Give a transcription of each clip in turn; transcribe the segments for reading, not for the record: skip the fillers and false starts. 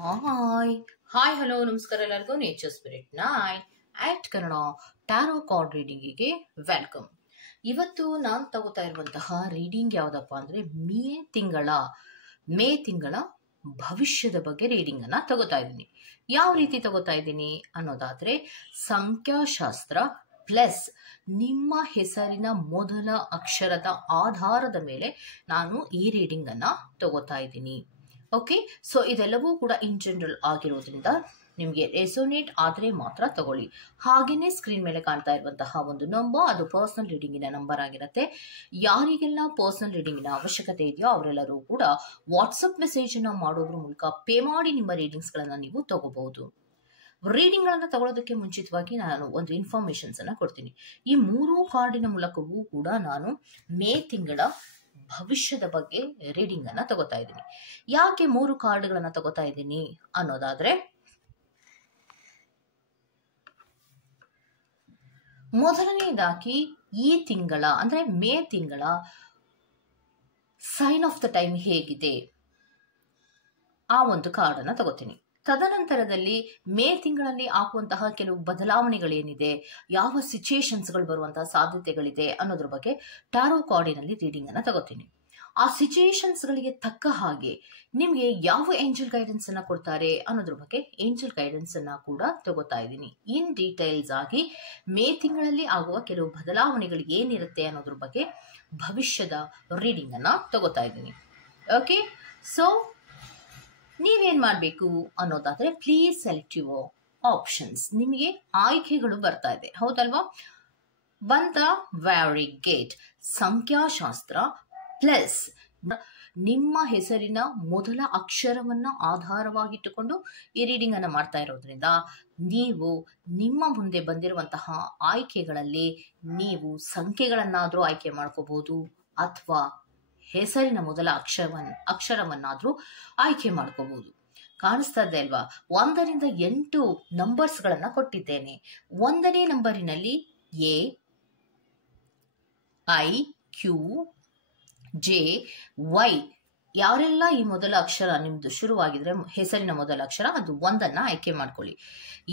Hi hi hello ನಮಸ್ಕಾರ ಎಲ್ಲರಿಗೂ nature spirit 9 Kannada tarot card ರೀಡಿಂಗಿಗೆ ವೆಲ್ಕಮ್. ಇವತ್ತು ನಾನು ತಗೋತಾ ಇರುವಂತಹ ರೀಡಿಂಗ್ ಯಾವುದಪ್ಪ ಅಂದ್ರೆ ಮೇ ತಿಂಗಳ ಭವಿಷ್ಯದ ಬಗ್ಗೆ ರೀಡಿಂಗ್ ಅನ್ನ ತಗೋತಾ ಇದ್ದೀನಿ. ಯಾವ ರೀತಿ ತಗೋತಾ ಇದ್ದೀನಿ ಅನ್ನೋದಾದ್ರೆ ಸಂಖ್ಯಾಶಾಸ್ತ್ರ ಪ್ಲಸ್ ನಿಮ್ಮ ಹೆಸರಿನ ಮೊದಲ ಅಕ್ಷರದ ಆಧಾರದ ಮೇಲೆ ನಾನು ಈ ರೀಡಿಂಗ್ ಅನ್ನ ತಗೋತಾ ಇದ್ದೀನಿ. ಓಕೆ, ಸೊ ಇದೆಲ್ಲವೂ ಕೂಡ ಇನ್ ಜನರಲ್ ಆಗಿರೋದ್ರಿಂದ ನಿಮಗೆ ರೆಸೋನೇಟ್ ಆದರೆ ಮಾತ್ರ ತಗೊಳ್ಳಿ. ಹಾಗೇನೆ ಸ್ಕ್ರೀನ್ ಮೇಲೆ ಕಾಣ್ತಾ ಇರುವಂತಹ ಒಂದು ನಂಬರ್, ಅದು ಪರ್ಸನಲ್ ರೀಡಿಂಗಿನ ನಂಬರ್ ಆಗಿರುತ್ತೆ. ಯಾರಿಗೆಲ್ಲ ಪರ್ಸನಲ್ ರೀಡಿಂಗಿನ ಅವಶ್ಯಕತೆ ಇದೆಯೋ ಅವರೆಲ್ಲರೂ ಕೂಡ ವಾಟ್ಸಪ್ ಮೆಸೇಜ್ ಅನ್ನ ಮಾಡೋದ್ರ ಮೂಲಕ ಪೇ ಮಾಡಿ ನಿಮ್ಮ ರೀಡಿಂಗ್ಸ್ ಗಳನ್ನ ನೀವು ತಗೋಬಹುದು. ರೀಡಿಂಗ್ ಗಳನ್ನ ತಗೊಳ್ಳೋದಕ್ಕೆ ಮುಂಚಿತವಾಗಿ ನಾನು ಒಂದು ಇನ್ಫಾರ್ಮೇಶನ್ಸ್ ಅನ್ನ ಕೊಡ್ತೀನಿ. ಈ 3 ಕಾರ್ಡಿನ ಮೂಲಕವೂ ಕೂಡ ನಾನು ಮೇ ತಿಂಗಳ ಭವಿಷ್ಯದ ಬಗ್ಗೆ ರೀಡಿಂಗ್ ಅನ್ನ ತಗೋತಾ ಇದ್ದೀನಿ. ಯಾಕೆ 3 ಕಾರ್ಡ್ಗಳನ್ನ ತಗೋತಾ ಇದ್ದೀನಿ ಅನ್ನೋದಾದ್ರೆ, ಮೊದಲನೇದಾಗಿ ಈ ತಿಂಗಳ ಅಂದ್ರೆ ಮೇ ತಿಂಗಳ ಸೈನ್ ಆಫ್ ದ ಟೈಮ್ ಹೇಗಿದೆ ಆ ಒಂದು ಕಾರ್ಡ್ ಅನ್ನ ತಗೋತೀನಿ. ತದನಂತರದಲ್ಲಿ ಮೇ ತಿಂಗಳಲ್ಲಿ ಆಗುವಂತಹ ಕೆಲವು ಬದಲಾವಣೆಗಳೇನಿದೆ, ಯಾವ ಸಿಚುಯೇಷನ್ಸ್ಗಳು ಬರುವಂತಹ ಸಾಧ್ಯತೆಗಳಿದೆ ಅನ್ನೋದ್ರ ಬಗ್ಗೆ ಟ್ಯಾರೋ ಕಾರ್ಡಿನಲ್ಲಿ ರೀಡಿಂಗ್ ಅನ್ನ ತಗೋತೀನಿ. ಆ ಸಿಚುಯೇಷನ್ಸ್ ಗಳಿಗೆ ತಕ್ಕ ಹಾಗೆ ನಿಮ್ಗೆ ಯಾವ ಏಂಜಲ್ ಗೈಡೆನ್ಸ್ ಅನ್ನ ಕೊಡ್ತಾರೆ ಅನ್ನೋದ್ರ ಬಗ್ಗೆ ಏಂಜಲ್ ಗೈಡೆನ್ಸ್ ಅನ್ನ ಕೂಡ ತಗೋತಾ ಇದ್ದೀನಿ. ಇನ್ ಡೀಟೇಲ್ಸ್ ಆಗಿ ಮೇ ತಿಂಗಳಲ್ಲಿ ಆಗುವ ಕೆಲವು ಬದಲಾವಣೆಗಳು ಏನಿರುತ್ತೆ ಅನ್ನೋದ್ರ ಬಗ್ಗೆ ಭವಿಷ್ಯದ ರೀಡಿಂಗ್ ಅನ್ನ ತಗೋತಾ ಇದ್ದೀನಿ. ಓಕೆ, ಸೊ ನೀವೇನ್ ಮಾಡಬೇಕು ಅನ್ನೋದಾದ್ರೆ ಪ್ಲೀಸ್ ಸೆಲೆಕ್ಟ್ ಯುವರ್ ಆಪ್ಷನ್ಸ್. ನಿಮಗೆ ಆಯ್ಕೆಗಳು ಬರ್ತಾ ಇದೆ, ಹೌದಲ್ವಾ? ಬಂತ, ವೆರಿ ಗುಡ್. ಸಂಖ್ಯಾಶಾಸ್ತ್ರ ಪ್ಲಸ್ ನಿಮ್ಮ ಹೆಸರಿನ ಮೊದಲ ಅಕ್ಷರವನ್ನ ಆಧಾರವಾಗಿಟ್ಟುಕೊಂಡು ಈ ರೀಡಿಂಗ್ ಅನ್ನ ಮಾಡ್ತಾ ಇರೋದ್ರಿಂದ ನೀವು ನಿಮ್ಮ ಮುಂದೆ ಬಂದಿರುವಂತಹ ಆಯ್ಕೆಗಳಲ್ಲಿ ನೀವು ಸಂಖ್ಯೆಗಳನ್ನಾದ್ರೂ ಆಯ್ಕೆ ಮಾಡ್ಕೋಬಹುದು ಅಥವಾ ಹೆಸರಿನ ಮೊದಲ ಅಕ್ಷರವನ್ನಾದ್ರೂ ಆಯ್ಕೆ ಮಾಡ್ಕೋಬಹುದು. ಕಾಣಿಸ್ತಾ ಇದೆ ಅಲ್ವಾ? 1 ರಿಂದ 8 ನಂಬರ್ಸ್ ಗಳನ್ನ ಕೊಟ್ಟಿದ್ದೇನೆ. 1ನೇ ನಂಬರಿನಲ್ಲಿ A, I, Q, J, Y. ಯಾರೆಲ್ಲ ಈ ಮೊದಲ ಅಕ್ಷರ ನಿಮ್ದು ಶುರುವಾಗಿದ್ರೆ ಹೆಸರಿನ ಮೊದಲ ಅಕ್ಷರ ಅದು 1ಅನ್ನ ಆಯ್ಕೆ ಮಾಡ್ಕೊಳ್ಳಿ.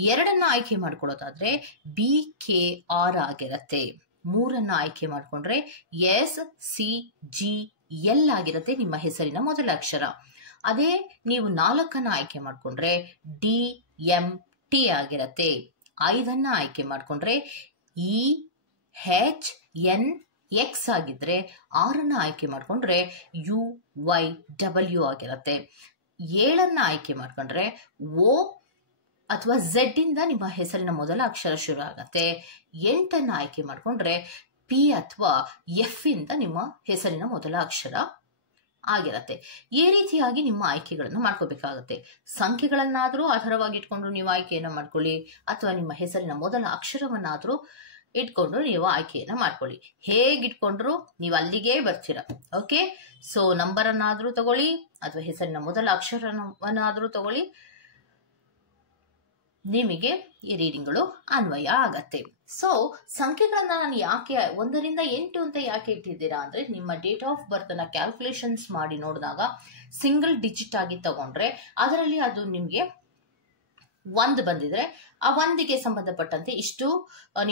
2ಅನ್ನ ಆಯ್ಕೆ ಮಾಡ್ಕೊಳ್ಳೋದಾದ್ರೆ ಬಿ, ಕೆ, ಆರ್ ಆಗಿರತ್ತೆ. 3ಅನ್ನ ಆಯ್ಕೆ ಮಾಡ್ಕೊಂಡ್ರೆ ಎಸ್, ಸಿ, ಜಿ, ಎಲ್ ಆಗಿರುತ್ತೆ ನಿಮ್ಮ ಹೆಸರಿನ ಮೊದಲ ಅಕ್ಷರ. ಅದೇ ನೀವು 4ಅನ್ನ ಆಯ್ಕೆ ಮಾಡ್ಕೊಂಡ್ರೆ ಡಿ, ಎಂ, ಟಿ ಆಗಿರತ್ತೆ. 5ಅನ್ನ ಆಯ್ಕೆ ಮಾಡ್ಕೊಂಡ್ರೆ ಇ, ಹೆಚ್, ಎನ್, ಎಕ್ಸ್ ಆಗಿದ್ರೆ 6ಅನ್ನ ಆಯ್ಕೆ ಮಾಡ್ಕೊಂಡ್ರೆ ಯು, ವೈ, ಡಬ್ಲ್ಯೂ ಆಗಿರತ್ತೆ. 7ಅನ್ನ ಆಯ್ಕೆ ಮಾಡ್ಕೊಂಡ್ರೆ ಓ ಅಥವಾ ಝೆಡ್ ಇಂದ ನಿಮ್ಮ ಹೆಸರಿನ ಮೊದಲ ಅಕ್ಷರ ಶುರು ಆಗತ್ತೆ. 8ಅನ್ನ ಆಯ್ಕೆ ಮಾಡ್ಕೊಂಡ್ರೆ ಪಿ ಅಥವಾ ಎಫ್ ಇಂದ ನಿಮ್ಮ ಹೆಸರಿನ ಮೊದಲ ಅಕ್ಷರ ಆಗಿರತ್ತೆ. ಈ ರೀತಿಯಾಗಿ ನಿಮ್ಮ ಆಯ್ಕೆಗಳನ್ನು ಮಾಡ್ಕೋಬೇಕಾಗತ್ತೆ. ಸಂಖ್ಯೆಗಳನ್ನಾದ್ರೂ ಆಧಾರವಾಗಿ ಇಟ್ಕೊಂಡು ನೀವು ಆಯ್ಕೆಯನ್ನ ಮಾಡ್ಕೊಳ್ಳಿ ಅಥವಾ ನಿಮ್ಮ ಹೆಸರಿನ ಮೊದಲ ಅಕ್ಷರವನ್ನಾದ್ರೂ ಇಟ್ಕೊಂಡು ನೀವು ಆಯ್ಕೆಯನ್ನ ಮಾಡ್ಕೊಳ್ಳಿ. ಹೇಗಿಟ್ಕೊಂಡ್ರು ನೀವು ಅಲ್ಲಿಗೆ ಬರ್ತೀರ. ಓಕೆ, ಸೊ ನಂಬರ್ ಅನ್ನಾದ್ರೂ ತಗೊಳ್ಳಿ ಅಥವಾ ಹೆಸರಿನ ಮೊದಲ ಅಕ್ಷರವನ್ನಾದ್ರೂ ತಗೊಳ್ಳಿ, ನಿಮಗೆ ಈ ರೀಡಿಂಗ್ಗಳು ಅನ್ವಯ ಆಗತ್ತೆ. ಸೊ ಸಂಖ್ಯೆಗಳನ್ನ ನಾನು ಯಾಕೆ 1 ರಿಂದ 8 ಅಂತ ಯಾಕೆ ಇಟ್ಟಿದ್ದೀರಾ ಅಂದ್ರೆ, ನಿಮ್ಮ ಡೇಟ್ ಆಫ್ ಬರ್ತ್ ಅನ್ನ ಕ್ಯಾಲ್ಕುಲೇಷನ್ಸ್ ಮಾಡಿ ನೋಡಿದಾಗ ಸಿಂಗಲ್ ಡಿಜಿಟ್ ಆಗಿ ತಗೊಂಡ್ರೆ ಅದರಲ್ಲಿ ಅದು ನಿಮ್ಗೆ 1 ಬಂದಿದ್ರೆ ಆ 1ಗೆ ಸಂಬಂಧಪಟ್ಟಂತೆ ಇಷ್ಟು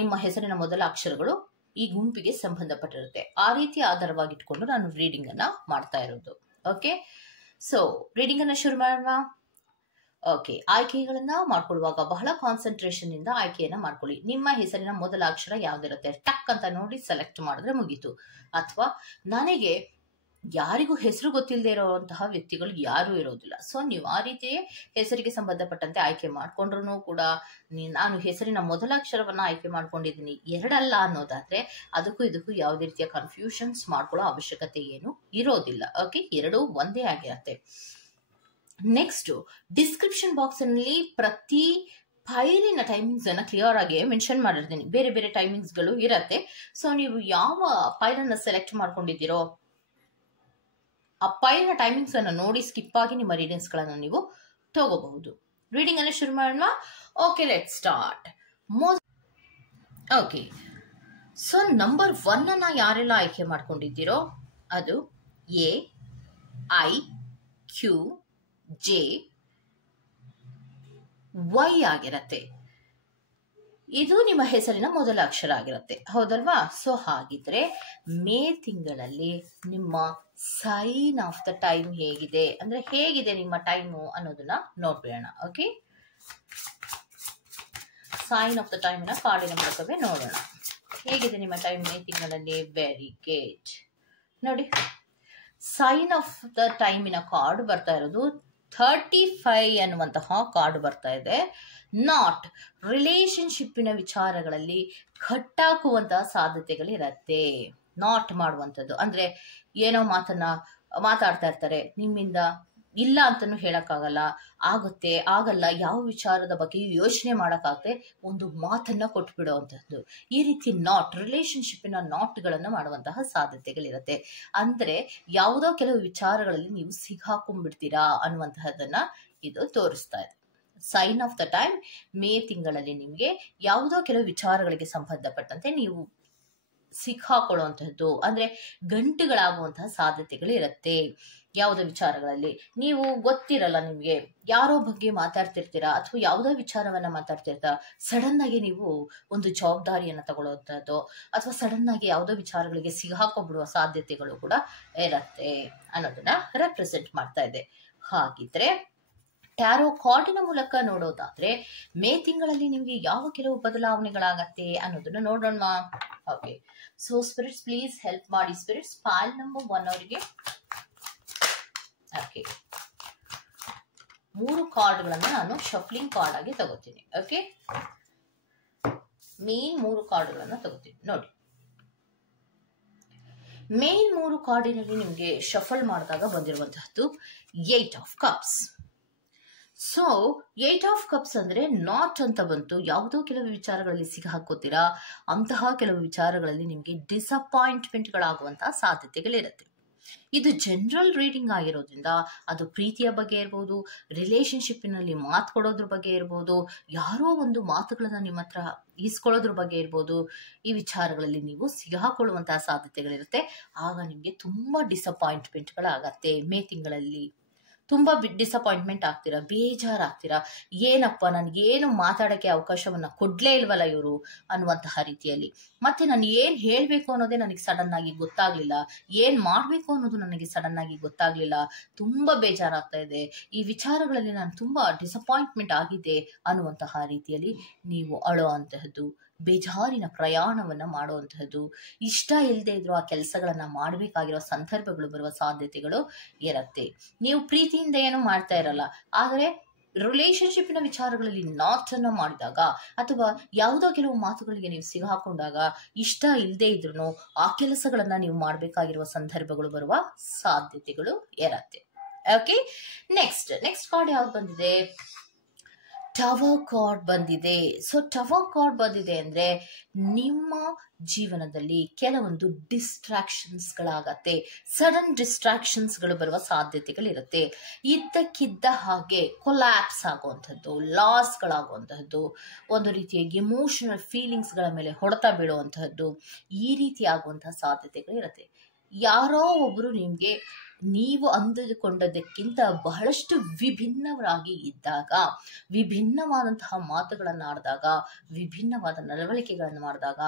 ನಿಮ್ಮ ಹೆಸರಿನ ಮೊದಲ ಅಕ್ಷರಗಳು ಈ ಗುಂಪಿಗೆ ಸಂಬಂಧಪಟ್ಟಿರುತ್ತೆ. ಆ ರೀತಿ ಆಧಾರವಾಗಿಟ್ಕೊಂಡು ನಾನು ರೀಡಿಂಗ್ ಅನ್ನ ಮಾಡ್ತಾ ಇರೋದು. ಓಕೆ, ಸೊ ರೀಡಿಂಗ್ ಅನ್ನ ಶುರು ಮಾಡೋಣ. ಓಕೆ, ಆಯ್ಕೆಗಳನ್ನ ಮಾಡ್ಕೊಳ್ಳುವಾಗ ಬಹಳ ಕಾನ್ಸಂಟ್ರೇಷನ್ ಇಂದ ಆಯ್ಕೆಯನ್ನ ಮಾಡ್ಕೊಳ್ಳಿ. ನಿಮ್ಮ ಹೆಸರಿನ ಮೊದಲ ಅಕ್ಷರ ಯಾವ್ದಿರುತ್ತೆ ಟಕ್ ಅಂತ ನೋಡಿ ಸೆಲೆಕ್ಟ್ ಮಾಡಿದ್ರೆ ಮುಗೀತು. ಅಥವಾ ನನಗೆ ಯಾರಿಗೂ ಹೆಸರು ಗೊತ್ತಿಲ್ಲದೆ ಇರುವಂತಹ ವ್ಯಕ್ತಿಗಳು ಯಾರು ಇರೋದಿಲ್ಲ. ಸೊ ನೀವು ಆ ರೀತಿ ಹೆಸರಿಗೆ ಸಂಬಂಧಪಟ್ಟಂತೆ ಆಯ್ಕೆ ಮಾಡ್ಕೊಂಡ್ರು ಕೂಡ ನಾನು ಹೆಸರಿನ ಮೊದಲ ಅಕ್ಷರವನ್ನ ಆಯ್ಕೆ ಮಾಡ್ಕೊಂಡಿದ್ದೀನಿ 2 ಅಲ್ಲ ಅನ್ನೋದಾದ್ರೆ ಅದಕ್ಕೂ ಇದಕ್ಕೂ ಯಾವುದೇ ರೀತಿಯ ಕನ್ಫ್ಯೂಷನ್ಸ್ ಮಾಡ್ಕೊಳ್ಳೋ ಅವಶ್ಯಕತೆ ಏನು ಇರೋದಿಲ್ಲ. ಓಕೆ, 2 ಒಂದೇ ಆಗಿರತ್ತೆ. ನೆಕ್ಸ್ಟ್, ಡಿಸ್ಕ್ರಿಪ್ಷನ್ ಬಾಕ್ಸ್ ನಲ್ಲಿ ಪ್ರತಿ ಫೈಲಿನ ಟೈಮಿಂಗ್ಸ್ ಅನ್ನ ಕ್ಲಿಯರ್ ಆಗಿ ಮೆನ್ಷನ್ ಮಾಡಿರ್ತೀನಿ. ಬೇರೆ ಬೇರೆ ಟೈಮಿಂಗ್ಸ್ ಗಳು ಇರತ್ತೆ. ಸೊ ನೀವು ಯಾವ ಫೈಲ್ ಅನ್ನ ಸೆಲೆಕ್ಟ್ ಮಾಡ್ಕೊಂಡಿದ್ದೀರೋ ಆ ಫೈಲ್ ನ ಟೈಮಿಂಗ್ಸ್ ಅನ್ನ ನೋಡಿ ಸ್ಕಿಪ್ ಆಗಿ ನಿಮ್ಮ ರೀಡಿಂಗ್ಸ್ ಗಳನ್ನ ನೀವು ತಗೋಬಹುದು. ರೀಡಿಂಗ್ ಅನ್ನ ಶುರು ಮಾಡೋಣ. Okay, let start. Okay, so number 1 ಅನ್ನ ಯಾರೆಲ್ಲ ಆಯ್ಕೆ ಮಾಡ್ಕೊಂಡಿದ್ದೀರೋ ಅದು A, I, Q, J, Y ಆಗಿರತ್ತೆ. ಇದು ನಿಮ್ಮ ಹೆಸರಿನ ಮೊದಲ ಅಕ್ಷರ ಆಗಿರುತ್ತೆ, ಹೌದಲ್ವಾ? ಸೊ ಹಾಗಿದ್ರೆ ಮೇ ತಿಂಗಳಲ್ಲಿ ನಿಮ್ಮ ಸೈನ್ ಆಫ್ ದ ಟೈಮ್ ಹೇಗಿದೆ, ಅಂದ್ರೆ ಹೇಗಿದೆ ನಿಮ್ಮ ಟೈಮು ಅನ್ನೋದನ್ನ ನೋಡ್ಬಿಡೋಣ. ಓಕೆ, ಸೈನ್ ಆಫ್ ದ ಟೈಮಿನ ಕಾರ್ಡಿನ ಮೂಲಕವೇ ನೋಡೋಣ ಹೇಗಿದೆ ನಿಮ್ಮ ಟೈಮ್ ಮೇ ತಿಂಗಳಲ್ಲಿ. Very good. ನೋಡಿ, ಸೈನ್ ಆಫ್ ದ ಟೈಮಿನ ಕಾರ್ಡ್ ಬರ್ತಾ ಇರೋದು 35 ಅನ್ನುವಂತಹ ಕಾರ್ಡ್ ಬರ್ತಾ ಇದೆ. ನಾಟ್ ರಿಲೇಶನ್ಶಿಪ್ಪಿನ ವಿಚಾರಗಳಲ್ಲಿ ಕಟ್ಟಾಕುವಂತಹ ಸಾಧ್ಯತೆಗಳಿರತ್ತೆ. ನಾಟ್ ಮಾಡುವಂಥದ್ದು ಅಂದ್ರೆ ಏನೋ ಮಾತನ್ನ ಮಾತಾಡ್ತಾ ಇರ್ತಾರೆ, ನಿಮ್ಮಿಂದ ಇಲ್ಲ ಅಂತನೂ ಹೇಳಕ್ಕಾಗಲ್ಲ, ಆಗುತ್ತೆ ಆಗಲ್ಲ, ಯಾವ ವಿಚಾರದ ಬಗ್ಗೆ ಯೋಚನೆ ಮಾಡಕ್ಕಾಗದೆ ಒಂದು ಮಾತನ್ನ ಕೊಟ್ಬಿಡುವಂಥದ್ದು. ಈ ರೀತಿ ನಾಟ್ ರಿಲೇಶನ್ಶಿಪ್ಪಿನ ನಾಟ್ಗಳನ್ನ ಮಾಡುವಂತಹ ಸಾಧ್ಯತೆಗಳಿರುತ್ತೆ. ಅಂದ್ರೆ ಯಾವುದೋ ಕೆಲವು ವಿಚಾರಗಳಲ್ಲಿ ನೀವು ಸಿಕ್ಕಾಕೊಂಡ್ಬಿಡ್ತೀರಾ ಅನ್ನುವಂತಹದನ್ನ ಇದು ತೋರಿಸ್ತಾ ಇದೆ. Sign of the time May ತಿಂಗಳಲ್ಲಿ ನಿಮ್ಗೆ ಯಾವುದೋ ಕೆಲವು ವಿಚಾರಗಳಿಗೆ ಸಂಬಂಧಪಟ್ಟಂತೆ ನೀವು ಸಿಕ್ಕಾಕೊಳ್ಳುವಂತಹದ್ದು ಅಂದ್ರೆ ಗಂಟುಗಳಾಗುವಂತಹ ಸಾಧ್ಯತೆಗಳು ಇರುತ್ತೆ. ಯಾವುದೋ ವಿಚಾರಗಳಲ್ಲಿ ನೀವು ಗೊತ್ತಿರಲ್ಲ, ನಿಮ್ಗೆ ಯಾರೋ ಬಗ್ಗೆ ಮಾತಾಡ್ತಿರ್ತೀರಾ ಅಥವಾ ಯಾವುದೋ ವಿಚಾರವನ್ನ ಮಾತಾಡ್ತಿರ್ತಾ ಸಡನ್ ಆಗಿ ನೀವು ಒಂದು ಜವಾಬ್ದಾರಿಯನ್ನ ತಗೊಳ್ಳುವಂತಹದ್ದು ಅಥವಾ ಸಡನ್ ಆಗಿ ಯಾವುದೋ ವಿಚಾರಗಳಿಗೆ ಸಿಗಾಕೊಂಡ್ಬಿಡುವ ಸಾಧ್ಯತೆಗಳು ಕೂಡ ಇರತ್ತೆ ಅನ್ನೋದನ್ನ ರೆಪ್ರೆಸೆಂಟ್ ಮಾಡ್ತಾ ಇದೆ. ಹಾಗಿದ್ರೆ ಟ್ಯಾರೋ ಕಾರ್ಡಿನ ಮೂಲಕ ನೋಡೋದಾದ್ರೆ ಮೇ ತಿಂಗಳಲ್ಲಿ ನಿಮ್ಗೆ ಯಾವ ಕೆಲವು ಬದಲಾವಣೆಗಳಾಗತ್ತೆ ಅನ್ನೋದನ್ನ ನೋಡೋಣ. Okay, so spirits please help ಮಾಡಿ. ಸ್ಪಿರಿಟ್ಸ್ ಫೈಲ್ ನಂಬರ್ 1 ಅವರಿಗೆ. ಓಕೆ, 3 ಕಾರ್ಡ್ಗಳನ್ನ ನಾನು ಶಫ್ಲಿಂಗ್ ಕಾರ್ಡ್ ಆಗಿ ತಗೋತೀನಿ. ಓಕೆ, ಮೇನ್ 3 ಕಾರ್ಡ್ಗಳನ್ನ ತಗೋತೀನಿ. ನೋಡಿ, ಮೇನ್ 3 ಕಾರ್ಡಿನಲ್ಲಿ ನಿಮ್ಗೆ ಶಫಲ್ ಮಾಡಿದಾಗ ಬಂದಿರುವಂತಹದ್ದು 8 of cups. So 8 of cups ಅಂದ್ರೆ ನಾಟ್ ಅಂತ ಬಂತು. ಯಾವುದೋ ಕೆಲವು ವಿಚಾರಗಳಲ್ಲಿ ಸಿಕ್ಕಾಕೋತೀರಾ, ಅಂತಹ ಕೆಲವು ವಿಚಾರಗಳಲ್ಲಿ ನಿಮ್ಗೆ ಡಿಸಪಾಯಿಂಟ್ಮೆಂಟ್ಗಳಾಗುವಂತಹ ಸಾಧ್ಯತೆಗಳಿರುತ್ತೆ. ಇದು ಜನರಲ್ ರೀಡಿಂಗ್ ಆಗಿರೋದ್ರಿಂದ ಅದು ಪ್ರೀತಿಯ ಬಗ್ಗೆ ಇರ್ಬೋದು, ರಿಲೇಶನ್ಶಿಪ್ಪಿನಲ್ಲಿ ಮಾತು ಕೊಡೋದ್ರ ಬಗ್ಗೆ ಇರ್ಬೋದು, ಯಾರೋ ಒಂದು ಮಾತುಗಳನ್ನ ನಿಮ್ಮ ಹತ್ರ ಈಸ್ಕೊಳ್ಳೋದ್ರ ಬಗ್ಗೆ ಇರ್ಬೋದು, ಈ ವಿಚಾರಗಳಲ್ಲಿ ನೀವು ಸಿಗಾಕೊಳ್ಳುವಂತಹ ಸಾಧ್ಯತೆಗಳಿರುತ್ತೆ. ಆಗ ನಿಮ್ಗೆ ತುಂಬಾ ಡಿಸಪಾಯಿಂಟ್ಮೆಂಟ್ಗಳಾಗತ್ತೆ. ಮೇ ತಿಂಗಳಲ್ಲಿ ತುಂಬಾ ಡಿಸಪಾಯಿಂಟ್ಮೆಂಟ್ ಆಗ್ತೀರಾ, ಬೇಜಾರಾಗ್ತೀರಾ. ಏನಪ್ಪ ನನ್ಗೇನು ಮಾತಾಡಕ್ಕೆ ಅವಕಾಶವನ್ನ ಕೊಡ್ಲೇ ಇಲ್ವಲ್ಲ ಇವರು ಅನ್ನುವಂತಹ ರೀತಿಯಲ್ಲಿ. ಮತ್ತೆ ನಾನು ಏನ್ ಹೇಳ್ಬೇಕು ಅನ್ನೋದೇ ನನಗೆ ಸಡನ್ ಆಗಿ ಗೊತ್ತಾಗ್ಲಿಲ್ಲ, ಏನ್ ಮಾಡ್ಬೇಕು ಅನ್ನೋದು ನನಗೆ ಸಡನ್ ಆಗಿ ಗೊತ್ತಾಗ್ಲಿಲ್ಲ, ತುಂಬಾ ಬೇಜಾರಾಗ್ತಾ ಇದೆ, ಈ ವಿಚಾರಗಳಲ್ಲಿ ನಾನು ತುಂಬಾ ಡಿಸಪಾಯಿಂಟ್ಮೆಂಟ್ ಆಗಿದೆ ಅನ್ನುವಂತಹ ರೀತಿಯಲ್ಲಿ ನೀವು ಅಳೋ ಅಂತಹದ್ದು, ಬೇಜಾರಿನ ಪ್ರಯಾಣವನ್ನ ಮಾಡುವಂತಹದ್ದು, ಇಷ್ಟ ಇಲ್ಲದೆ ಇದ್ರು ಆ ಕೆಲಸಗಳನ್ನ ಮಾಡಬೇಕಾಗಿರೋ ಸಂದರ್ಭಗಳು ಬರುವ ಸಾಧ್ಯತೆಗಳು ಇರತ್ತೆ. ನೀವು ಪ್ರೀತಿಯಿಂದ ಏನು ಮಾಡ್ತಾ ಇರಲ್ಲ, ಆದರೆ ರಿಲೇಶನ್ಶಿಪ್ನ ವಿಚಾರಗಳಲ್ಲಿ ನಾಟ್ ಅನ್ನ ಮಾಡಿದಾಗ ಅಥವಾ ಯಾವುದೋ ಕೆಲವು ಮಾತುಗಳಿಗೆ ನೀವು ಸಿಗಾಕೊಂಡಾಗ ಇಷ್ಟ ಇಲ್ಲದೆ ಇದ್ರು ಆ ಕೆಲಸಗಳನ್ನ ನೀವು ಮಾಡಬೇಕಾಗಿರುವ ಸಂದರ್ಭಗಳು ಬರುವ ಸಾಧ್ಯತೆಗಳು ಇರತ್ತೆ. ಓಕೆ, ನೆಕ್ಸ್ಟ್ ಕಾರ್ಡ್ ಯಾವ್ದು ಬಂದಿದೆ? ಟವರ್ ಕಾರ್ಡ್ ಬಂದಿದೆ. ಸೊ ಟವರ್ ಕಾರ್ಡ್ ಬಂದಿದೆ ಅಂದ್ರೆ ನಿಮ್ಮ ಜೀವನದಲ್ಲಿ ಕೆಲವೊಂದು ಡಿಸ್ಟ್ರಾಕ್ಷನ್ಸ್ಗಳಾಗತ್ತೆ, ಸಡನ್ ಡಿಸ್ಟ್ರಾಕ್ಷನ್ಸ್ಗಳು ಬರುವ ಸಾಧ್ಯತೆಗಳಿರುತ್ತೆ. ಇದ್ದಕ್ಕಿದ್ದ ಹಾಗೆ ಕೊಲ್ಯಾಪ್ಸ್ ಆಗುವಂಥದ್ದು, ಲಾಸ್ಗಳಾಗುವಂತಹದ್ದು, ಒಂದು ರೀತಿಯ ಎಮೋಷನಲ್ ಫೀಲಿಂಗ್ಸ್ಗಳ ಮೇಲೆ ಹೊಡೆತ ಬೀಳುವಂತಹದ್ದು, ಈ ರೀತಿ ಆಗುವಂತಹ ಸಾಧ್ಯತೆಗಳಿರುತ್ತೆ. ಯಾರೋ ಒಬ್ರು ನಿಮ್ಗೆ ನೀವು ಅಂದುಕೊಂಡದಕ್ಕಿಂತ ಬಹಳಷ್ಟು ವಿಭಿನ್ನವರಾಗಿ ಇದ್ದಾಗ, ವಿಭಿನ್ನವಾದಂತಹ ಮಾತುಗಳನ್ನು ಆಡಿದಾಗ, ವಿಭಿನ್ನವಾದ ನಡವಳಿಕೆಗಳನ್ನು ಮಾಡಿದಾಗ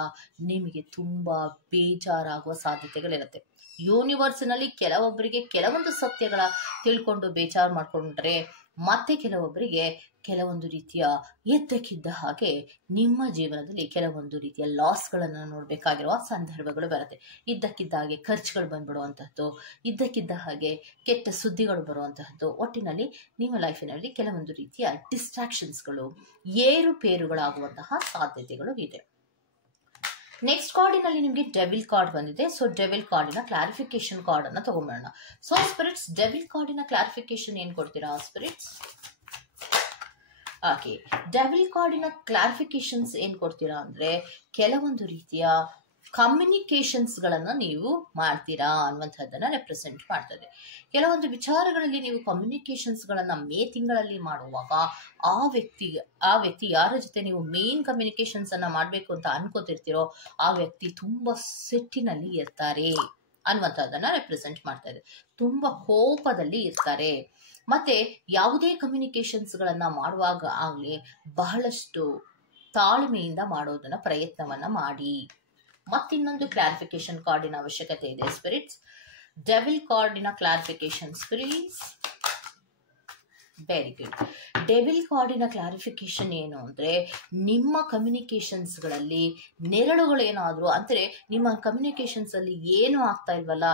ನಿಮಗೆ ತುಂಬಾ ಬೇಜಾರಾಗುವ ಸಾಧ್ಯತೆಗಳಿರುತ್ತೆ. ಯೂನಿವರ್ಸ್ನಲ್ಲಿ ಕೆಲವೊಬ್ಬರಿಗೆ ಕೆಲವೊಂದು ಸತ್ಯಗಳ ತಿಳ್ಕೊಂಡು ಬೇಜಾರು ಮಾಡ್ಕೊಂಡ್ರೆ, ಮತ್ತೆ ಕೆಲವೊಬ್ಬರಿಗೆ ಕೆಲವೊಂದು ರೀತಿಯ ಎದ್ದಕ್ಕಿದ್ದ ಹಾಗೆ ನಿಮ್ಮ ಜೀವನದಲ್ಲಿ ಕೆಲವೊಂದು ರೀತಿಯ ಲಾಸ್ಗಳನ್ನು ನೋಡಬೇಕಾಗಿರುವ ಸಂದರ್ಭಗಳು ಬರುತ್ತೆ. ಇದ್ದಕ್ಕಿದ್ದ ಹಾಗೆ ಖರ್ಚುಗಳು ಬಂದ್ಬಿಡುವಂತಹದ್ದು, ಇದ್ದಕ್ಕಿದ್ದ ಹಾಗೆ ಕೆಟ್ಟ ಸುದ್ದಿಗಳು ಬರುವಂತಹದ್ದು, ಒಟ್ಟಿನಲ್ಲಿ ನಿಮ್ಮ ಲೈಫಿನಲ್ಲಿ ಕೆಲವೊಂದು ರೀತಿಯ ಡಿಸ್ಟ್ರಾಕ್ಷನ್ಸ್ಗಳು, ಏರುಪೇರುಗಳಾಗುವಂತಹ ಸಾಧ್ಯತೆಗಳು ಇದೆ. ನೆಕ್ಸ್ಟ್ ಕಾರ್ಡಿನಲ್ಲಿ ನಿಮಗೆ ಡೆವಿಲ್ ಕಾರ್ಡ್ ಬಂದಿದೆ. ಸೊ ಡೆವಿಲ್ ಕಾರ್ಡಿನ ಕ್ಲಾರಿಫಿಕೇಶನ್ ಕಾರ್ಡ್ ಅನ್ನ ತಗೊಂಡ್ಬರೋಣ. ಸೊ ಸ್ಪಿರಿಟ್ಸ್, ಡೆವಿಲ್ ಕಾರ್ಡಿನ ಕ್ಲಾರಿಫಿಕೇಶನ್ ಏನ್ ಕೊಡ್ತೀರಾ ಸ್ಪಿರಿಟ್ಸ್? ಓಕೆ, ಡೆವಿಲ್ ಕಾರ್ಡಿನ ಕ್ಲಾರಿಫಿಕೇಶನ್ಸ್ ಏನ್ ಕೊಡ್ತೀರಾ ಅಂದ್ರೆ ಕೆಲವೊಂದು ರೀತಿಯ ಕಮ್ಯುನಿಕೇಶನ್ಸ್ ಗಳನ್ನ ನೀವು ಮಾಡ್ತೀರಾ ಅನ್ನುವಂಥದ್ದನ್ನ ರೆಪ್ರೆಸೆಂಟ್ ಮಾಡ್ತದೆ. ಕೆಲವೊಂದು ವಿಚಾರಗಳಲ್ಲಿ ನೀವು ಕಮ್ಯುನಿಕೇಶನ್ಸ್ ಗಳನ್ನ ಮೇ ತಿಂಗಳಲ್ಲಿ ಮಾಡುವಾಗ ಆ ವ್ಯಕ್ತಿ ಯಾರ ಜೊತೆ ನೀವು ಮೇನ್ ಕಮ್ಯುನಿಕೇಶನ್ಸ್ ಅನ್ನ ಮಾಡ್ಬೇಕು ಅಂತ ಅನ್ಕೋತಿರ್ತೀರೋ ಆ ವ್ಯಕ್ತಿ ತುಂಬಾ ಸಿಟ್ಟಿನಲ್ಲಿ ಇರ್ತಾರೆ ಅನ್ನುವಂಥದ್ದನ್ನ ರೆಪ್ರೆಸೆಂಟ್ ಮಾಡ್ತಾ ಇದೆ. ತುಂಬಾ ಕೋಪದಲ್ಲಿ ಇರ್ತಾರೆ, ಮತ್ತೆ ಯಾವುದೇ ಕಮ್ಯುನಿಕೇಶನ್ಸ್ಗಳನ್ನ ಮಾಡುವಾಗ ಆಗ್ಲಿ ಬಹಳಷ್ಟು ತಾಳ್ಮೆಯಿಂದ ಮಾಡೋದನ್ನ ಪ್ರಯತ್ನವನ್ನ ಮಾಡಿ. ಮತ್ತಿನ್ನೊಂದು ಕ್ಲಾರಿಫಿಕೇಶನ್ ಕಾರ್ಡಿನ ಅವಶ್ಯಕತೆ ಇದೆ ಸ್ಪಿರಿಟ್ಸ್. ಡೆವಿಲ್ ಕಾರ್ಡಿನ clarifications please. Very good. Devil ಕಾರ್ಡಿನ ಕ್ಲಾರಿಫಿಕೇಶನ್ ಏನು ಅಂದ್ರೆ, ನಿಮ್ಮ ಕಮ್ಯುನಿಕೇಶನ್ಸ್ಗಳಲ್ಲಿ ನೆರಳುಗಳೇನಾದ್ರು ಅಂದ್ರೆ ನಿಮ್ಮ ಕಮ್ಯುನಿಕೇಶನ್ಸ್ ಅಲ್ಲಿ ಏನು ಆಗ್ತಾ ಇಲ್ವಲ್ಲ,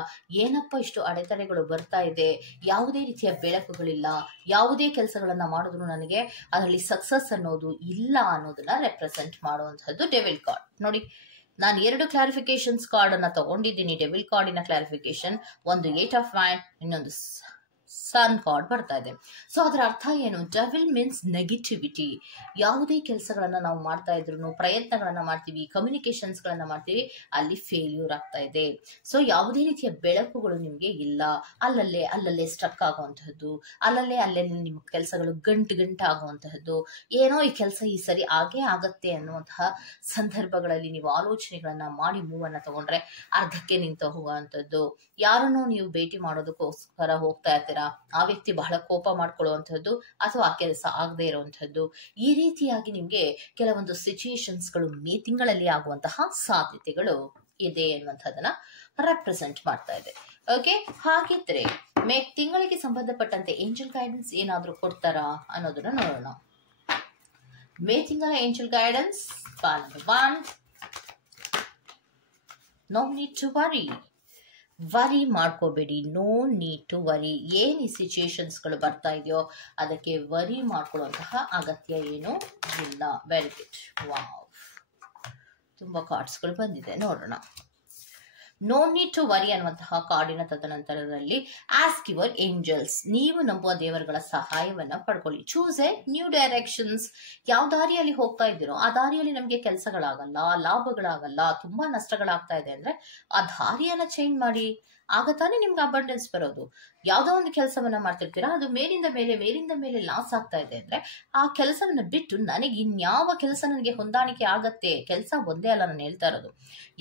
ಏನಪ್ಪ ಇಷ್ಟು ಅಡೆತಡೆಗಳು ಬರ್ತಾ ಇದೆ, ಯಾವುದೇ ರೀತಿಯ ಬೆಳಕುಗಳಿಲ್ಲ, ಯಾವುದೇ ಕೆಲಸಗಳನ್ನ ಮಾಡಿದ್ರು ನನಗೆ ಅದರಲ್ಲಿ ಸಕ್ಸಸ್ ಅನ್ನೋದು ಇಲ್ಲ ಅನ್ನೋದನ್ನ ರೆಪ್ರೆಸೆಂಟ್ ಮಾಡುವಂತಹದ್ದು ಡೆವಿಲ್ ಕಾರ್ಡ್. ನೋಡಿ, ನಾನು 2 ಕ್ಲಾರಿಫಿಕೇಶನ್ಸ್ ಕಾರ್ಡ್ ಅನ್ನ ತಗೊಂಡಿದ್ದೀನಿ. ಡೆವಿಲ್ ಕಾರ್ಡಿನ ಕ್ಲಾರಿಫಿಕೇಶನ್, ಒಂದು 8 ಆಫ್ ವ್ಯಾಂಡ್, ಇನ್ನೊಂದು ಸನ್ ಕಾರ್ಡ್ ಬರ್ತಾ ಇದೆ. ಸೊ ಅದರ ಅರ್ಥ ಏನು? Devil means negativity. ಯಾವುದೇ ಕೆಲಸಗಳನ್ನ ನಾವು ಮಾಡ್ತಾ ಇದ್ರು, ಪ್ರಯತ್ನಗಳನ್ನ ಮಾಡ್ತೀವಿ, ಕಮ್ಯುನಿಕೇಶನ್ಸ್ ಗಳನ್ನ ಮಾಡ್ತೀವಿ, ಅಲ್ಲಿ ಫೇಲ್ಯೂರ್ ಆಗ್ತಾ ಇದೆ. ಸೊ ಯಾವುದೇ ರೀತಿಯ ಬೆಳಕುಗಳು ನಿಮ್ಗೆ ಇಲ್ಲ, ಅಲ್ಲಲ್ಲೇ ಸ್ಟ್ರಕ್ ಆಗುವಂತಹದ್ದು, ಅಲ್ಲೇ ನಿಮ್ಮ ಕೆಲಸಗಳು ಗಂಟಾಗುವಂತಹದ್ದು, ಏನೋ ಈ ಕೆಲಸ ಈ ಸರಿ ಆಗೇ ಆಗತ್ತೆ ಅನ್ನುವಂತಹ ಸಂದರ್ಭಗಳಲ್ಲಿ ನೀವು ಆಲೋಚನೆಗಳನ್ನ ಮಾಡಿ ಮೂವ್ ಅನ್ನ ತಗೊಂಡ್ರೆ ಅರ್ಧಕ್ಕೆ ನಿಂತು ಹೋಗುವಂತದ್ದು. ಯಾರನ್ನೋ ನೀವು ಭೇಟಿ ಮಾಡೋದಕ್ಕೋಸ್ಕರ ಹೋಗ್ತಾ ಇರ್ತೀರಾ, ಆ ವ್ಯಕ್ತಿ ಬಹಳ ಕೋಪ ಮಾಡ್ಕೊಳ್ಳುವಂಥದ್ದು ಅಥವಾ ಆ ಕೆಲಸ ಆಗದೆ ಇರುವಂತಹದ್ದು, ಈ ರೀತಿಯಾಗಿ ನಿಮ್ಗೆ ಕೆಲವೊಂದು ಸಿಚುಯೇಷನ್ಸ್ಗಳು ಮೇ ತಿಂಗಳಲ್ಲಿ ಆಗುವಂತಹ ಸಾಧ್ಯತೆಗಳು ಇದೆ ಅನ್ನುವಂಥದ್ದನ್ನ ರೆಪ್ರೆಸೆಂಟ್ ಮಾಡ್ತಾ ಇದೆ. ಓಕೆ, ಹಾಗಿದ್ರೆ ಮೇ ತಿಂಗಳಿಗೆ ಸಂಬಂಧಪಟ್ಟಂತೆ ಏಂಜಲ್ ಗೈಡೆನ್ಸ್ ಏನಾದ್ರೂ ಕೊಡ್ತಾರಾ ಅನ್ನೋದನ್ನ ನೋಡೋಣ. ಮೇ ತಿಂಗಳ angel guidance number 1, no need to worry ಮಾಡ್ಕೋಬೇಡಿ. No need to worry. ಏನ್ ಈ ಸಿಚುಯೇಷನ್ಸ್ಗಳು ಬರ್ತಾ ಇದೆಯೋ ಅದಕ್ಕೆ ವರಿ ಮಾಡ್ಕೊಳ್ಳುವಂತಹ ಅಗತ್ಯ ಏನು ಇಲ್ಲ. Very good. ವಾವ್, ತುಂಬಾ ಕಾರ್ಡ್ಸ್ಗಳು ಬಂದಿದೆ, ನೋಡೋಣ. ನೋ ನೀಡ್ ಟು ವರಿ ಅನ್ನುವಂತಹ ಕಾರ್ಡಿನ ತದನಂತರದಲ್ಲಿ ಆಸ್ಕ್ ಯುವರ್ ಏಂಜಲ್ಸ್. ನೀವು ನಂಬುವ ದೇವರುಗಳ ಸಹಾಯವನ್ನ ಪಡ್ಕೊಳ್ಳಿ. Choose a new directions. ಯಾವ ದಾರಿಯಲ್ಲಿ ಹೋಗ್ತಾ ಇದ್ದೀರೋ ಆ ದಾರಿಯಲ್ಲಿ ನಮ್ಗೆ ಕೆಲಸಗಳಾಗಲ್ಲ, ಲಾಭಗಳಾಗಲ್ಲ, ತುಂಬಾ ನಷ್ಟಗಳಾಗ್ತಾ ಇದೆ ಅಂದ್ರೆ ಆ ದಾರಿಯನ್ನ ಚೇಂಜ್ ಮಾಡಿ. ಆಗ ತಾನೇ ನಿಮ್ಗೆ ಅಬಂಡೆನ್ಸ್ ಬರೋದು. ಯಾವ್ದೋ ಒಂದು ಕೆಲಸವನ್ನ ಮಾಡ್ತಿರ್ತೀರಾ, ಅದು ಮೇಲಿಂದ ಮೇಲೆ ಲಾಸ್ ಆಗ್ತಾ ಇದೆ ಅಂದ್ರೆ ಆ ಕೆಲಸವನ್ನ ಬಿಟ್ಟು ನನಗೆ ಇನ್ಯಾವ ಕೆಲಸ ನನಗೆ ಹೊಂದಾಣಿಕೆ ಆಗತ್ತೆ. ಕೆಲಸ ಒಂದೇ ಅಲ್ಲ ನಾನು ಹೇಳ್ತಾ ಇರೋದು,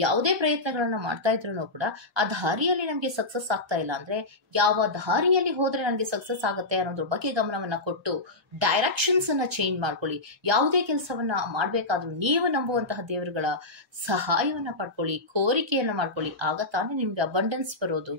ಯಾವುದೇ ಪ್ರಯತ್ನಗಳನ್ನ ಮಾಡ್ತಾ ಇದ್ರು ಕೂಡ ಆ ದಾರಿಯಲ್ಲಿ ನಮ್ಗೆ ಸಕ್ಸಸ್ ಆಗ್ತಾ ಇಲ್ಲ ಅಂದ್ರೆ ಯಾವ ದಾರಿಯಲ್ಲಿ ಹೋದ್ರೆ ನನಗೆ ಸಕ್ಸಸ್ ಆಗತ್ತೆ ಅನ್ನೋದ್ರ ಬಗ್ಗೆ ಗಮನವನ್ನ ಕೊಟ್ಟು ಡೈರೆಕ್ಷನ್ಸ್ ಅನ್ನ ಚೇಂಜ್ ಮಾಡ್ಕೊಳ್ಳಿ. ಯಾವುದೇ ಕೆಲಸವನ್ನ ಮಾಡ್ಬೇಕಾದ್ರೂ ನೀವು ನಂಬುವಂತಹ ದೇವರುಗಳ ಸಹಾಯವನ್ನ ಪಡ್ಕೊಳ್ಳಿ, ಕೋರಿಕೆಯನ್ನ ಮಾಡ್ಕೊಳ್ಳಿ. ಆಗ ತಾನೇ ನಿಮ್ಗೆ ಅಬಂಡೆನ್ಸ್ ಬರೋದು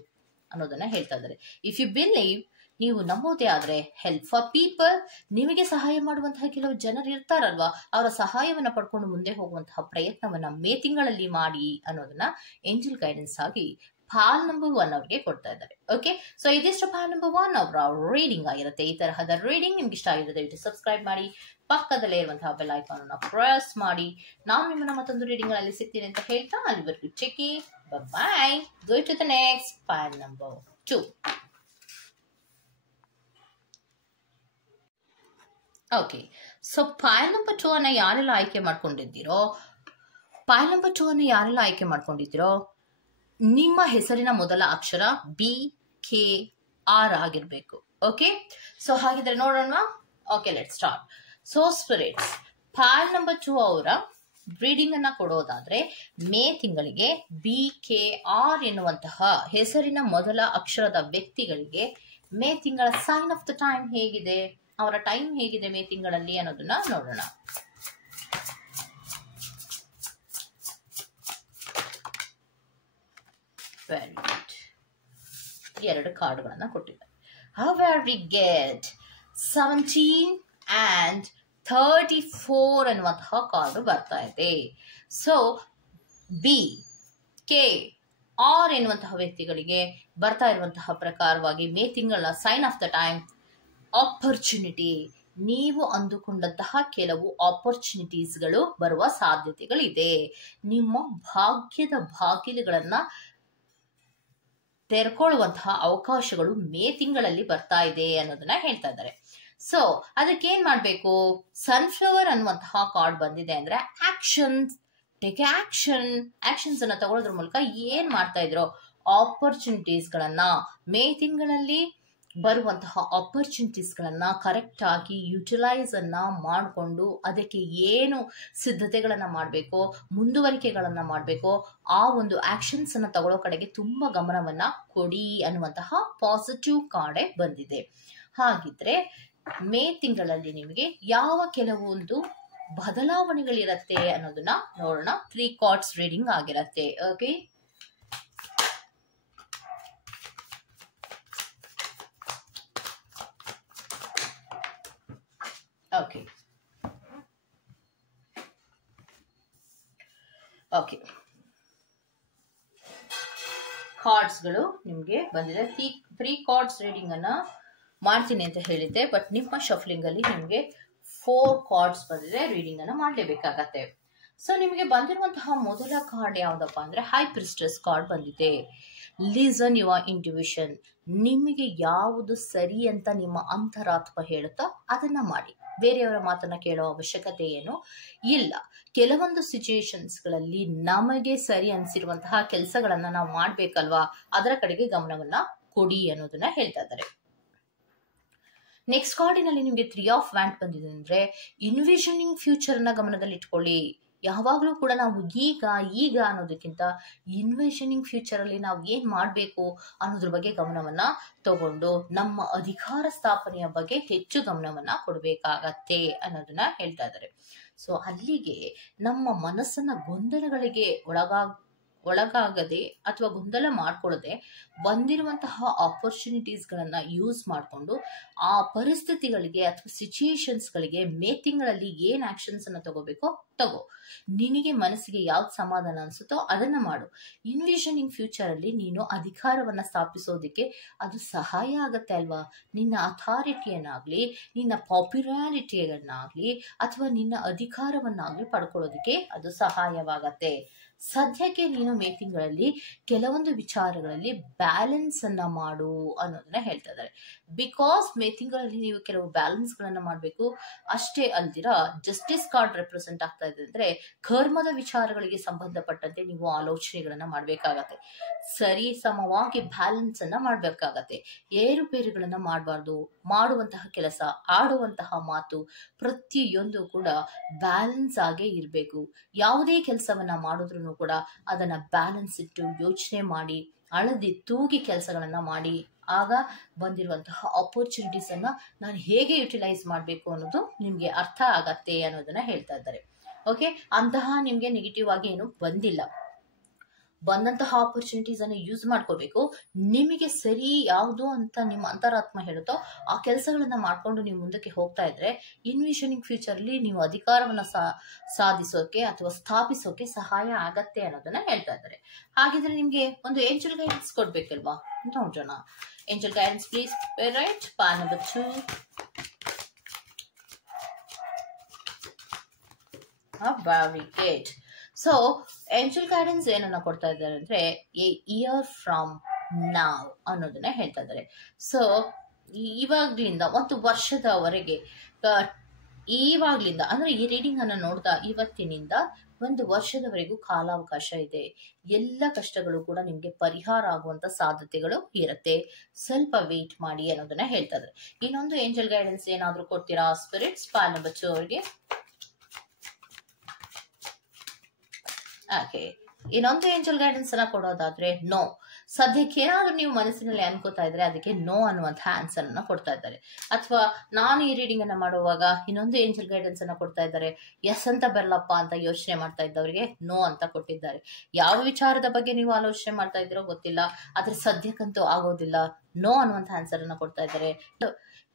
ಅನ್ನೋದನ್ನ ಹೇಳ್ತಾ ಇದ್ದಾರೆ. ಇಫ್ ಯು ಬಿಲೀವ್, ನೀವು ನಂಬೋದೇ ಆದ್ರೆ ಹೆಲ್ಪ್ ಫಾರ್ ಪೀಪಲ್, ನಿಮಗೆ ಸಹಾಯ ಮಾಡುವಂತಹ ಕೆಲವು ಜನರು ಇರ್ತಾರಲ್ವಾ, ಅವರ ಸಹಾಯವನ್ನ ಪಡ್ಕೊಂಡು ಮುಂದೆ ಹೋಗುವಂತಹ ಪ್ರಯತ್ನವನ್ನ ಮೇ ತಿಂಗಳಲ್ಲಿ ಮಾಡಿ ಅನ್ನೋದನ್ನ ಏಂಜಲ್ ಗೈಡೆನ್ಸ್ ಆಗಿ ಪಾಲ್ ನಂಬರ್ 1 ಅವ್ರಿಗೆ ಕೊಡ್ತಾ ಇದ್ದಾರೆ. ಓಕೆ, ಸೊ ಇದಿಷ್ಟು ಪಾಲ್ ನಂಬರ್ 1 ಅವರ ರೀಡಿಂಗ್ ಆಗಿರುತ್ತೆ. ಈ ತರಹದ ರೀಡಿಂಗ್ ನಿಮ್ಗೆ ಇಷ್ಟ ಆಗಿರುತ್ತೆ ದಯವಿಟ್ಟು ಸಬ್ಸ್ಕ್ರೈಬ್ ಮಾಡಿ, ಪಕ್ಕದಲ್ಲೇ ಇರುವಂತಹ ಬೆಲ್ ಐಕಾನ್ ಅನ್ನ ಪ್ರೆಸ್ ಮಾಡಿ. ನಾನು ನಿಮ್ಮನ್ನ ಮತ್ತೊಂದು ರೀಡಿಂಗ್ ಗಳಲ್ಲಿ ಸಿಗ್ತೀನಿ ಅಂತ ಹೇಳ್ತಾ ಅಲ್ಲಿವರೆಗೂ ಚೆಕ್ಕಿ bye. Go to the next pile number 2. Okay, so pile number 2 ಅನ್ನ ಯಾರೆಲ್ಲ ಆಯ್ಕೆ ಮಾಡ್ಕೊಂಡಿದ್ದೀರೋ ನಿಮ್ಮ ಹೆಸರಿನ ಮೊದಲ ಅಕ್ಷರ BKR ಆಗಿರ್ಬೇಕು. ಓಕೆ, ಸೊ ಹಾಗಿದ್ರೆ ನೋಡೋಣ. Okay, let start. So spirits, pile number 2 ಅವರ ರೀಡಿಂಗ್ ಅನ್ನ ಕೊಡೋದಾದ್ರೆ ಮೇ ತಿಂಗಳಿಗೆ BKR ಎನ್ನುವಂತಹ ಹೆಸರಿನ ಮೊದಲ ಅಕ್ಷರದ ವ್ಯಕ್ತಿಗಳಿಗೆ ಮೇ ತಿಂಗಳ ಸೈನ್ ಆಫ್ ದ ಟೈಮ್ ಹೇಗಿದೆ, ಅವರ ಟೈಮ್ ಹೇಗಿದೆ ಮೇ ತಿಂಗಳಲ್ಲಿ ಅನ್ನೋದನ್ನ ನೋಡೋಣ. Very good. 2 ಕಾರ್ಡ್ಗಳನ್ನ ಕೊಟ್ಟಿದ್ದಾರೆ. However, we get 17 and 34 ಅನ್ನುವಂತಹ ಕಾರ್ಡ್ ಬರ್ತಾ ಇದೆ. ಸೊ BKR ಎನ್ನುವಂತಹ ವ್ಯಕ್ತಿಗಳಿಗೆ ಬರ್ತಾ ಇರುವಂತಹ ಪ್ರಕಾರವಾಗಿ ಮೇ ತಿಂಗಳ sign of the time opportunity. ನೀವು ಅಂದುಕೊಂಡಂತಹ ಕೆಲವು ಆಪರ್ಚುನಿಟೀಸ್ಗಳು ಬರುವ ಸಾಧ್ಯತೆಗಳಿದೆ. ನಿಮ್ಮ ಭಾಗ್ಯದ ಬಾಗಿಲುಗಳನ್ನ ತೆರ್ಕೊಳ್ಳುವಂತಹ ಅವಕಾಶಗಳು ಮೇ ತಿಂಗಳಲ್ಲಿ ಬರ್ತಾ ಇದೆ ಅನ್ನೋದನ್ನ ಹೇಳ್ತಾ ಇದ್ದಾರೆ. ಸೊ ಅದಕ್ಕೆ ಏನ್ ಮಾಡ್ಬೇಕು? ಸನ್ಫ್ಲವರ್ ಅನ್ನುವಂತಹ ಕಾರ್ಡ್ ಬಂದಿದೆ ಅಂದ್ರೆ ಆಕ್ಷನ್ಸ್, ಟೇಕ್ ಆಕ್ಷನ್ಸ್ ಅನ್ನ ತಗೊಳ್ಳೋದ್ರ ಮೂಲಕ ಏನ್ ಮಾಡ್ತಾ ಇದ್ರು, ಆಪರ್ಚುನಿಟೀಸ್ ಗಳನ್ನ ಮೇ ತಿಂಗಳಲ್ಲಿ ಬರುವಂತಹ ಆಪರ್ಚುನಿಟೀಸ್ ಗಳನ್ನ ಕರೆಕ್ಟ್ ಆಗಿ ಯುಟಿಲೈಸ್ ಅನ್ನ ಮಾಡಿಕೊಂಡು ಅದಕ್ಕೆ ಏನು ಸಿದ್ಧತೆಗಳನ್ನ ಮಾಡಬೇಕು, ಮುಂದುವರಿಕೆಗಳನ್ನ ಮಾಡಬೇಕು, ಆ ಒಂದು ಆಕ್ಷನ್ಸ್ ಅನ್ನ ತಗೊಳ್ಳೋ ಕಡೆಗೆ ತುಂಬಾ ಗಮನವನ್ನ ಕೊಡಿ ಅನ್ನುವಂತಹ ಪಾಸಿಟಿವ್ ಕಾರ್ಡೇ ಬಂದಿದೆ. ಹಾಗಿದ್ರೆ ಮೇ ತಿಂಗಳಲ್ಲಿ ನಿಮಗೆ ಯಾವ ಕೆಲವೊಂದು ಬದಲಾವಣೆಗಳಿರತ್ತೆ ಅನ್ನೋದನ್ನ ನೋಡೋಣ. 3 ಕಾರ್ಡ್ಸ್ ರೀಡಿಂಗ್ ಆಗಿರತ್ತೆ. ಓಕೆ, ಓಕೆ ಓಕೆ ಕಾರ್ಡ್ಸ್ಗಳು ನಿಮಗೆ ಬಂದಿದೆ. 3 ಕಾರ್ಡ್ಸ್ ರೀಡಿಂಗ್ ಅನ್ನ ಮಾಡ್ತೀನಿ ಅಂತ ಹೇಳಿದ್ದೆ, ಬಟ್ ನಿಮ್ಮ ಶಫ್ಲಿಂಗ್ ಅಲ್ಲಿ ನಿಮಗೆ 4 ಕಾರ್ಡ್ಸ್ ಬಂದಿದೆ. ರೀಡಿಂಗ್ ಅನ್ನ ಮಾಡಲೇಬೇಕಾಗತ್ತೆ. ಸೊ ನಿಮಗೆ ಬಂದಿರುವಂತಹ ಮೊದಲ ಕಾರ್ಡ್ ಯಾವ್ದಪ್ಪ ಅಂದ್ರೆ ಹೈ ಪ್ರಿಸ್ಟೆಸ್ ಕಾರ್ಡ್ ಬಂದಿದೆ. Listen your intuition. ನಿಮಗೆ ಯಾವುದು ಸರಿ ಅಂತ ನಿಮ್ಮ ಅಂತರಾತ್ಮ ಹೇಳುತ್ತೋ ಅದನ್ನ ಮಾಡಿ. ಬೇರೆಯವರ ಮಾತನ್ನ ಕೇಳೋ ಅವಶ್ಯಕತೆ ಏನು ಇಲ್ಲ. ಕೆಲವೊಂದು ಸಿಚುಯೇಷನ್ಸ್ಗಳಲ್ಲಿ ನಮಗೆ ಸರಿ ಅನ್ಸಿರುವಂತಹ ಕೆಲಸಗಳನ್ನ ನಾವು ಮಾಡ್ಬೇಕಲ್ವಾ, ಅದರ ಕಡೆಗೆ ಗಮನವನ್ನ ಕೊಡಿ ಅನ್ನೋದನ್ನ ಹೇಳ್ತಾ ಇದ್ದಾರೆ. ನೆಕ್ಸ್ಟ್ ಕಾರ್ಡಿನಲ್ಲಿ ನಿಮಗೆ 3 ಆಫ್ ವ್ಯಾಂಡ್ ಬಂದಿದೆ ಅಂದ್ರೆ ಇನ್ವಿಷನಿಂಗ್ ಫ್ಯೂಚರ್ ನ ಗಮನದಲ್ಲಿ ಇಟ್ಕೊಳ್ಳಿ. ಯಾವಾಗಲೂ ಕೂಡ ನಾವು ಈಗ ಅನ್ನೋದಕ್ಕಿಂತ ಇನ್ವಿಷನಿಂಗ್ ಫ್ಯೂಚರ್ ಅಲ್ಲಿ ನಾವು ಏನ್ ಮಾಡ್ಬೇಕು ಅನ್ನೋದ್ರ ಬಗ್ಗೆ ಗಮನವನ್ನ ತಗೊಂಡು ನಮ್ಮ ಅಧಿಕಾರ ಸ್ಥಾಪನೆಯ ಬಗ್ಗೆ ಹೆಚ್ಚು ಗಮನವನ್ನ ಕೊಡಬೇಕಾಗತ್ತೆ ಅನ್ನೋದನ್ನ ಹೇಳ್ತಾ ಇದ್ದಾರೆ. ಸೊ ಅಲ್ಲಿಗೆ ನಮ್ಮ ಮನಸ್ಸನ್ನ ಗೊಂದಲಗಳಿಗೆ ಒಳಗಾಗದೆ ಅಥವಾ ಗೊಂದಲ ಮಾಡ್ಕೊಳ್ಳದೆ ಬಂದಿರುವಂತಹ ಆಪರ್ಚುನಿಟೀಸ್ ಗಳನ್ನ ಯೂಸ್ ಮಾಡಿಕೊಂಡು ಆ ಪರಿಸ್ಥಿತಿಗಳಿಗೆ ಅಥವಾ ಸಿಚುಯೇಷನ್ಸ್ ಗಳಿಗೆ ಮೇ ತಿಂಗಳಲ್ಲಿ ಏನ್ ಆಕ್ಷನ್ಸ್ ಅನ್ನ ತಗೋಬೇಕೋ ತಗೋ. ನಿನಗೆ ಮನಸ್ಸಿಗೆ ಯಾವ್ದು ಸಮಾಧಾನ ಅನ್ಸುತ್ತೋ ಅದನ್ನ ಮಾಡು. ಇನ್ವಿಷನಿಂಗ್ ಫ್ಯೂಚರ್ ಅಲ್ಲಿ ನೀನು ಅಧಿಕಾರವನ್ನ ಸ್ಥಾಪಿಸೋದಕ್ಕೆ ಅದು ಸಹಾಯ ಆಗತ್ತೆ ಅಲ್ವಾ. ನಿನ್ನ ಅಥಾರಿಟಿಯನ್ನಾಗ್ಲಿ, ನಿನ್ನ ಪಾಪ್ಯುಲಾರಿಟಿಯನ್ನಾಗ್ಲಿ ಅಥವಾ ನಿನ್ನ ಅಧಿಕಾರವನ್ನಾಗ್ಲಿ ಪಡ್ಕೊಳ್ಳೋದಕ್ಕೆ ಅದು ಸಹಾಯವಾಗತ್ತೆ. ಸದ್ಯಕ್ಕೆ ನೀನು ಮೇ ತಿಂಗಳಲ್ಲಿ ಕೆಲವೊಂದು ವಿಚಾರಗಳಲ್ಲಿ ಬ್ಯಾಲೆನ್ಸ್ ಅನ್ನ ಮಾಡು ಅನ್ನೋದನ್ನ ಹೇಳ್ತಾ ಇದ್ದಾರೆ. ಬಿಕಾಸ್ ಮೇ ತಿಂಗಳಲ್ಲಿ ನೀವು ಕೆಲವು ಬ್ಯಾಲೆನ್ಸ್ ಗಳನ್ನ ಮಾಡ್ಬೇಕು. ಅಷ್ಟೇ ಅಲ್ದಿರ ಜಸ್ಟಿಸ್ ಕಾರ್ಡ್ ರೆಪ್ರೆಸೆಂಟ್ ಆಗ್ತಾ ಇದೆ ಅಂದ್ರೆ ಕರ್ಮದ ವಿಚಾರಗಳಿಗೆ ಸಂಬಂಧಪಟ್ಟಂತೆ ನೀವು ಆಲೋಚನೆಗಳನ್ನ ಮಾಡ್ಬೇಕಾಗತ್ತೆ. ಸರಿ ಸಮವಾಗಿ ಬ್ಯಾಲೆನ್ಸ್ ಅನ್ನ ಮಾಡ್ಬೇಕಾಗತ್ತೆ. ಏರುಪೇರುಗಳನ್ನ ಮಾಡಬಾರ್ದು. ಮಾಡುವಂತಹ ಕೆಲಸ, ಆಡುವಂತಹ ಮಾತು ಪ್ರತಿಯೊಂದು ಕೂಡ ಬ್ಯಾಲೆನ್ಸ್ ಆಗೇ ಇರಬೇಕು. ಯಾವುದೇ ಕೆಲಸವನ್ನ ಮಾಡಿದ್ರು ಕೂಡ ಅದನ್ನ ಬ್ಯಾಲೆನ್ಸ್ ಇಟ್ಟು ಯೋಚನೆ ಮಾಡಿ ಅಳದಿ ತೂಗಿ ಕೆಲಸಗಳನ್ನ ಮಾಡಿ ಆಗ ಬಂದಿರುವಂತಹ ಆಪರ್ಚುನಿಟೀಸ್ ಅನ್ನ ನಾನು ಹೇಗೆ ಯುಟಿಲೈಸ್ ಮಾಡಬೇಕು ಅನ್ನೋದು ನಿಮ್ಗೆ ಅರ್ಥ ಆಗತ್ತೆ ಅನ್ನೋದನ್ನ ಹೇಳ್ತಾ ಇದ್ದಾರೆ. ಓಕೆ, ಅಂತಹ ನಿಮ್ಗೆ ನೆಗೆಟಿವ್ ಆಗಿ ಏನು ಬಂದಿಲ್ಲ. ಬಂದಂತಹ ಆಪರ್ಚುನಿಟೀಸ್ ಅನ್ನು ಯೂಸ್ ಮಾಡ್ಕೋಬೇಕು. ನಿಮಗೆ ಸರಿ ಯಾವುದು ಅಂತ ನಿಮ್ಮ ಅಂತರಾತ್ಮ ಹೇಳುತ್ತೋ ಆ ಕೆಲಸಗಳನ್ನ ಮಾಡ್ಕೊಂಡು ನೀವು ಮುಂದಕ್ಕೆ ಹೋಗ್ತಾ ಇದ್ರೆ ಇನ್ವಿಷನಿಂಗ್ ಫ್ಯೂಚರ್ ಅಲ್ಲಿ ನೀವು ಅಧಿಕಾರವನ್ನ ಸಾಧಿಸೋಕೆ ಅಥವಾ ಸ್ಥಾಪಿಸೋಕೆ ಸಹಾಯ ಆಗತ್ತೆ ಅನ್ನೋದನ್ನ ಹೇಳ್ತಾ ಇದ್ದಾರೆ. ಹಾಗಿದ್ರೆ ನಿಮ್ಗೆ ಒಂದು ಏಂಜಲ್ ಗೈಡೆನ್ಸ್ ಕೊಡ್ಬೇಕಲ್ವಾ, ನೋಡೋಣ. Angel guidance please right pile number 2. Very good. So angel guidance ಏನನ್ನ ಕೊಡ್ತಾ ಇದ್ದಾರೆ ಅಂದ್ರೆ ಎ ಇಯರ್ ಫ್ರಮ್ ನಾವ್ ಅನ್ನೋದನ್ನ ಹೇಳ್ತಾ ಇದ್ದಾರೆ. ಸೊ ಇವಾಗ್ಲಿಂದ ಒಂದು ವರ್ಷದವರೆಗೆ, ಇವಾಗ್ಲಿಂದ ಅಂದ್ರೆ ಈ ರೀಡಿಂಗ್ ಅನ್ನ ನೋಡ್ತಾ ಇವತ್ತಿನಿಂದ ಒಂದು ವರ್ಷದವರೆಗೂ ಕಾಲಾವಕಾಶ ಇದೆ. ಎಲ್ಲ ಕಷ್ಟಗಳು ಕೂಡ ನಿಮ್ಗೆ ಪರಿಹಾರ ಆಗುವಂತ ಸಾಧ್ಯತೆಗಳು ಇರುತ್ತೆ. ಸ್ವಲ್ಪ ವೇಟ್ ಮಾಡಿ ಅನ್ನೋದನ್ನ ಹೇಳ್ತಾ ಇದ್ದಾರೆ. ಇನ್ನೊಂದು ಏಂಜಲ್ ಗೈಡೆನ್ಸ್ ಏನಾದ್ರೂ ಕೊಡ್ತೀರಾ ಸ್ಪಿರಿಟ್ಸ್ ಪಾಲ್ ನಂಬರ್ 2 ಅವ್ರಿಗೆ? ಇನ್ನೊಂದು ಏಂಜಲ್ ಗೈಡೆನ್ಸ್ ಅನ್ನ ಕೊಡೋದಾದ್ರೆ ನೋ. ಸದ್ಯಕ್ಕೆ ಏನಾದ್ರೂ ನೀವು ಮನಸ್ಸಿನಲ್ಲಿ ಅನ್ಕೋತಾ ಇದ್ರೆ ಅದಕ್ಕೆ ನೋ ಅನ್ನುವಂತಹ ಆನ್ಸರ್ ಅನ್ನ ಕೊಡ್ತಾ ಇದ್ದಾರೆ. ಅಥವಾ ನಾನು ಈ ರೀಡಿಂಗ್ ಅನ್ನ ಮಾಡುವಾಗ ಇನ್ನೊಂದು ಏಂಜಲ್ ಗೈಡೆನ್ಸ್ ಅನ್ನ ಕೊಡ್ತಾ ಇದ್ದಾರೆ. ಎಸ್ ಅಂತ ಬರಲಪ್ಪ ಅಂತ ಯೋಚನೆ ಮಾಡ್ತಾ ಇದ್ದವರಿಗೆ ನೋ ಅಂತ ಕೊಟ್ಟಿದ್ದಾರೆ. ಯಾವ ವಿಚಾರದ ಬಗ್ಗೆ ನೀವು ಆಲೋಚನೆ ಮಾಡ್ತಾ ಇದ್ದೀರೋ ಗೊತ್ತಿಲ್ಲ, ಆದ್ರೆ ಸದ್ಯಕ್ಕಂತೂ ಆಗೋದಿಲ್ಲ, ನೋ ಅನ್ನುವಂತ ಆನ್ಸರ್ ಅನ್ನ ಕೊಡ್ತಾ ಇದ್ದಾರೆ.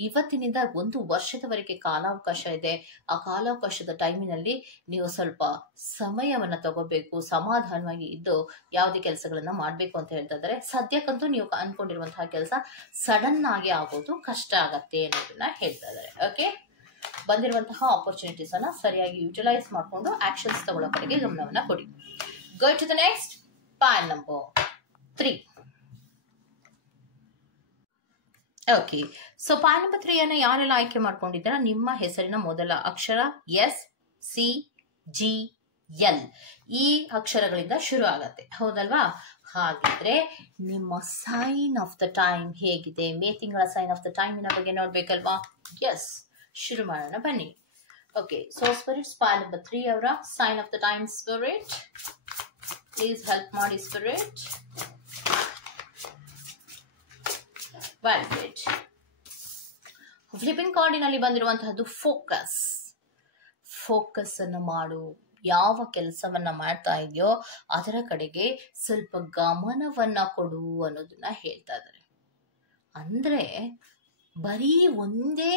ಇವತ್ತಿನಿಂದ ಒಂದು ವರ್ಷದವರೆಗೆ ಕಾಲಾವಕಾಶ ಇದೆ. ಆ ಕಾಲಾವಕಾಶದ ಟೈಮಿನಲ್ಲಿ ನೀವು ಸ್ವಲ್ಪ ಸಮಯವನ್ನ ತಗೋಬೇಕು, ಸಮಾಧಾನವಾಗಿ ಇದ್ದು ಯಾವುದೇ ಕೆಲಸಗಳನ್ನ ಮಾಡ್ಬೇಕು ಅಂತ ಹೇಳ್ತಾ ಇದ್ದಾರೆ. ಸದ್ಯಕ್ಕಂತೂ ನೀವು ಅನ್ಕೊಂಡಿರುವಂತಹ ಕೆಲಸ ಸಡನ್ ಆಗಿ ಆಗೋದು ಕಷ್ಟ ಆಗತ್ತೆ ಅನ್ನೋದನ್ನ ಹೇಳ್ತಾ ಇದ್ದಾರೆ. ಓಕೆ, ಬಂದಿರುವಂತಹ ಆಪರ್ಚುನಿಟೀಸ್ ಅನ್ನ ಸರಿಯಾಗಿ ಯುಟಿಲೈಸ್ ಮಾಡ್ಕೊಂಡು ಆಕ್ಷನ್ಸ್ ತಗೊಳ್ಳೋ ಕಡೆಗೆ ಗಮನವನ್ನ ಕೊಡಿ. Go to the next pile number 3. Okay, so pile number 3 ಅನ್ನ ಯಾರೆಲ್ಲ ಆಯ್ಕೆ ಮಾಡ್ಕೊಂಡಿದ್ದೀರಾ, ನಿಮ್ಮ ಹೆಸರಿನ ಮೊದಲ ಅಕ್ಷರ SCGL ಈ ಅಕ್ಷರಗಳಿಂದ ಶುರು ಆಗತ್ತೆ, ಹೌದಲ್ವಾ? ಹಾಗಿದ್ರೆ ನಿಮ್ಮ ಸೈನ್ ಆಫ್ ದ ಟೈಮ್ ಹೇಗಿದೆ, ಮೇ ತಿಂಗಳ ಸೈನ್ ಆಫ್ ದ ಟೈಮಿನ ಬಗ್ಗೆ ನೋಡ್ಬೇಕಲ್ವಾ? ಎಸ್, ಶುರು ಮಾಡೋಣ ಬನ್ನಿ. Okay, so spirits pile number 3 ಅವರ sign of the time spirit please help ಮಾಡಿ ಸ್ಪಿರಿಟ್. Very good. ಫ್ಲಿಪಿಂಗ್ ಕಾರ್ಡಿನಲ್ಲಿ ಬಂದಿರುವಂತಹದ್ದು ಫೋಕಸ್. ಫೋಕಸ್ ಅನ್ನು ಮಾಡು. ಯಾವ ಕೆಲಸವನ್ನ ಮಾಡ್ತಾ ಇದೆಯೋ ಅದರ ಕಡೆಗೆ ಸ್ವಲ್ಪ ಗಮನವನ್ನ ಕೊಡು ಅನ್ನೋದನ್ನ ಹೇಳ್ತಾ ಇದ್ದಾರೆ. ಅಂದ್ರೆ ಬರೀ ಒಂದೇ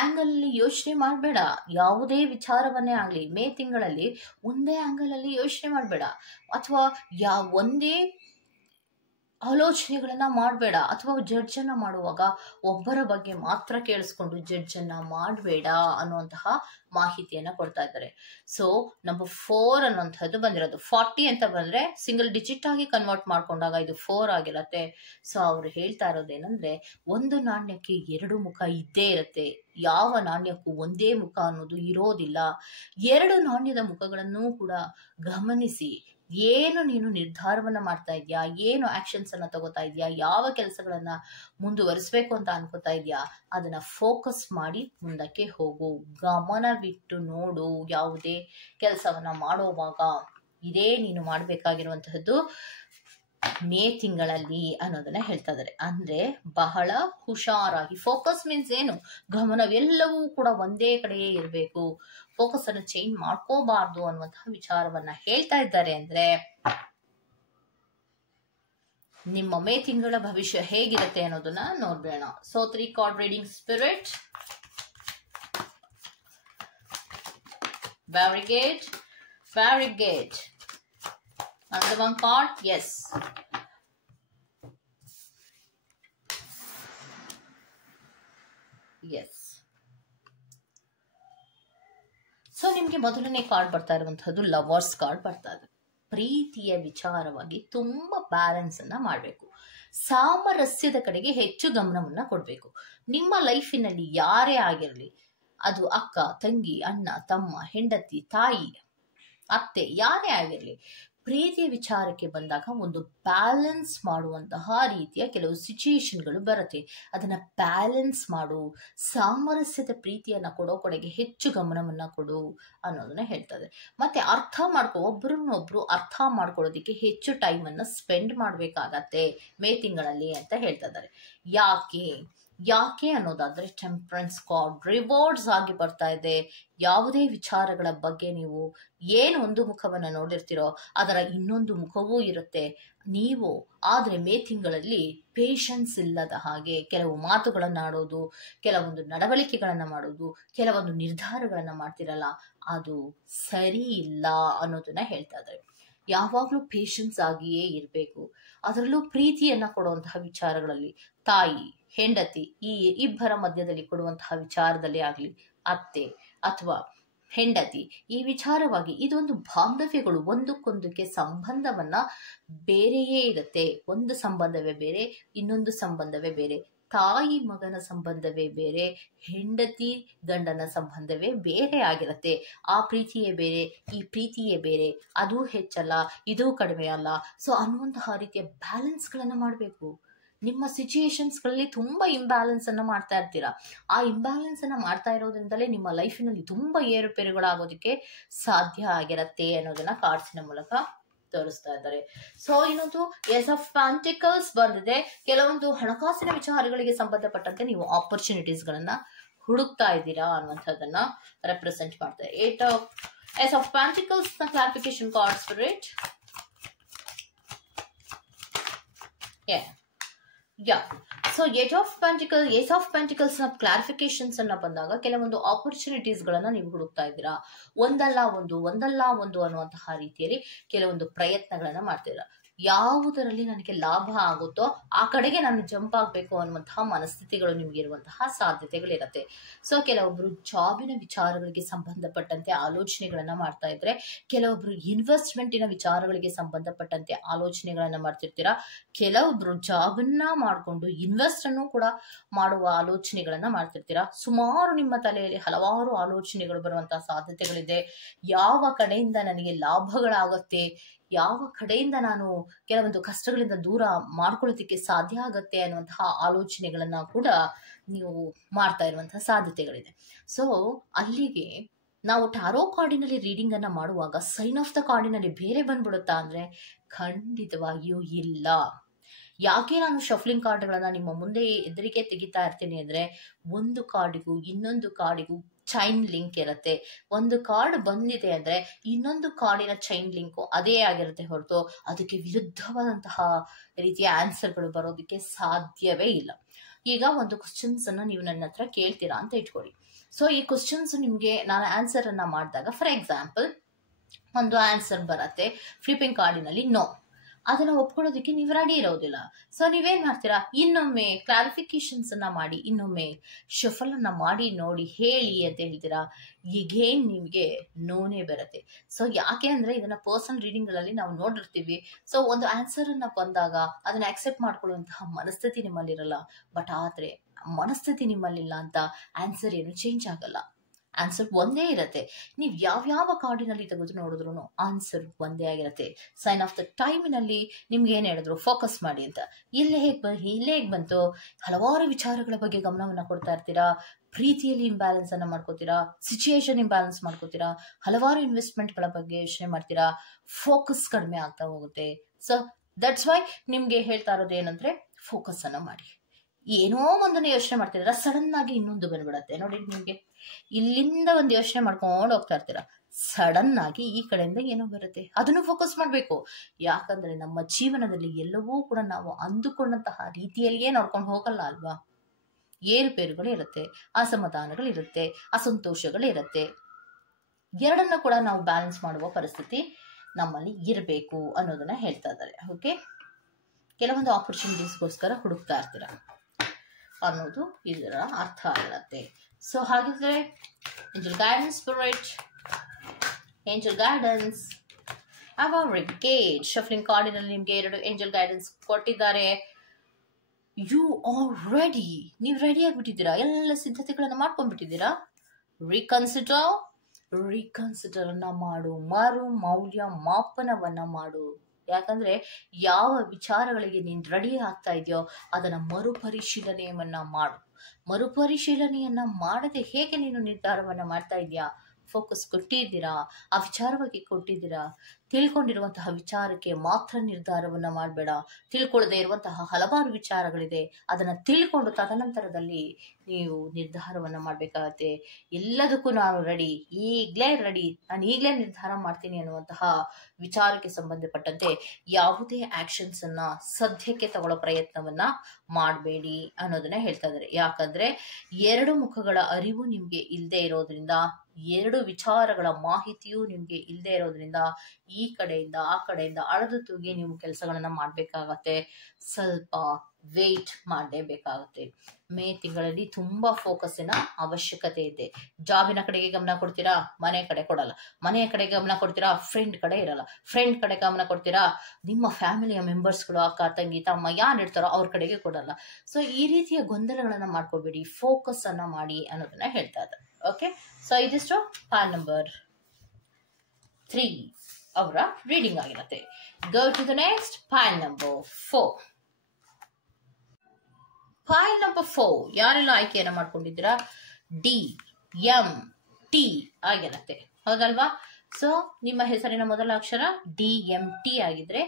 ಆಂಗಲ್ ಅಲ್ಲಿ ಯೋಚನೆ ಮಾಡಬೇಡ. ಯಾವುದೇ ವಿಚಾರವನ್ನೇ ಆಗ್ಲಿ ಮೇ ತಿಂಗಳಲ್ಲಿ ಒಂದೇ ಆಂಗಲ್ ಅಲ್ಲಿ ಯೋಚನೆ ಮಾಡಬೇಡ, ಅಥವಾ ಒಂದೇ ಆಲೋಚನೆಗಳನ್ನ ಮಾಡಬೇಡ, ಅಥವಾ ಜಡ್ಜ್ ಅನ್ನ ಮಾಡುವಾಗ ಒಬ್ಬರ ಬಗ್ಗೆ ಮಾತ್ರ ಕೇಳಿಸ್ಕೊಂಡು ಜಡ್ಜ್ ಅನ್ನ ಮಾಡಬೇಡ ಅನ್ನುವಂತಹ ಮಾಹಿತಿಯನ್ನ ಕೊಡ್ತಾ ಇದ್ದಾರೆ. ಸೊ ನಂಬರ್ 4 ಅನ್ನುವಂಥದ್ದು ಬಂದಿರೋದು. 40 ಅಂತ ಬಂದ್ರೆ ಸಿಂಗಲ್ ಡಿಜಿಟ್ ಆಗಿ ಕನ್ವರ್ಟ್ ಮಾಡ್ಕೊಂಡಾಗ ಇದು 4 ಆಗಿರತ್ತೆ. ಸೊ ಅವ್ರು ಹೇಳ್ತಾ ಇರೋದೇನಂದ್ರೆ, ಒಂದು ನಾಣ್ಯಕ್ಕೆ 2 ಮುಖ ಇದ್ದೇ ಇರುತ್ತೆ, ಯಾವ ನಾಣ್ಯಕ್ಕೂ ಒಂದೇ ಮುಖ ಅನ್ನೋದು ಇರೋದಿಲ್ಲ. 2 ನಾಣ್ಯದ ಮುಖಗಳನ್ನು ಕೂಡ ಗಮನಿಸಿ, ಏನು ನೀನು ನಿರ್ಧಾರವನ್ನ ಮಾಡ್ತಾ ಇದೀಯಾ, ಏನು ಆಕ್ಷನ್ಸ್ ಅನ್ನ ತಗೋತಾ ಇದೀಯಾ, ಯಾವ ಕೆಲಸಗಳನ್ನ ಮುಂದುವರಿಸಬೇಕು ಅಂತ ಅನ್ಕೋತಾ ಇದೀಯಾ, ಅದನ್ನ ಫೋಕಸ್ ಮಾಡಿ ಮುಂದಕ್ಕೆ ಹೋಗು. ಗಮನವಿಟ್ಟು ನೋಡು ಯಾವುದೇ ಕೆಲಸವನ್ನ ಮಾಡುವಾಗ. ಇದೇ ನೀನು ಮಾಡಬೇಕಾಗಿರುವಂತಹದ್ದು ಮೇ ತಿಂಗಳಲ್ಲಿ ಅನ್ನೋದನ್ನ ಹೇಳ್ತಾ ಇದ್ದಾರೆ. ಅಂದ್ರೆ ಬಹಳ ಹುಷಾರಾಗಿ, ಫೋಕಸ್ ಮೀನ್ಸ್ ಏನು, ಗಮನವೆಲ್ಲವೂ ಕೂಡ ಒಂದೇ ಕಡೆಯೇ ಇರಬೇಕು, ಫೋಕಸ್ ಅನ್ನು ಚೇಂಜ್ ಮಾಡ್ಕೋಬಾರ್ದು ಅನ್ನುವಂತಹ ವಿಚಾರವನ್ನ ಹೇಳ್ತಾ ಇದ್ದಾರೆ. ಅಂದ್ರೆ ನಿಮ್ಮ ಮೇ ತಿಂಗಳ ಭವಿಷ್ಯ ಹೇಗಿರುತ್ತೆ ಅನ್ನೋದನ್ನ ನೋಡ್ಬೇಡ. So 3 card reading spirit. Very good, very good. Another one card, yes. Yes. So ನಿಮ್ಗೆ ಮೊದಲನೇ ಕಾರ್ಡ್ ಬರ್ತಾ ಇರುವಂತಹದ್ದು ಲವರ್ಸ್ ಕಾರ್ಡ್ ಬರ್ತಾ ಇದೆ. ಪ್ರೀತಿಯ ವಿಚಾರವಾಗಿ ತುಂಬಾ ಬ್ಯಾಲೆನ್ಸ್ ಅನ್ನ ಮಾಡಬೇಕು, ಸಾಮರಸ್ಯದ ಕಡೆಗೆ ಹೆಚ್ಚು ಗಮನವನ್ನ ಕೊಡ್ಬೇಕು. ನಿಮ್ಮ ಲೈಫಿನಲ್ಲಿ ಯಾರೇ ಆಗಿರಲಿ, ಅದು ಅಕ್ಕ, ತಂಗಿ, ಅಣ್ಣ, ತಮ್ಮ, ಹೆಂಡತಿ, ತಾಯಿ, ಅತ್ತೆ, ಯಾರೇ ಆಗಿರಲಿ, ಪ್ರೀತಿಯ ವಿಚಾರಕ್ಕೆ ಬಂದಾಗ ಒಂದು ಬ್ಯಾಲೆನ್ಸ್ ಮಾಡುವಂತಹ ರೀತಿಯ ಕೆಲವು ಸಿಚುಯೇಷನ್ಗಳು ಬರುತ್ತೆ. ಅದನ್ನ ಬ್ಯಾಲೆನ್ಸ್ ಮಾಡು, ಸಾಮರಸ್ಯದ ಪ್ರೀತಿಯನ್ನ ಕೊಡೋ ಕಡೆಗೆ ಹೆಚ್ಚು ಗಮನವನ್ನ ಕೊಡು ಅನ್ನೋದನ್ನ ಹೇಳ್ತದೆ. ಮತ್ತೆ ಅರ್ಥ ಮಾಡ್ಕೊ, ಒಬ್ರನ್ನೊಬ್ರು ಅರ್ಥ ಮಾಡ್ಕೊಳ್ಳೋದಿಕ್ಕೆ ಹೆಚ್ಚು ಟೈಮ್ ಅನ್ನ ಸ್ಪೆಂಡ್ ಮಾಡ್ಬೇಕಾಗತ್ತೆ ಮೇ ತಿಂಗಳಲ್ಲಿ ಅಂತ ಹೇಳ್ತಾ ಇದ್ದಾರೆ. ಯಾಕೆ ಅನ್ನೋದಾದ್ರೆ ಟೆಂಪರೆನ್ಸ್ ಕಾರ್ಡ್ ರಿವಾರ್ಡ್ಸ್ ಆಗಿ ಬರ್ತಾ ಇದೆ. ಯಾವುದೇ ವಿಚಾರಗಳ ಬಗ್ಗೆ ನೀವು ಏನು ಒಂದು ಮುಖವನ್ನ ನೋಡಿರ್ತೀರೋ ಅದರ ಇನ್ನೊಂದು ಮುಖವೂ ಇರುತ್ತೆ. ನೀವು ಆದ್ರೆ ಮೇ ತಿಂಗಳಲ್ಲಿ ಪೇಷನ್ಸ್ ಇಲ್ಲದ ಹಾಗೆ ಕೆಲವು ಮಾತುಗಳನ್ನ ಆಡೋದು, ಕೆಲವೊಂದು ನಡವಳಿಕೆಗಳನ್ನ ಮಾಡೋದು, ಕೆಲವೊಂದು ನಿರ್ಧಾರಗಳನ್ನ ಮಾಡ್ತಿರಲ್ಲ, ಅದು ಸರಿ ಇಲ್ಲ ಅನ್ನೋದನ್ನ ಹೇಳ್ತಾ ಇದ್ದಾರೆ. ಯಾವಾಗ್ಲೂ ಪೇಷನ್ಸ್ ಆಗಿಯೇ ಇರಬೇಕು. ಅದರಲ್ಲೂ ಪ್ರೀತಿಯನ್ನ ಕೊಡುವಂತಹ ವಿಚಾರಗಳಲ್ಲಿ ತಾಯಿ, ಹೆಂಡತಿ, ಈ ಇಬ್ಬರ ಮಧ್ಯದಲ್ಲಿ ಕೊಡುವಂತಹ ವಿಚಾರದಲ್ಲಿ ಆಗ್ಲಿ, ಅತ್ತೆ ಅಥವಾ ಹೆಂಡತಿ, ಈ ವಿಚಾರವಾಗಿ ಇದೊಂದು ಬಾಂಧವ್ಯಗಳು ಒಂದಕ್ಕೊಂದಕ್ಕೆ ಸಂಬಂಧವನ್ನ ಬೇರೆಯೇ ಇರುತ್ತೆ. ಒಂದು ಸಂಬಂಧವೇ ಬೇರೆ, ಇನ್ನೊಂದು ಸಂಬಂಧವೇ ಬೇರೆ. ತಾಯಿ ಮಗನ ಸಂಬಂಧವೇ ಬೇರೆ, ಹೆಂಡತಿ ಗಂಡನ ಸಂಬಂಧವೇ ಬೇರೆ ಆಗಿರುತ್ತೆ. ಆ ಪ್ರೀತಿಯೇ ಬೇರೆ, ಈ ಪ್ರೀತಿಯೇ ಬೇರೆ, ಅದು ಹೆಚ್ಚಲ್ಲ, ಇದು ಕಡಿಮೆ ಅಲ್ಲ. ಸೊ ಅನ್ನುವಂತಹ ರೀತಿಯ ಬ್ಯಾಲೆನ್ಸ್ಗಳನ್ನ ಮಾಡಬೇಕು. ನಿಮ್ಮ ಸಿಚುಯೇಷನ್ಸ್ಗಳಲ್ಲಿ ತುಂಬಾ ಇಂಬ್ಯಾಲೆನ್ಸ್ ಅನ್ನ ಮಾಡ್ತಾ ಇರ್ತೀರಾ. ಆ ಇಂಬ್ಯಾಲೆನ್ಸ್ ಅನ್ನ ಮಾಡ್ತಾ ಇರೋದ್ರಿಂದಲೇ ನಿಮ್ಮ ಲೈಫಿನಲ್ಲಿ ತುಂಬಾ ಏರುಪೇರುಗಳಾಗೋದಕ್ಕೆ ಸಾಧ್ಯ ಆಗಿರತ್ತೆ ಅನ್ನೋದನ್ನ ಕಾರ್ಡ್ಸಿನ ಮೂಲಕ ತೋರಿಸ್ತಾ ಇದ್ದಾರೆ. ಸೊ ಇನ್ನೊಂದು ಏಸ್ ಆಫ್ ಪ್ಯಾಂಟಿಕಲ್ಸ್ ಬಂದಿದೆ. ಕೆಲವೊಂದು ಹಣಕಾಸಿನ ವಿಚಾರಗಳಿಗೆ ಸಂಬಂಧಪಟ್ಟಂತೆ ನೀವು ಆಪರ್ಚುನಿಟೀಸ್ ಗಳನ್ನ ಹುಡುಕ್ತಾ ಇದ್ದೀರಾ ಅನ್ನುವಂಥದ್ದನ್ನ ರೆಪ್ರೆಸೆಂಟ್ ಮಾಡ್ತಾರೆ. ಏಸ್ ಆಫ್ ಪ್ಯಾಂಟಿಕಲ್ಸ್ ನ clarification card spirit. So ace of pentacles ನ ಕ್ಲಾರಿಫಿಕೇಶನ್ಸ್ ಅನ್ನ ಬಂದಾಗ ಕೆಲವೊಂದು ಆಪರ್ಚುನಿಟೀಸ್ ಗಳನ್ನ ನೀವು ಹುಡುಕ್ತಾ ಇದ್ದೀರಾ. ಒಂದಲ್ಲ ಒಂದು ಅನ್ನುವಂತಹ ರೀತಿಯಲ್ಲಿ ಕೆಲವೊಂದು ಪ್ರಯತ್ನಗಳನ್ನ ಮಾಡ್ತಿದ್ದೀರಾ. ಯಾವುದರಲ್ಲಿ ನನಗೆ ಲಾಭ ಆಗುತ್ತೋ ಆ ಕಡೆಗೆ ನಾನು ಜಂಪ್ ಆಗ್ಬೇಕು ಅನ್ನುವಂತಹ ಮನಸ್ಥಿತಿಗಳು ನಿಮ್ಗೆ ಇರುವಂತಹ ಸಾಧ್ಯತೆಗಳಿರತ್ತೆ. ಸೊ ಕೆಲವೊಬ್ರು ಜಾಬಿನ ವಿಚಾರಗಳಿಗೆ ಸಂಬಂಧಪಟ್ಟಂತೆ ಆಲೋಚನೆಗಳನ್ನ ಮಾಡ್ತಾ ಇದ್ರೆ, ಕೆಲವೊಬ್ರು ಇನ್ವೆಸ್ಟ್ಮೆಂಟಿನ ವಿಚಾರಗಳಿಗೆ ಸಂಬಂಧಪಟ್ಟಂತೆ ಆಲೋಚನೆಗಳನ್ನ ಮಾಡ್ತಿರ್ತೀರಾ. ಕೆಲವೊಬ್ರು ಜಾಬನ್ನ ಮಾಡ್ಕೊಂಡು ಇನ್ವೆಸ್ಟ್ ಅನ್ನು ಕೂಡ ಮಾಡುವ ಆಲೋಚನೆಗಳನ್ನ ಮಾಡ್ತಿರ್ತೀರಾ. ಸುಮಾರು ನಿಮ್ಮ ತಲೆಯಲ್ಲಿ ಹಲವಾರು ಆಲೋಚನೆಗಳು ಬರುವಂತಹ ಸಾಧ್ಯತೆಗಳಿದೆ. ಯಾವ ಕಡೆಯಿಂದ ನನಗೆ ಲಾಭಗಳಾಗತ್ತೆ, ಯಾವ ಕಡೆಯಿಂದ ನಾನು ಕೆಲವೊಂದು ಕಷ್ಟಗಳಿಂದ ದೂರ ಮಾಡ್ಕೊಳ್ಳೋದಕ್ಕೆ ಸಾಧ್ಯ ಆಗತ್ತೆ ಅನ್ನುವಂತಹ ಆಲೋಚನೆಗಳನ್ನ ಕೂಡ ನೀವು ಮಾಡ್ತಾ ಇರುವಂತಹ ಸಾಧ್ಯತೆಗಳಿದೆ. ಸೊ ಅಲ್ಲಿಗೆ ನಾವು ಟಾರೋ ಕಾರ್ಡಿನಲ್ಲಿ ರೀಡಿಂಗ್ ಅನ್ನ ಮಾಡುವಾಗ ಸೈನ್ ಆಫ್ ದ ಕಾರ್ಡಿನಲ್ಲಿ ಬೇರೆ ಬಂದ್ಬಿಡುತ್ತಾ ಅಂದ್ರೆ ಖಂಡಿತವಾಗಿಯೂ ಇಲ್ಲ. ಯಾಕೆ ನಾನು ಶಫ್ಲಿಂಗ್ ಕಾರ್ಡ್ಗಳನ್ನ ನಿಮ್ಮ ಮುಂದೆ ಎದುರಿಗೆ ತೆಗಿತಾ ಇರ್ತೀನಿ ಅಂದ್ರೆ, ಒಂದು ಕಾರ್ಡಿಗೂ ಇನ್ನೊಂದು ಕಾರ್ಡಿಗೂ ಚೈನ್ ಲಿಂಕ್ ಇರುತ್ತೆ. ಒಂದು ಕಾರ್ಡ್ ಬಂದಿದೆ ಅಂದ್ರೆ ಇನ್ನೊಂದು ಕಾರ್ಡಿನ ಚೈನ್ ಲಿಂಕು ಅದೇ ಆಗಿರುತ್ತೆ ಹೊರತು ಅದಕ್ಕೆ ವಿರುದ್ಧವಾದಂತಹ ರೀತಿಯ ಆನ್ಸರ್ಗಳು ಬರೋದಕ್ಕೆ ಸಾಧ್ಯವೇ ಇಲ್ಲ. ಈಗ ಒಂದು ಕ್ವಶನ್ಸ್ ಅನ್ನ ನೀವು ನನ್ನ ಹತ್ರ ಕೇಳ್ತೀರಾ ಅಂತ ಇಟ್ಕೊಳ್ಳಿ. ಸೊ ಈ ಕ್ವಶನ್ಸ್ ನಿಮ್ಗೆ ನಾನು ಆನ್ಸರ್ ಅನ್ನ ಮಾಡಿದಾಗ, ಫಾರ್ ಎಕ್ಸಾಂಪಲ್ ಒಂದು ಆನ್ಸರ್ ಬರತ್ತೆ ಫ್ಲಿಪ್ಪಿಂಗ್ ಕಾರ್ಡಿನಲ್ಲಿ ನೋ, ಅದನ್ನ ಒಪ್ಕೊಳ್ಳೋದಕ್ಕೆ ನೀವು ರೆಡಿ ಇರೋದಿಲ್ಲ. ಸೊ ನೀವೇನ್ ಮಾಡ್ತೀರಾ, ಇನ್ನೊಮ್ಮೆ ಕ್ಲಾರಿಫಿಕೇಶನ್ಸ್ ಅನ್ನ ಮಾಡಿ, ಇನ್ನೊಮ್ಮೆ ಶಫಲ್ ಅನ್ನ ಮಾಡಿ ನೋಡಿ ಹೇಳಿ ಅಂತ ಹೇಳ್ತೀರಾ. ಈಗೇನ್ ನಿಮ್ಗೆ ನೋನೇ ಬರುತ್ತೆ. ಸೊ ಯಾಕೆ ಅಂದ್ರೆ ಇದನ್ನ ಪರ್ಸನಲ್ ರೀಡಿಂಗ್ ಗಳಲ್ಲಿ ನಾವು ನೋಡಿರ್ತೀವಿ. ಸೊ ಒಂದು ಆನ್ಸರ್ ಅನ್ನ ಬಂದಾಗ ಅದನ್ನ ಅಕ್ಸೆಪ್ಟ್ ಮಾಡ್ಕೊಳ್ಳುವಂತಹ ಮನಸ್ಥಿತಿ ನಿಮ್ಮಲ್ಲಿರಲ್ಲ. ಬಟ್ ಆದ್ರೆ ಮನಸ್ಥಿತಿ ನಿಮ್ಮಲ್ಲಿಲ್ಲ ಅಂತ ಆನ್ಸರ್ ಏನು ಚೇಂಜ್ ಆಗಲ್ಲ. ಆನ್ಸರ್ ಒಂದೇ ಇರತ್ತೆ. ನೀವು ಯಾವ್ಯಾವ ಕಾರ್ಡಿನಲ್ಲಿ ತೆಗೆದು ನೋಡಿದ್ರು ಆನ್ಸರ್ ಒಂದೇ ಆಗಿರತ್ತೆ. ಸೈನ್ ಆಫ್ ದ ಟೈಮಿನಲ್ಲಿ ನಿಮ್ಗೆ ಏನ್ ಹೇಳಿದ್ರು, ಫೋಕಸ್ ಮಾಡಿ ಅಂತ. ಇಲ್ಲೇ ಹೇಗ್ ಬಂತು, ಹಲವಾರು ವಿಚಾರಗಳ ಬಗ್ಗೆ ಗಮನವನ್ನ ಕೊಡ್ತಾ ಇರ್ತೀರಾ. ಪ್ರೀತಿಯಲ್ಲಿ ಇಂಬ್ಯಾಲೆನ್ಸ್ ಅನ್ನ ಮಾಡ್ಕೋತೀರಾ, ಸಿಚುಯೇಷನ್ ಇಂಬ್ಯಾಲೆನ್ಸ್ ಮಾಡ್ಕೋತೀರಾ, ಹಲವಾರು ಇನ್ವೆಸ್ಟ್ಮೆಂಟ್ ಗಳ ಬಗ್ಗೆ ಯೋಚನೆ ಮಾಡ್ತೀರಾ, ಫೋಕಸ್ ಕಡಿಮೆ ಆಗ್ತಾ ಹೋಗುತ್ತೆ. ಸೊ ದಟ್ಸ್ ವೈ ನಿಮ್ಗೆ ಹೇಳ್ತಾ ಇರೋದು ಏನಂದ್ರೆ, ಫೋಕಸ್ ಅನ್ನ ಮಾಡಿ. ಏನೋ ಒಂದನ್ನ ಯೋಚನೆ ಮಾಡ್ತಿದ್ದೀರಾ, ಸಡನ್ ಆಗಿ ಇನ್ನೊಂದು ಬಂದ್ಬಿಡತ್ತೆ ನೋಡಿ. ನಿಮ್ಗೆ ಇಲ್ಲಿಂದ ಒಂದು ಯೋಚನೆ ಮಾಡ್ಕೊಂಡು ಹೋಗ್ತಾ ಇರ್ತೀರಾ, ಸಡನ್ ಆಗಿ ಈ ಕಡೆಯಿಂದ ಏನೋ ಬರುತ್ತೆ, ಅದನ್ನು ಫೋಕಸ್ ಮಾಡ್ಬೇಕು. ಯಾಕಂದ್ರೆ ನಮ್ಮ ಜೀವನದಲ್ಲಿ ಎಲ್ಲವೂ ಕೂಡ ನಾವು ಅಂದುಕೊಂಡಂತಹ ರೀತಿಯಲ್ಲಿಯೇ ನೋಡ್ಕೊಂಡು ಹೋಗಲ್ಲ ಅಲ್ವಾ. ಏರುಪೇರುಗಳು ಇರುತ್ತೆ, ಅಸಮಾಧಾನಗಳಿರುತ್ತೆ, ಅಸಂತೋಷಗಳಿರುತ್ತೆ. ಎರಡನ್ನ ಕೂಡ ನಾವು ಬ್ಯಾಲೆನ್ಸ್ ಮಾಡುವ ಪರಿಸ್ಥಿತಿ ನಮ್ಮಲ್ಲಿ ಇರಬೇಕು ಅನ್ನೋದನ್ನ ಹೇಳ್ತಾ ಇದ್ದಾರೆ. ಓಕೆ, ಕೆಲವೊಂದು ಆಪರ್ಚುನಿಟೀಸ್ಗೋಸ್ಕರ ಹುಡುಕ್ತಾ ಇರ್ತೀರ ಅನ್ನೋದು ಇದರ ಅರ್ಥ ಆಗಿರುತ್ತೆ. ಸೊ ಹಾಗಿದ್ರೆ angel guidance spirit, angel guidance ಅವರಿಗೆ ಶಫ್ಲಿಂಗ್ ಕಾರ್ಡಿನಲ್ಲಿ ನಿಮ್ಗೆ 2 ಏಂಜಲ್ ಗೈಡೆನ್ಸ್ ಕೊಟ್ಟಿದ್ದಾರೆ. ಯು ಆರ್ ರೆಡಿ, ನೀವು ರೆಡಿ ಆಗ್ಬಿಟ್ಟಿದ್ದೀರಾ, ಎಲ್ಲ ಸಿದ್ಧತೆಗಳನ್ನ ಮಾಡ್ಕೊಂಡ್ಬಿಟ್ಟಿದ್ದೀರಾ. ರಿಕನ್ಸಿಡರ್ ಅನ್ನ ಮಾಡು, ಮರು ಮೌಲ್ಯ ಮಾಪನವನ್ನ ಮಾಡು. ಯಾಕಂದ್ರೆ ಯಾವ ವಿಚಾರಗಳಿಗೆ ನೀನ್ ರೆಡಿ ಆಗ್ತಾ ಇದೆಯೋ ಅದನ್ನ ಮರುಪರಿಶೀಲನೆಯನ್ನ ಮಾಡು. ಮರುಪರಿಶೀಲನೆಯನ್ನ ಮಾಡದೆ ಹೇಗೆ ನೀನು ನಿರ್ಧಾರವನ್ನ ಮಾಡ್ತಾ ಇದೀಯಾ, ಫೋಕಸ್ ಕೊಟ್ಟಿದ್ದೀರಾ, ಆ ವಿಚಾರವಾಗಿ ಕೊಟ್ಟಿದ್ದೀರಾ. ತಿಳ್ಕೊಂಡಿರುವಂತಹ ವಿಚಾರಕ್ಕೆ ಮಾತ್ರ ನಿರ್ಧಾರವನ್ನ ಮಾಡಬೇಡ. ತಿಳ್ಕೊಳ್ಳದೆ ಇರುವಂತಹ ಹಲವಾರು ವಿಚಾರಗಳಿದೆ, ಅದನ್ನ ತಿಳ್ಕೊಂಡು ತದನಂತರದಲ್ಲಿ ನೀವು ನಿರ್ಧಾರವನ್ನ ಮಾಡ್ಬೇಕಾಗತ್ತೆ. ಎಲ್ಲದಕ್ಕೂ ನಾನು ರೆಡಿ, ನಾನು ಈಗಲೇ ನಿರ್ಧಾರ ಮಾಡ್ತೀನಿ ಅನ್ನುವಂತಹ ವಿಚಾರಕ್ಕೆ ಸಂಬಂಧಪಟ್ಟಂತೆ ಯಾವುದೇ ಆಕ್ಷನ್ಸ್ ಅನ್ನ ಸದ್ಯಕ್ಕೆ ತಗೊಳ್ಳೋ ಪ್ರಯತ್ನವನ್ನ ಮಾಡಬೇಡಿ ಅನ್ನೋದನ್ನ ಹೇಳ್ತಾ ಇದ್ದಾರೆ. ಯಾಕಂದ್ರೆ 2 ಮುಖಗಳ ಅರಿವು ನಿಮ್ಗೆ ಇಲ್ಲದೆ ಇರೋದ್ರಿಂದ, 2 ವಿಚಾರಗಳ ಮಾಹಿತಿಯು ನಿಮ್ಗೆ ಇಲ್ಲದೆ ಇರೋದ್ರಿಂದ ಈ ಕಡೆಯಿಂದ ಆ ಕಡೆಯಿಂದ ಅಳದು ತೂಗಿ ನೀವು ಕೆಲಸಗಳನ್ನ ಮಾಡ್ಬೇಕಾಗತ್ತೆ. ಸ್ವಲ್ಪ ವೇಟ್ ಮಾಡಲೇಬೇಕಾಗುತ್ತೆ. ಮೇ ತಿಂಗಳಲ್ಲಿ ತುಂಬಾ ಫೋಕಸ್ಸಿನ ಅವಶ್ಯಕತೆ ಇದೆ. ಜಾಬಿನ ಕಡೆಗೆ ಗಮನ ಕೊಡ್ತೀರಾ, ಮನೆ ಕಡೆ ಕೊಡಲ್ಲ. ಮನೆಯ ಕಡೆ ಗಮನ ಕೊಡ್ತೀರಾ, ಫ್ರೆಂಡ್ ಕಡೆ ಇರಲ್ಲ. ಫ್ರೆಂಡ್ ಕಡೆ ಗಮನ ಕೊಡ್ತೀರಾ, ನಿಮ್ಮ ಫ್ಯಾಮಿಲಿಯ ಮೆಂಬರ್ಸ್ಗಳು, ಅಕ್ಕ ತಂಗಿ ತಮ್ಮ ಯಾರು ಇರ್ತಾರೋ ಅವ್ರ ಕಡೆಗೆ ಕೊಡಲ್ಲ. ಸೊ ಈ ರೀತಿಯ ಗೊಂದಲಗಳನ್ನ ಮಾಡ್ಕೋಬೇಡಿ, ಫೋಕಸ್ ಅನ್ನ ಮಾಡಿ ಅನ್ನೋದನ್ನ ಹೇಳ್ತಾ ಇದ್ದಾರೆ. ಓಕೆ, ಸೊ ಇದಿಷ್ಟು ಪಾಲ್ ನಂಬರ್ 3 ಅವರ ರೀಡಿಂಗ್ ಆಗಿರುತ್ತೆ. Go to the next pile number 4. Pile number 4 ಯಾರೆಲ್ಲ ಆಯ್ಕೆಯನ್ನ ಮಾಡ್ಕೊಂಡಿದ್ದೀರಾ, DMT ಆಗಿರತ್ತೆ, ಹೌದಲ್ವಾ. ಸೊ ನಿಮ್ಮ ಹೆಸರಿನ ಮೊದಲ ಅಕ್ಷರ DMT ಆಗಿದ್ರೆ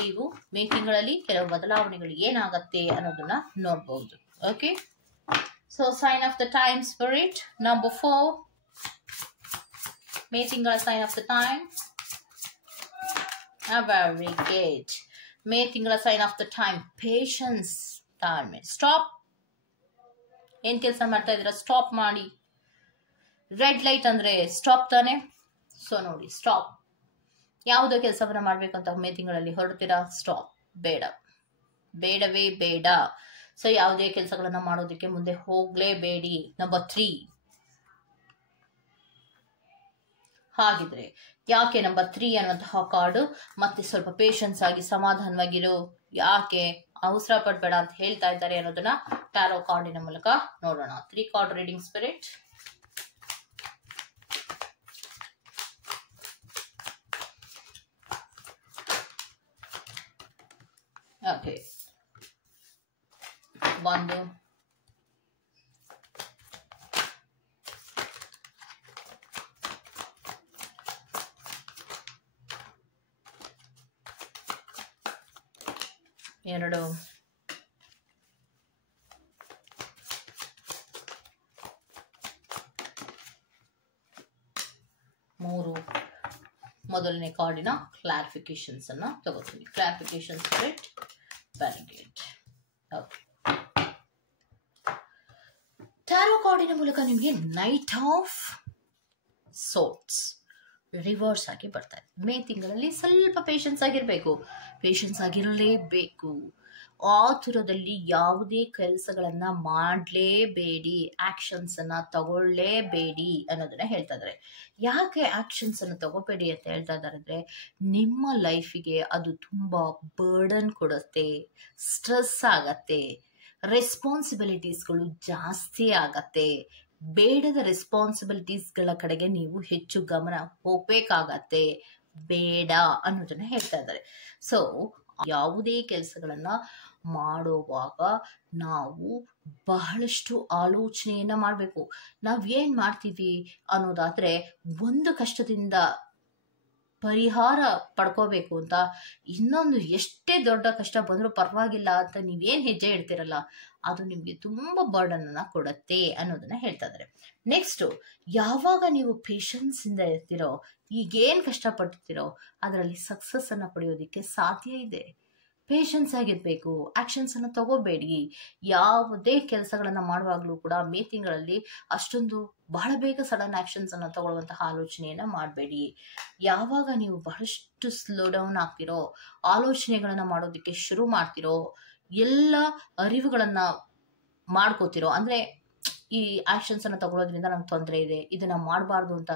ನೀವು ಮೇ ತಿಂಗಳಲ್ಲಿ ಕೆಲವು ಬದಲಾವಣೆಗಳು ಏನಾಗತ್ತೆ ಅನ್ನೋದನ್ನ ನೋಡಬಹುದು. Okay, so sign of the time spirit number 4, May ತಿಂಗಳ sign of the time. Very good. May ತಿಂಗಳ sign of the time patience, ತಾಳ್ಮೆ. ಸ್ಟಾಪ್, ಏನ್ ಕೆಲಸ ಮಾಡ್ತಾ ಇದ್ದೀರಾ ಸ್ಟಾಪ್ ಮಾಡಿ. ರೆಡ್ ಲೈಟ್ ಅಂದ್ರೆ ಸ್ಟಾಪ್ ತಾನೆ. ಸೊ ನೋಡಿ, ಸ್ಟಾಪ್. ಯಾವುದೋ ಕೆಲಸವನ್ನ ಮಾಡ್ಬೇಕು ಅಂತ ಮೇ ತಿಂಗಳಲ್ಲಿ ಹೊರಡ್ತೀರಾ, ಸ್ಟಾಪ್. ಬೇಡವೇ ಬೇಡ. ಸೊ ಯಾವುದೇ ಕೆಲಸಗಳನ್ನ ಮಾಡೋದಕ್ಕೆ ಮುಂದೆ ಹೋಗ್ಲೇಬೇಡಿ. ನಂಬರ್ 3. ಹಾಗಿದ್ರೆ ಯಾಕೆ ನಂಬರ್ 3 ಅನ್ನುವಂತಹ ಕಾರ್ಡು ಮತ್ತೆ ಸ್ವಲ್ಪ ಪೇಷನ್ಸ್ ಆಗಿ ಸಮಾಧಾನವಾಗಿರು, ಯಾಕೆ ಅವಸರ ಪಡ್ಬೇಡ ಅಂತ ಹೇಳ್ತಾ ಇದ್ದಾರೆ ಅನ್ನೋದನ್ನ ಟ್ಯಾರೋ ಕಾರ್ಡಿನ ಮೂಲಕ ನೋಡೋಣ. 3 ಕಾರ್ಡ್ ರೀಡಿಂಗ್ ಸ್ಪಿರಿಟ್. ಓಕೆ, 1, 2, ಮೂರು ಮೊದಲನೇ ಕಾರ್ಡಿನ ಕ್ಲಾರಿಫಿಕೇಶನ್ಸ್ ಅನ್ನ ತಗೋತೀನಿ. Clarification spirit, very good. Okay, tarot ಕಾರ್ಡಿನ ಮೂಲಕ ನಿಮಗೆ ನೈಟ್ ಆಫ್ ಸೋಟ್ಸ್ ರಿವರ್ಸ್ ಆಗಿ ಬರ್ತಾ ಇದೆ. ಮೇ ತಿಂಗಳಲ್ಲಿ ಸ್ವಲ್ಪ ಪೇಷನ್ಸ್ ಆಗಿರಬೇಕು, ಪೇಷನ್ಸ್ ಆಗಿರಲೇಬೇಕು. ಆತುರದಲ್ಲಿ ಯಾವುದೇ ಕೆಲಸಗಳನ್ನ ಮಾಡಲೇಬೇಡಿ, ಆಕ್ಷನ್ಸ್ ಅನ್ನ ತಗೊಳ್ಳೇಬೇಡಿ ಅನ್ನೋದನ್ನ ಹೇಳ್ತಾ ಇದ್ದಾರೆ. ಯಾಕೆ ಆಕ್ಷನ್ಸ್ ಅನ್ನು ತಗೋಬೇಡಿ ಅಂತ ಹೇಳ್ತಾ ಇದ್ದಾರೆ ಅಂದ್ರೆ, ನಿಮ್ಮ ಲೈಫಿಗೆ ಅದು ತುಂಬಾ ಬರ್ಡನ್ ಕೊಡುತ್ತೆ, ಸ್ಟ್ರೆಸ್ ಆಗತ್ತೆ, ರೆಸ್ಪಾನ್ಸಿಬಿಲಿಟೀಸ್ಗಳು ಜಾಸ್ತಿ ಆಗತ್ತೆ. ಬೇಡದ ರೆಸ್ಪಾನ್ಸಿಬಿಲಿಟೀಸ್ಗಳ ಕಡೆಗೆ ನೀವು ಹೆಚ್ಚು ಗಮನ ಹೋಗ್ಬೇಕಾಗತ್ತೆ, ಬೇಡ ಅನ್ನೋದನ್ನ ಹೇಳ್ತಾ ಇದ್ದಾರೆ. ಸೊ ಯಾವುದೇ ಕೆಲಸಗಳನ್ನ ಮಾಡುವಾಗ ನಾವು ಬಹಳಷ್ಟು ಆಲೋಚನೆಯನ್ನ ಮಾಡಬೇಕು. ನಾವ್ ಏನ್ ಮಾಡ್ತೀವಿ ಅನ್ನೋದಾದ್ರೆ, ಒಂದು ಕಷ್ಟದಿಂದ ಪರಿಹಾರ ಪಡ್ಕೋಬೇಕು ಅಂತ ಇನ್ನೊಂದು ಎಷ್ಟೇ ದೊಡ್ಡ ಕಷ್ಟ ಬಂದರೂ ಪರವಾಗಿಲ್ಲ ಅಂತ ನೀವೇನ್ ಹೆಜ್ಜೆ ಇಡ್ತಿರಲ್ಲ, ಅದು ನಿಮ್ಗೆ ತುಂಬಾ ಬರ್ಡನ್ ಅನ್ನ ಕೊಡುತ್ತೆ ಅನ್ನೋದನ್ನ ಹೇಳ್ತಾ ಇದ್ದಾರೆ. ನೆಕ್ಸ್ಟ್, ಯಾವಾಗ ನೀವು ಪೇಷನ್ಸ್ ಇಂದ ಇರ್ತಿರೋ, ಈಗೇನ್ ಕಷ್ಟಪಡ್ತಿರೋ ಅದರಲ್ಲಿ ಸಕ್ಸಸ್ ಅನ್ನ ಪಡೆಯೋದಿಕ್ಕೆ ಸಾಧ್ಯ ಇದೆ. ಪೇಷನ್ಸ್ ಆಗಿರ್ಬೇಕು, ಆಕ್ಷನ್ಸ್ ಅನ್ನ ತಗೋಬೇಡಿ. ಯಾವುದೇ ಕೆಲಸಗಳನ್ನ ಮಾಡುವಾಗ್ಲೂ ಕೂಡ ಮೇ ತಿಂಗಳಲ್ಲಿ ಅಷ್ಟೊಂದು ಬಹಳ ಬೇಗ ಸಡನ್ ಆಕ್ಷನ್ಸ್ ಅನ್ನ ತಗೊಳ್ಳುವಂತಹ ಆಲೋಚನೆಯನ್ನ ಮಾಡಬೇಡಿ. ಯಾವಾಗ ನೀವು ಬಹಳಷ್ಟು ಸ್ಲೋ ಡೌನ್ ಆಗ್ತಿರೋ, ಆಲೋಚನೆಗಳನ್ನ ಮಾಡೋದಕ್ಕೆ ಶುರು ಮಾಡ್ತಿರೋ, ಎಲ್ಲ ಅರಿವುಗಳನ್ನ ಮಾಡ್ಕೋತಿರೋ, ಅಂದ್ರೆ ಈ ಆಕ್ಷನ್ಸ್ ಅನ್ನ ತಗೊಳ್ಳೋದ್ರಿಂದ ನಂಗೆ ತೊಂದರೆ ಇದೆ, ಇದನ್ನ ಮಾಡಬಾರ್ದು ಅಂತ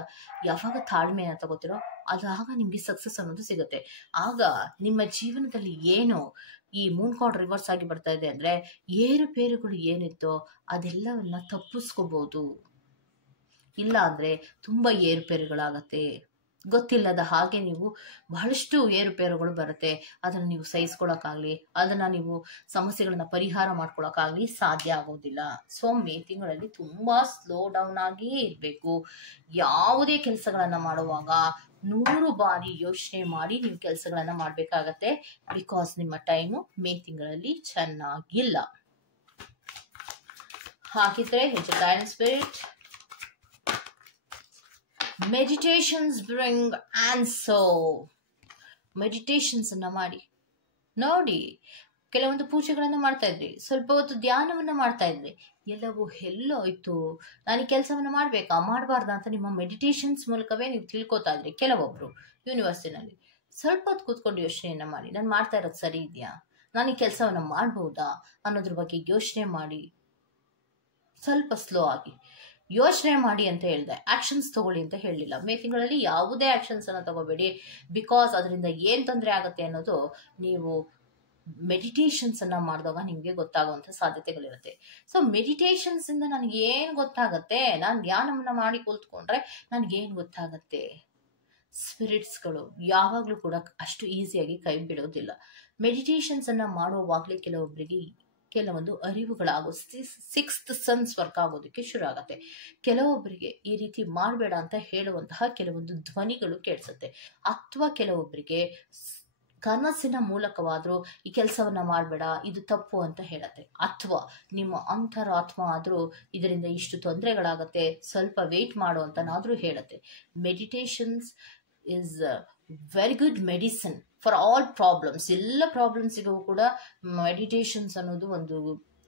ಯಾವಾಗ ತಾಳ್ಮೆಯನ್ನ ತಗೋತಿರೋ, ಅದಾಗ ನಿಮ್ಗೆ ಸಕ್ಸಸ್ ಅನ್ನೋದು ಸಿಗುತ್ತೆ. ಆಗ ನಿಮ್ಮ ಜೀವನದಲ್ಲಿ ಏನು ಈ ಮೂನ್ ಕಾರ್ಡ್ ರಿವರ್ಸ್ ಆಗಿ ಬರ್ತಾ ಇದೆ ಅಂದ್ರೆ, ಏರುಪೇರುಗಳು ಏನಿತ್ತೋ ಅದೆಲ್ಲವನ್ನ ತಪ್ಪಿಸ್ಕೋಬಹುದು. ಇಲ್ಲ ಅಂದ್ರೆ ತುಂಬಾ ಏರುಪೇರುಗಳಾಗತ್ತೆ. ಗೊತ್ತಿಲ್ಲದ ಹಾಗೆ ನೀವು ಬಹಳಷ್ಟು ಏರುಪೇರುಗಳು ಬರುತ್ತೆ. ಅದನ್ನ ನೀವು ಸಹಿಸ್ಕೊಳಕ್ಕಾಗ್ಲಿ, ಅದನ್ನ ನೀವು ಸಮಸ್ಯೆಗಳನ್ನ ಪರಿಹಾರ ಮಾಡ್ಕೊಳಕ್ಕಾಗ್ಲಿ ಸಾಧ್ಯ ಆಗೋದಿಲ್ಲ. ಸೊ ಮೇ ತಿಂಗಳಲ್ಲಿ ತುಂಬಾ ಸ್ಲೋ ಡೌನ್ ಆಗಿ ಇರ್ಬೇಕು. ಯಾವುದೇ ಕೆಲಸಗಳನ್ನ ಮಾಡುವಾಗ 100 ಬಾರಿ ಯೋಚನೆ ಮಾಡಿ ನೀವು ಕೆಲಸಗಳನ್ನ ಮಾಡ್ಬೇಕಾಗತ್ತೆ. ಬಿಕಾಸ್ ನಿಮ್ಮ ಟೈಮು ಮೇ ತಿಂಗಳಲ್ಲಿ ಚೆನ್ನಾಗಿಲ್ಲ. ಹಾಗಿದ್ರೆ time spirit, meditations bring answer. Meditations ಅನ್ನ ಮಾಡಿ ನೋಡಿ. ಕೆಲವೊಂದು ಪೂಜೆಗಳನ್ನ ಮಾಡ್ತಾ ಇದ್ರಿ, ಸ್ವಲ್ಪ ಹೊತ್ತು ಧ್ಯಾನವನ್ನ ಮಾಡ್ತಾ ಇದ್ರಿ, ಎಲ್ಲವೂ ಎಲ್ಲೋಯ್ತು, ನಾನು ಈ ಕೆಲಸವನ್ನ ಮಾಡ್ಬೇಕಾ ಮಾಡಬಾರ್ದಾ ಅಂತ ನಿಮ್ಮ ಮೆಡಿಟೇಷನ್ಸ್ ಮೂಲಕವೇ ನೀವು ತಿಳ್ಕೊತಾ ಇದ್ರಿ. ಕೆಲವೊಬ್ರು ಯೂನಿವರ್ಸಿಟಿನಲ್ಲಿ ಸ್ವಲ್ಪ ಹೊತ್ತು ಕೂತ್ಕೊಂಡು ಯೋಚನೆಯನ್ನ ಮಾಡಿ, ನಾನು ಮಾಡ್ತಾ ಇರೋದು ಸರಿ ಇದೆಯಾ, ನಾನು ಈ ಕೆಲಸವನ್ನ ಮಾಡ್ಬಹುದಾ ಅನ್ನೋದ್ರ ಬಗ್ಗೆ ಯೋಚನೆ ಮಾಡಿ. ಸ್ವಲ್ಪ ಸ್ಲೋ ಆಗಿ ಯೋಚನೆ ಮಾಡಿ ಅಂತ ಹೇಳಿದೆ, ಆಕ್ಷನ್ಸ್ ತಗೊಳ್ಳಿ ಅಂತ ಹೇಳಲಿಲ್ಲ. ಮೇ ತಿಂಗಳಲ್ಲಿ ಯಾವುದೇ ಆಕ್ಷನ್ಸ್ ಅನ್ನ ತಗೋಬೇಡಿ. ಬಿಕಾಸ್ ಅದರಿಂದ ಏನ್ ತೊಂದರೆ ಆಗುತ್ತೆ ಅನ್ನೋದು ನೀವು ಮೆಡಿಟೇಷನ್ಸ್ ಅನ್ನ ಮಾಡಿದಾಗ ನಿಮ್ಗೆ ಗೊತ್ತಾಗುವಂತ ಸಾಧ್ಯತೆಗಳಿರುತ್ತೆ. ಸೊ ಮೆಡಿಟೇಷನ್ಸ್ ಇಂದ ನನಗೆ ಏನ್ ಗೊತ್ತಾಗತ್ತೆ, ನಾನು ಧ್ಯಾನವನ್ನ ಮಾಡಿ ಕೂತ್ಕೊಂಡ್ರೆ ನನಗೇನ್ ಗೊತ್ತಾಗತ್ತೆ? ಸ್ಪಿರಿಟ್ಸ್ಗಳು ಯಾವಾಗ್ಲೂ ಕೂಡ ಅಷ್ಟು ಈಸಿಯಾಗಿ ಕೈ ಬಿಡೋದಿಲ್ಲ. ಮೆಡಿಟೇಷನ್ಸ್ ಅನ್ನ ಮಾಡುವಾಗ್ಲೇ ಕೆಲವೊಬ್ಬರಿಗೆ ಕೆಲವೊಂದು ಅರಿವುಗಳಾಗೋ ಸಿಕ್ಸ್ತ್ ಸೆನ್ಸ್ ವರ್ಕ್ ಆಗೋದಕ್ಕೆ ಶುರು ಆಗತ್ತೆ. ಕೆಲವೊಬ್ಬರಿಗೆ ಈ ರೀತಿ ಮಾಡಬೇಡ ಅಂತ ಹೇಳುವಂತಹ ಕೆಲವೊಂದು ಧ್ವನಿಗಳು ಕೇಳಿಸುತ್ತೆ. ಅಥವಾ ಕೆಲವೊಬ್ಬರಿಗೆ ಕನಸಿನ ಮೂಲಕವಾದ್ರೂ ಈ ಕೆಲಸವನ್ನ ಮಾಡಬೇಡ, ಇದು ತಪ್ಪು ಅಂತ ಹೇಳತ್ತೆ. ಅಥವಾ ನಿಮ್ಮ ಅಂತರಾತ್ಮ ಆದ್ರೂ ಇದರಿಂದ ಇಷ್ಟು ತೊಂದರೆಗಳಾಗತ್ತೆ, ಸ್ವಲ್ಪ ವೇಟ್ ಮಾಡು ಅಂತನಾದ್ರೂ ಹೇಳತ್ತೆ. Meditations is very good medicine for all problems. ಎಲ್ಲ ಪ್ರಾಬ್ಲಮ್ಸಿಗೂ ಕೂಡ ಮೆಡಿಟೇಷನ್ಸ್ ಅನ್ನೋದು ಒಂದು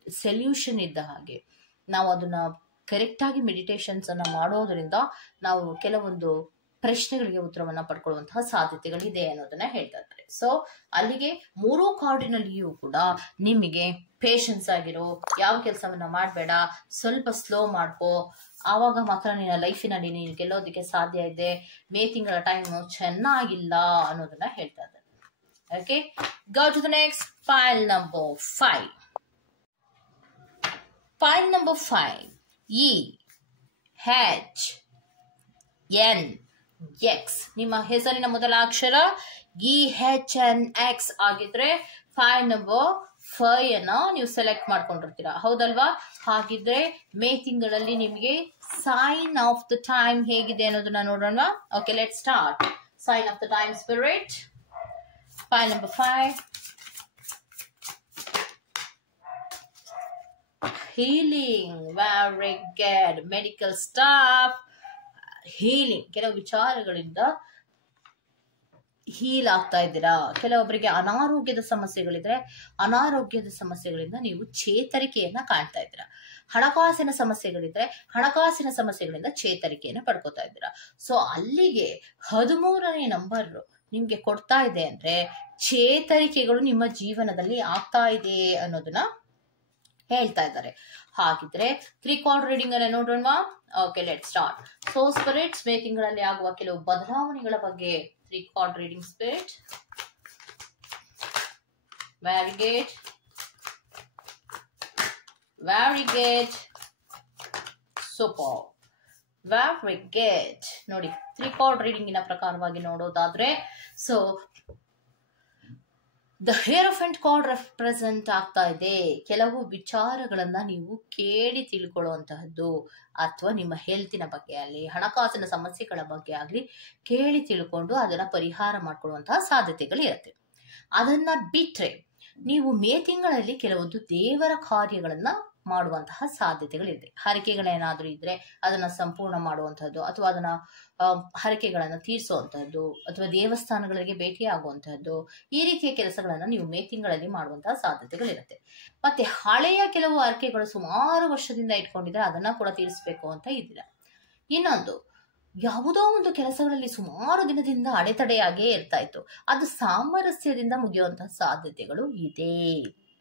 ಸೊಲ್ಯೂಷನ್ ಇದ್ದ ಹಾಗೆ. ನಾವು ಅದನ್ನ ಕರೆಕ್ಟಾಗಿ ಮೆಡಿಟೇಷನ್ಸ್ ಅನ್ನ ಮಾಡೋದ್ರಿಂದ ನಾವು ಕೆಲವೊಂದು ಪ್ರಶ್ನೆಗಳಿಗೆ ಉತ್ತರವನ್ನ ಪಡ್ಕೊಳ್ಳುವಂತಹ ಸಾಧ್ಯತೆಗಳಿದೆ ಅನ್ನೋದನ್ನ ಹೇಳ್ತಾ ಇದ್ದಾರೆ. ಸೊ ಅಲ್ಲಿಗೆ 3 ಕಾರ್ಡಿನಲ್ಲಿಯೂ ಕೂಡ ನಿಮಗೆ ಪೇಷನ್ಸ್ ಆಗಿರೋ, ಯಾವ ಕೆಲಸವನ್ನ ಮಾಡಬೇಡ, ಸ್ವಲ್ಪ ಸ್ಲೋ ಮಾಡ್ಕೋ, ಆವಾಗ ಮಾತ್ರ ನಿನ್ನ ಲೈಫಿನಲ್ಲಿ ನೀನು ಗೆಲ್ಲೋದಕ್ಕೆ ಸಾಧ್ಯ ಇದೆ. ಮೇ ತಿಂಗಳ ಟೈಮ್ ಚೆನ್ನಾಗಿಲ್ಲ ಅನ್ನೋದನ್ನ ಹೇಳ್ತಾ ಇದ್ದಾರೆ. Okay, go to the next pile number 5. Pile number 5, EHNX. ನಿಮ್ಮ ಹೆಸರಿನ ಮೊದಲ ಅಕ್ಷರ EHNX ಆಗಿದ್ರೆ ಫೈಲ್ ನಂಬರ್ 5 ಅನ್ನ ನೀವು ಸೆಲೆಕ್ಟ್ ಮಾಡ್ಕೊಂಡಿರ್ತೀರಾ, ಹೌದಲ್ವಾ? ಹಾಗಿದ್ರೆ ಮೇ ತಿಂಗಳಲ್ಲಿ ನಿಮಗೆ ಸೈನ್ ಆಫ್ ದ ಟೈಮ್ ಹೇಗಿದೆ ಅನ್ನೋದನ್ನ ನೋಡೋಣ. Okay, let start. Sign of the time spirit, pile number 5. Healing, very good. Medical staff, healing, ಕೆಲವು ವಿಚಾರಗಳಿಂದ ಹೀಲ್ ಆಗ್ತಾ ಇದ್ದೀರಾ. ಕೆಲವೊಬ್ಬರಿಗೆ ಅನಾರೋಗ್ಯದ ಸಮಸ್ಯೆಗಳಿದ್ರೆ ಅನಾರೋಗ್ಯದ ಸಮಸ್ಯೆಗಳಿಂದ ನೀವು ಚೇತರಿಕೆಯನ್ನ ಕಾಣ್ತಾ ಇದ್ದೀರಾ. ಹಣಕಾಸಿನ ಸಮಸ್ಯೆಗಳಿದ್ರೆ ಹಣಕಾಸಿನ ಸಮಸ್ಯೆಗಳಿಂದ ಚೇತರಿಕೆಯನ್ನು ಪಡ್ಕೋತಾ ಇದ್ದೀರಾ. ಸೊ ಅಲ್ಲಿಗೆ 13ನೇ ನಂಬರ್ ನಿಮ್ಗೆ ಕೊಡ್ತಾ ಇದೆ ಅಂದ್ರೆ ಚೇತರಿಕೆಗಳು ನಿಮ್ಮ ಜೀವನದಲ್ಲಿ ಆಗ್ತಾ ಇದೆ ಅನ್ನೋದನ್ನ ಹೇಳ್ತಾ ಇದ್ದಾರೆ. ಹಾಗಿದ್ರೆ 3 ಕಾರ್ಡ್ ರೀಡಿಂಗ್ ಅನ್ನ ನೋಡೋಣ. Okay, let start. So spirits May ತಿಂಗಳಲ್ಲಿ ಆಗುವ ಕೆಲವು ಬದಲಾವಣೆಗಳ ಬಗ್ಗೆ 3 card reading spirit. Very good, very good, super, very good. ನೋಡಿ 3 ಕಾರ್ಡ್ ರೀಡಿಂಗಿನ ಪ್ರಕಾರವಾಗಿ ನೋಡೋದಾದ್ರೆ, ಸೊ ದ ಹೇರೋಫೆಂಟ್ ಕಾರ್ಡ್ ರೆಪ್ರೆಸೆಂಟ್ ಆಗ್ತಾ ಇದೆ. ಕೆಲವು ವಿಚಾರಗಳನ್ನ ನೀವು ಕೇಳಿ ತಿಳ್ಕೊಳ್ಳುವಂತಹದ್ದು, ಅಥವಾ ನಿಮ್ಮ ಹೆಲ್ತಿನ ಬಗ್ಗೆ ಆಗಲಿ ಹಣಕಾಸಿನ ಸಮಸ್ಯೆಗಳ ಬಗ್ಗೆ ಆಗಲಿ ಕೇಳಿ ತಿಳ್ಕೊಂಡು ಅದನ್ನ ಪರಿಹಾರ ಮಾಡ್ಕೊಳ್ಳುವಂತಹ ಸಾಧ್ಯತೆಗಳು ಇರುತ್ತೆ. ಅದನ್ನ ಬಿಟ್ರೆ ನೀವು ಮೇ ತಿಂಗಳಲ್ಲಿ ಕೆಲವೊಂದು ದೇವರ ಕಾರ್ಯಗಳನ್ನ ಮಾಡುವಂತಹ ಸಾಧ್ಯತೆಗಳಿದೆ. ಹರಕೆಗಳೇನಾದ್ರೂ ಇದ್ರೆ ಅದನ್ನ ಸಂಪೂರ್ಣ ಮಾಡುವಂತಹದ್ದು, ಅಥವಾ ಅದನ್ನ ಹರಕೆಗಳನ್ನ ತೀರಿಸುವಂತಹದ್ದು, ಅಥವಾ ದೇವಸ್ಥಾನಗಳಿಗೆ ಭೇಟಿಯಾಗುವಂತಹದ್ದು, ಈ ರೀತಿಯ ಕೆಲಸಗಳನ್ನ ನೀವು ಮೇ ತಿಂಗಳಲ್ಲಿ ಮಾಡುವಂತಹ ಸಾಧ್ಯತೆಗಳಿರುತ್ತೆ. ಮತ್ತೆ ಹಳೆಯ ಕೆಲವು ಹರಕೆಗಳು ಸುಮಾರು ವರ್ಷದಿಂದ ಇಟ್ಕೊಂಡಿದ್ರೆ ಅದನ್ನ ಕೂಡ ತೀರಿಸಬೇಕು ಅಂತ ಇದ್ದೀರಾ. ಇನ್ನೊಂದು, ಯಾವುದೋ ಒಂದು ಕೆಲಸಗಳಲ್ಲಿ ಸುಮಾರು ದಿನದಿಂದ ಅಡೆತಡೆಯಾಗೇ ಇರ್ತಾ ಇತ್ತು, ಅದು ಸಾಮರಸ್ಯದಿಂದ ಮುಗಿಯುವಂತಹ ಸಾಧ್ಯತೆಗಳು ಇದೆ.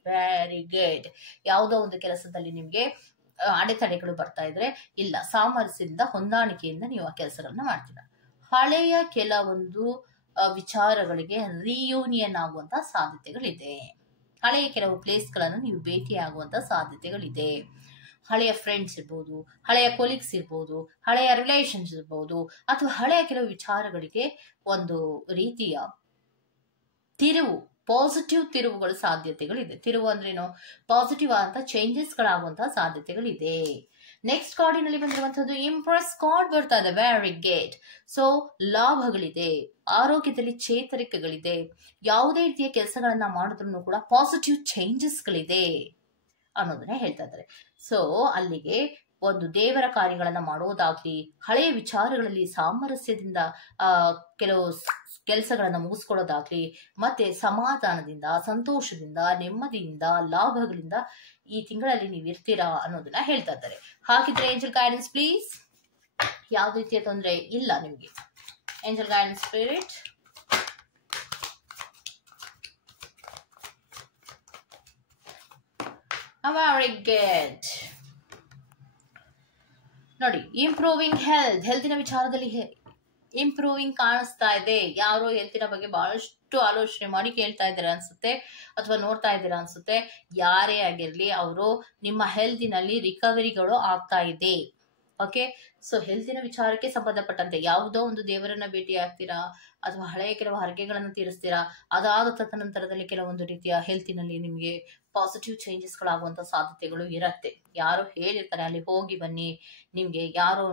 Very good. ಯಾವುದೋ ಒಂದು ಕೆಲಸದಲ್ಲಿ ನಿಮ್ಗೆ ಅಡೆತಡೆಗಳು ಬರ್ತಾ ಇದ್ರೆ ಇಲ್ಲ, ಸಾಮರಸ್ಯದಿಂದ ಹೊಂದಾಣಿಕೆಯಿಂದ ನೀವು ಆ ಕೆಲಸಗಳನ್ನ ಮಾಡ್ತೀರಾ. ಹಳೆಯ ಕೆಲವೊಂದು ವಿಚಾರಗಳಿಗೆ ರಿಯೂನಿಯನ್ ಆಗುವಂತಹ ಸಾಧ್ಯತೆಗಳಿದೆ. ಹಳೆಯ ಕೆಲವು ಪ್ಲೇಸ್ಗಳನ್ನು ನೀವು ಭೇಟಿ ಆಗುವಂತಹ ಸಾಧ್ಯತೆಗಳಿದೆ. ಹಳೆಯ ಫ್ರೆಂಡ್ಸ್ ಇರ್ಬೋದು, ಹಳೆಯ ಕೊಲೀಗ್ಸ್ ಇರ್ಬೋದು, ಹಳೆಯ ರಿಲೇಷನ್ಸ್ ಇರ್ಬೋದು, ಅಥವಾ ಹಳೆಯ ಕೆಲವು ವಿಚಾರಗಳಿಗೆ ಒಂದು ರೀತಿಯ ತಿರುವು, ಪಾಸಿಟಿವ್ ತಿರುವುಗಳ ಸಾಧ್ಯತೆಗಳಿದೆ. ತಿರುವು ಅಂದ್ರೇನು? ಪಾಸಿಟಿವ್ ಆದಂತಹ ಚೇಂಜಸ್ ಗಳಾಗುವಂತಹ ಸಾಧ್ಯತೆಗಳಿದೆ. ನೆಕ್ಸ್ಟ್ ಕಾರ್ಡಿನಲ್ಲಿ ಬಂದಿರುವಂತದ್ದು ಇಂಪ್ರೆಸ್ ಕಾರ್ಡ್ ಬರ್ತಾ ಇದೆ. Very good. ಸೊ ಲಾಭಗಳಿದೆ, ಆರೋಗ್ಯದಲ್ಲಿ ಚೇತರಿಕೆಗಳಿದೆ, ಯಾವುದೇ ರೀತಿಯ ಕೆಲಸಗಳನ್ನ ಮಾಡಿದ್ರು ಕೂಡ ಪಾಸಿಟಿವ್ ಚೇಂಜಸ್ ಗಳಿದೆ ಅನ್ನೋದನ್ನ ಹೇಳ್ತಾ ಇದ್ದಾರೆ. ಸೊ ಅಲ್ಲಿಗೆ ಒಂದು ದೇವರ ಕಾರ್ಯಗಳನ್ನ ಮಾಡೋದಾಗ್ಲಿ, ಹಳೆಯ ವಿಚಾರಗಳಲ್ಲಿ ಸಾಮರಸ್ಯದಿಂದ ಕೆಲವು ಕೆಲಸಗಳನ್ನ ಮುಗಿಸ್ಕೊಳ್ಳೋದಾಗ್ಲಿ, ಮತ್ತೆ ಸಮಾಧಾನದಿಂದ, ಸಂತೋಷದಿಂದ, ನೆಮ್ಮದಿಯಿಂದ, ಲಾಭಗಳಿಂದ ಈ ತಿಂಗಳಲ್ಲಿ ನೀವು ಇರ್ತೀರಾ ಅನ್ನೋದನ್ನ ಹೇಳ್ತಾ ಇದ್ದಾರೆ. ಹಾಗಿದ್ರೆ ಏಂಜಲ್ ಗೈಡೆನ್ಸ್ ಪ್ಲೀಸ್. ಯಾವುದೇ ರೀತಿಯ ತೊಂದರೆ ಇಲ್ಲ ನಿಮ್ಗೆ. Angel guidance spirit. Very good. ನೋಡಿ, ಇಂಪ್ರೂವಿಂಗ್ ಹೆಲ್ತ್, ಹೆಲ್ತಿನ ವಿಚಾರದಲ್ಲಿ ಇಂಪ್ರೂವಿಂಗ್ ಕಾಣಿಸ್ತಾ ಇದೆ. ಯಾರೋ ಹೆಲ್ತಿನ ಬಗ್ಗೆ ಬಹಳಷ್ಟು ಆಲೋಚನೆ ಮಾಡಿ ಕೇಳ್ತಾ ಇದ್ದಾರೆ ಅನ್ಸುತ್ತೆ, ಅಥವಾ ನೋಡ್ತಾ ಇದ್ದೀರಾ ಅನ್ಸುತ್ತೆ. ಯಾರೇ ಆಗಿರ್ಲಿ, ಅವರು ನಿಮ್ಮ ಹೆಲ್ತಿನಲ್ಲಿ ರಿಕವರಿಗಳು ಆಗ್ತಾ ಇದೆ. ಓಕೆ, ಸೊ ಹೆಲ್ತಿನ ವಿಚಾರಕ್ಕೆ ಸಂಬಂಧಪಟ್ಟಂತೆ ಯಾವುದೋ ಒಂದು ದೇವರನ್ನ ಭೇಟಿ ಆಗ್ತೀರಾ, ಅಥವಾ ಹಳೆಯ ಕೆಲವು ಹರಕೆಗಳನ್ನು ತೀರಿಸ್ತೀರಾ. ಅದಾದ ತದನಂತರದಲ್ಲಿ ಕೆಲವೊಂದು ರೀತಿಯ ಹೆಲ್ತಿನಲ್ಲಿ ನಿಮ್ಗೆ ಪಾಸಿಟಿವ್ ಚೇಂಜಸ್ ಗಳಾಗುವಂತ ಸಾಧ್ಯತೆಗಳು ಇರತ್ತೆ. ಯಾರು ಹೇಳಿರ್ತಾರೆ ಅಲ್ಲಿ ಹೋಗಿ ಬನ್ನಿ, ನಿಮ್ಗೆ ಯಾರೋ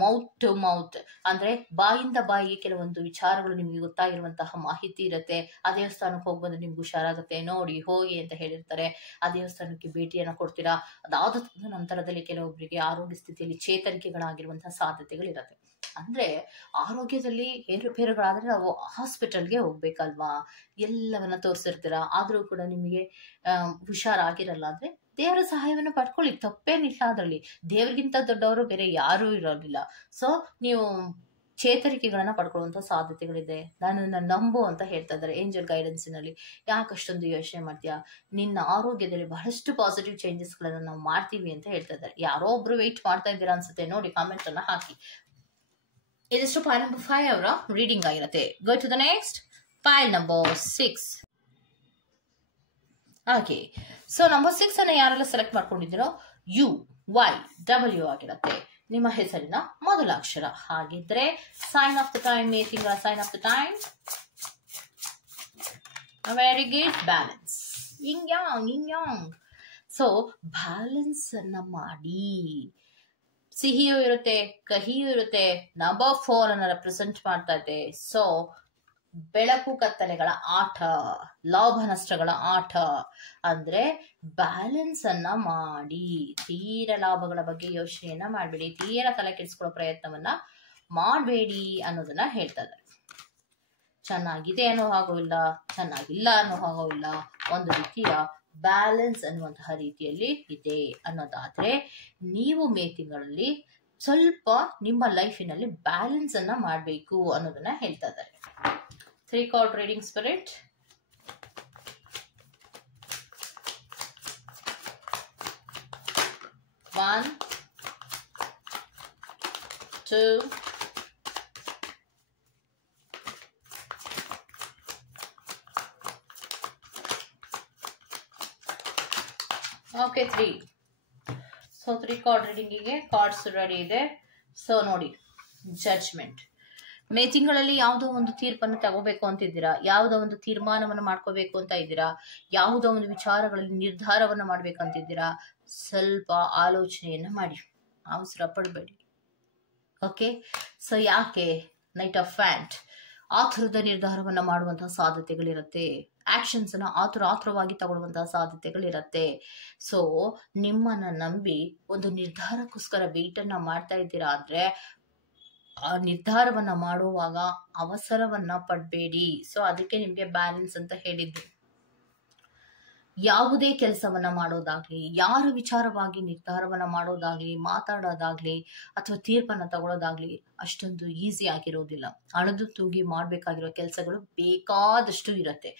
ಮೌತ್ ಟು ಮೌತ್ ಅಂದ್ರೆ ಬಾಯಿಂದ ಬಾಯಿಗೆ ಕೆಲವೊಂದು ವಿಚಾರಗಳು ನಿಮ್ಗೆ ಗೊತ್ತಾಗಿರುವಂತಹ ಮಾಹಿತಿ ಇರುತ್ತೆ. ಆ ದೇವಸ್ಥಾನಕ್ಕೆ ಹೋಗಿ ಬಂದ್ರೆ ನಿಮ್ಗೆ ಹುಷಾರಾಗುತ್ತೆ, ನೋಡಿ ಹೋಗಿ ಅಂತ ಹೇಳಿರ್ತಾರೆ. ಆ ದೇವಸ್ಥಾನಕ್ಕೆ ಭೇಟಿಯನ್ನ ಕೊಡ್ತೀರಾ. ಅದಾದ ನಂತರದಲ್ಲಿ ಕೆಲವೊಬ್ಬರಿಗೆ ಆರೋಗ್ಯ ಸ್ಥಿತಿಯಲ್ಲಿ ಚೇತರಿಕೆಗಳಾಗಿರುವಂತಹ ಸಾಧ್ಯತೆಗಳಿರುತ್ತೆ. ಅಂದ್ರೆ ಆರೋಗ್ಯದಲ್ಲಿ ಏರುಪೇರುಗಳಾದ್ರೆ ನಾವು ಹಾಸ್ಪಿಟಲ್ಗೆ ಹೋಗ್ಬೇಕಲ್ವಾ, ಎಲ್ಲವನ್ನ ತೋರಿಸಿರ್ತೀರಾ, ಆದ್ರೂ ಕೂಡ ನಿಮಗೆ ಹುಷಾರಾಗಿರಲ್ಲ ಅಂದ್ರೆ ದೇವರ ಸಹಾಯವನ್ನು ಪಡ್ಕೊಳ್ಳಿ, ತಪ್ಪೇನಿಲ್ಲ ಅದರಲ್ಲಿ. ದೇವರಿಗಿಂತ ದೊಡ್ಡವರು ಬೇರೆ ಯಾರೂ ಇರೋದಿಲ್ಲ. ಸೊ ನೀವು ಚೇತರಿಕೆಗಳನ್ನ ಪಡ್ಕೊಳ್ಳುವಂತ ಸಾಧ್ಯತೆಗಳಿದೆ. ನಾನು ನಂಬು ಅಂತ ಹೇಳ್ತಾ ಇದ್ದಾರೆ ಏಂಜಲ್ ಗೈಡೆನ್ಸಿನಲ್ಲಿ. ಯಾಕಷ್ಟೊಂದು ಯೋಚನೆ ಮಾಡ್ತೀಯಾ, ನಿನ್ನ ಆರೋಗ್ಯದಲ್ಲಿ ಬಹಳಷ್ಟು ಪಾಸಿಟಿವ್ ಚೇಂಜಸ್ ಗಳನ್ನ ನಾವು ಮಾಡ್ತೀವಿ ಅಂತ ಹೇಳ್ತಾ ಇದ್ದಾರೆ. ಯಾರೋ ಒಬ್ರು ವೆಯ್ಟ್ ಮಾಡ್ತಾ ಇದ್ದೀರಾ ಅನ್ಸುತ್ತೆ. ನೋಡಿ, ಕಾಮೆಂಟ್ ಅನ್ನ ಹಾಕಿ. ಇದಿಷ್ಟು ಪೈಲ್ ನಂಬರ್ 5 ಅವರ ರೀಡಿಂಗ್ ಆಗಿರುತ್ತೆ. Go to the next pile number 6. Okay, so number 6 ಅನ್ನ ಯಾರೆಲ್ಲ ಸೆಲೆಕ್ಟ್ ಮಾಡ್ಕೊಂಡಿದ್ದೀರೋ UYW ಆಗಿರುತ್ತೆ ನಿಮ್ಮ ಹೆಸರಿನ ಮೊದಲ ಅಕ್ಷರ. ಹಾಗಿದ್ರೆ sign of the time, May ತಿಂಗಳ sign of the time. Very good. Balance. ಯಿಂಗ್. ಸೊ ಬ್ಯಾಲೆನ್ಸ್ ಅನ್ನ ಮಾಡಿ. ಸಿಹಿಯೂ ಇರುತ್ತೆ, ಕಹಿಯೂ ಇರುತ್ತೆ. ನಂಬರ್ 4 ಅನ್ನ ರೆಪ್ರೆಸೆಂಟ್ ಮಾಡ್ತಾ ಇದೆ. ಸೊ ಬೆಳಕು ಕತ್ತಲೆಗಳ ಆಟ, ಲಾಭ ನಷ್ಟಗಳ ಆಟ. ಅಂದ್ರೆ ಬ್ಯಾಲೆನ್ಸ್ ಅನ್ನ ಮಾಡಿ, ತೀರ ಲಾಭಗಳ ಬಗ್ಗೆ ಯೋಚನೆಯನ್ನ ಮಾಡಬೇಡಿ, ತೀರ ತಲೆ ಕೆಡಿಸ್ಕೊಳ್ಳೋ ಪ್ರಯತ್ನವನ್ನ ಮಾಡಬೇಡಿ ಅನ್ನೋದನ್ನ ಹೇಳ್ತಾ ಇದ್ದಾರೆ. ಚೆನ್ನಾಗಿದೆ ಅನ್ನೋ ಹಾಗೂ ಇಲ್ಲ, ಚೆನ್ನಾಗಿಲ್ಲ ಅನ್ನೋ ಹಾಗೂ ಇಲ್ಲ, ಒಂದು ರೀತಿಯ ಬ್ಯಾಲೆನ್ಸ್ ಅನ್ನುವಂತಹ ರೀತಿಯಲ್ಲಿ ಇದೆ ಅನ್ನೋದಾದ್ರೆ ನೀವು ಮೇ ತಿಂಗಳಲ್ಲಿ ಸ್ವಲ್ಪ ನಿಮ್ಮ ಲೈಫಿನಲ್ಲಿ ಬ್ಯಾಲೆನ್ಸ್ ಅನ್ನ ಮಾಡಬೇಕು ಅನ್ನೋದನ್ನ ಹೇಳ್ತಾ ಇದ್ದಾರೆ. 3 card reading spirit. One, two, okay, 3. So 3 card ರೀಡಿಂಗಿಗೆ ಕಾರ್ಡ್ಸ್ ರೆಡಿ ಇದೆ. ಸೊ ನೋಡಿ, ಜಡ್ಜ್ಮೆಂಟ್. ಮೇ ತಿಂಗಳಲ್ಲಿ ಯಾವುದೋ ಒಂದು ತೀರ್ಪನ್ನು ತಗೋಬೇಕು ಅಂತಿದ್ದೀರಾ, ಯಾವುದೋ ಒಂದು ತೀರ್ಮಾನವನ್ನು ಮಾಡ್ಕೋಬೇಕು ಅಂತ ಇದ್ದೀರಾ, ಯಾವುದೋ ಒಂದು ವಿಚಾರಗಳಲ್ಲಿ ನಿರ್ಧಾರವನ್ನು ಮಾಡ್ಬೇಕಂತಿದ್ದೀರಾ, ಸ್ವಲ್ಪ ಆಲೋಚನೆಯನ್ನ ಮಾಡಿ, ಅವಸರ ಪಡಬೇಡಿ. ಓಕೆ, ಸೊ ಯಾಕೆ ನೈಟ್ ಆಫ್ ಫ್ಯಾಂಟ್ ಆತುರದ ನಿರ್ಧಾರವನ್ನ ಮಾಡುವಂತಹ ಸಾಧ್ಯತೆಗಳಿರುತ್ತೆ, ಆಕ್ಷನ್ಸ್ ಅನ್ನ ಆತುರವಾಗಿ ತಗೊಳ್ಳುವಂತಹ ಸಾಧ್ಯತೆಗಳಿರುತ್ತೆ. ಸೊ ನಿಮ್ಮನ್ನ ನಂಬಿ ಒಂದು ನಿರ್ಧಾರಕ್ಕೋಸ್ಕರ ವೇಟ್ ಅನ್ನ ಮಾಡ್ತಾ ಇದ್ದೀರಾ ಅಂದ್ರೆ ಆ ನಿರ್ಧಾರವನ್ನ ಮಾಡುವಾಗ ಅವಸರವನ್ನ ಪಡಬೇಡಿ. ಸೊ ಅದಕ್ಕೆ ನಿಮ್ಗೆ ಬ್ಯಾಲೆನ್ಸ್ ಅಂತ ಹೇಳಿದ್ದು. ಯಾವುದೇ ಕೆಲಸವನ್ನ ಮಾಡೋದಾಗ್ಲಿ, ಯಾರ ವಿಚಾರವಾಗಿ ನಿರ್ಧಾರವನ್ನ ಮಾಡೋದಾಗ್ಲಿ, ಮಾತಾಡೋದಾಗ್ಲಿ ಅಥವಾ ತೀರ್ಪನ್ನ ತಗೊಳ್ಳೋದಾಗ್ಲಿ ಅಷ್ಟೊಂದು ಈಸಿ ಆಗಿರೋದಿಲ್ಲ. ಅಳೆದು ತೂಗಿ ಮಾಡ್ಬೇಕಾಗಿರೋ ಕೆಲಸಗಳು ಬೇಕಾದಷ್ಟು ಇರತ್ತೆ.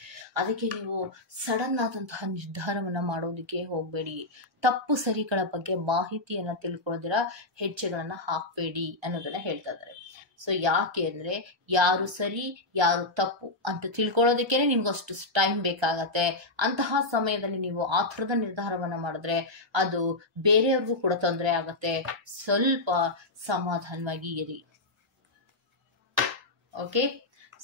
ಅದಕ್ಕೆ ನೀವು ಸಡನ್ ಆದಂತಹ ನಿರ್ಧಾರವನ್ನ ಮಾಡೋದಕ್ಕೆ ಹೋಗ್ಬೇಡಿ. ತಪ್ಪು ಸರಿಗಳ ಬಗ್ಗೆ ಮಾಹಿತಿಯನ್ನ ತಿಳ್ಕೊಳ್ಳೋದಿರ ಹೆಜ್ಜೆಗಳನ್ನ ಹಾಕ್ಬೇಡಿ ಅನ್ನೋದನ್ನ ಹೇಳ್ತಾ ಇದ್ದಾರೆ. ಸೊ ಯಾಕೆ ಅಂದ್ರೆ ಯಾರು ಸರಿ ಯಾರು ತಪ್ಪು ಅಂತ ತಿಳ್ಕೊಳ್ಳೋದಕ್ಕೇನೆ ನಿಮ್ಗಷ್ಟು ಟೈಮ್ ಬೇಕಾಗತ್ತೆ. ಅಂತಹ ಸಮಯದಲ್ಲಿ ನೀವು ಆತುರದ ನಿರ್ಧಾರವನ್ನ ಮಾಡಿದ್ರೆ ಅದು ಬೇರೆಯವ್ರಿಗೂ ಕೂಡ ತೊಂದರೆ ಆಗತ್ತೆ. ಸ್ವಲ್ಪ ಸಮಾಧಾನವಾಗಿ ಇರಿ. ಓಕೆ,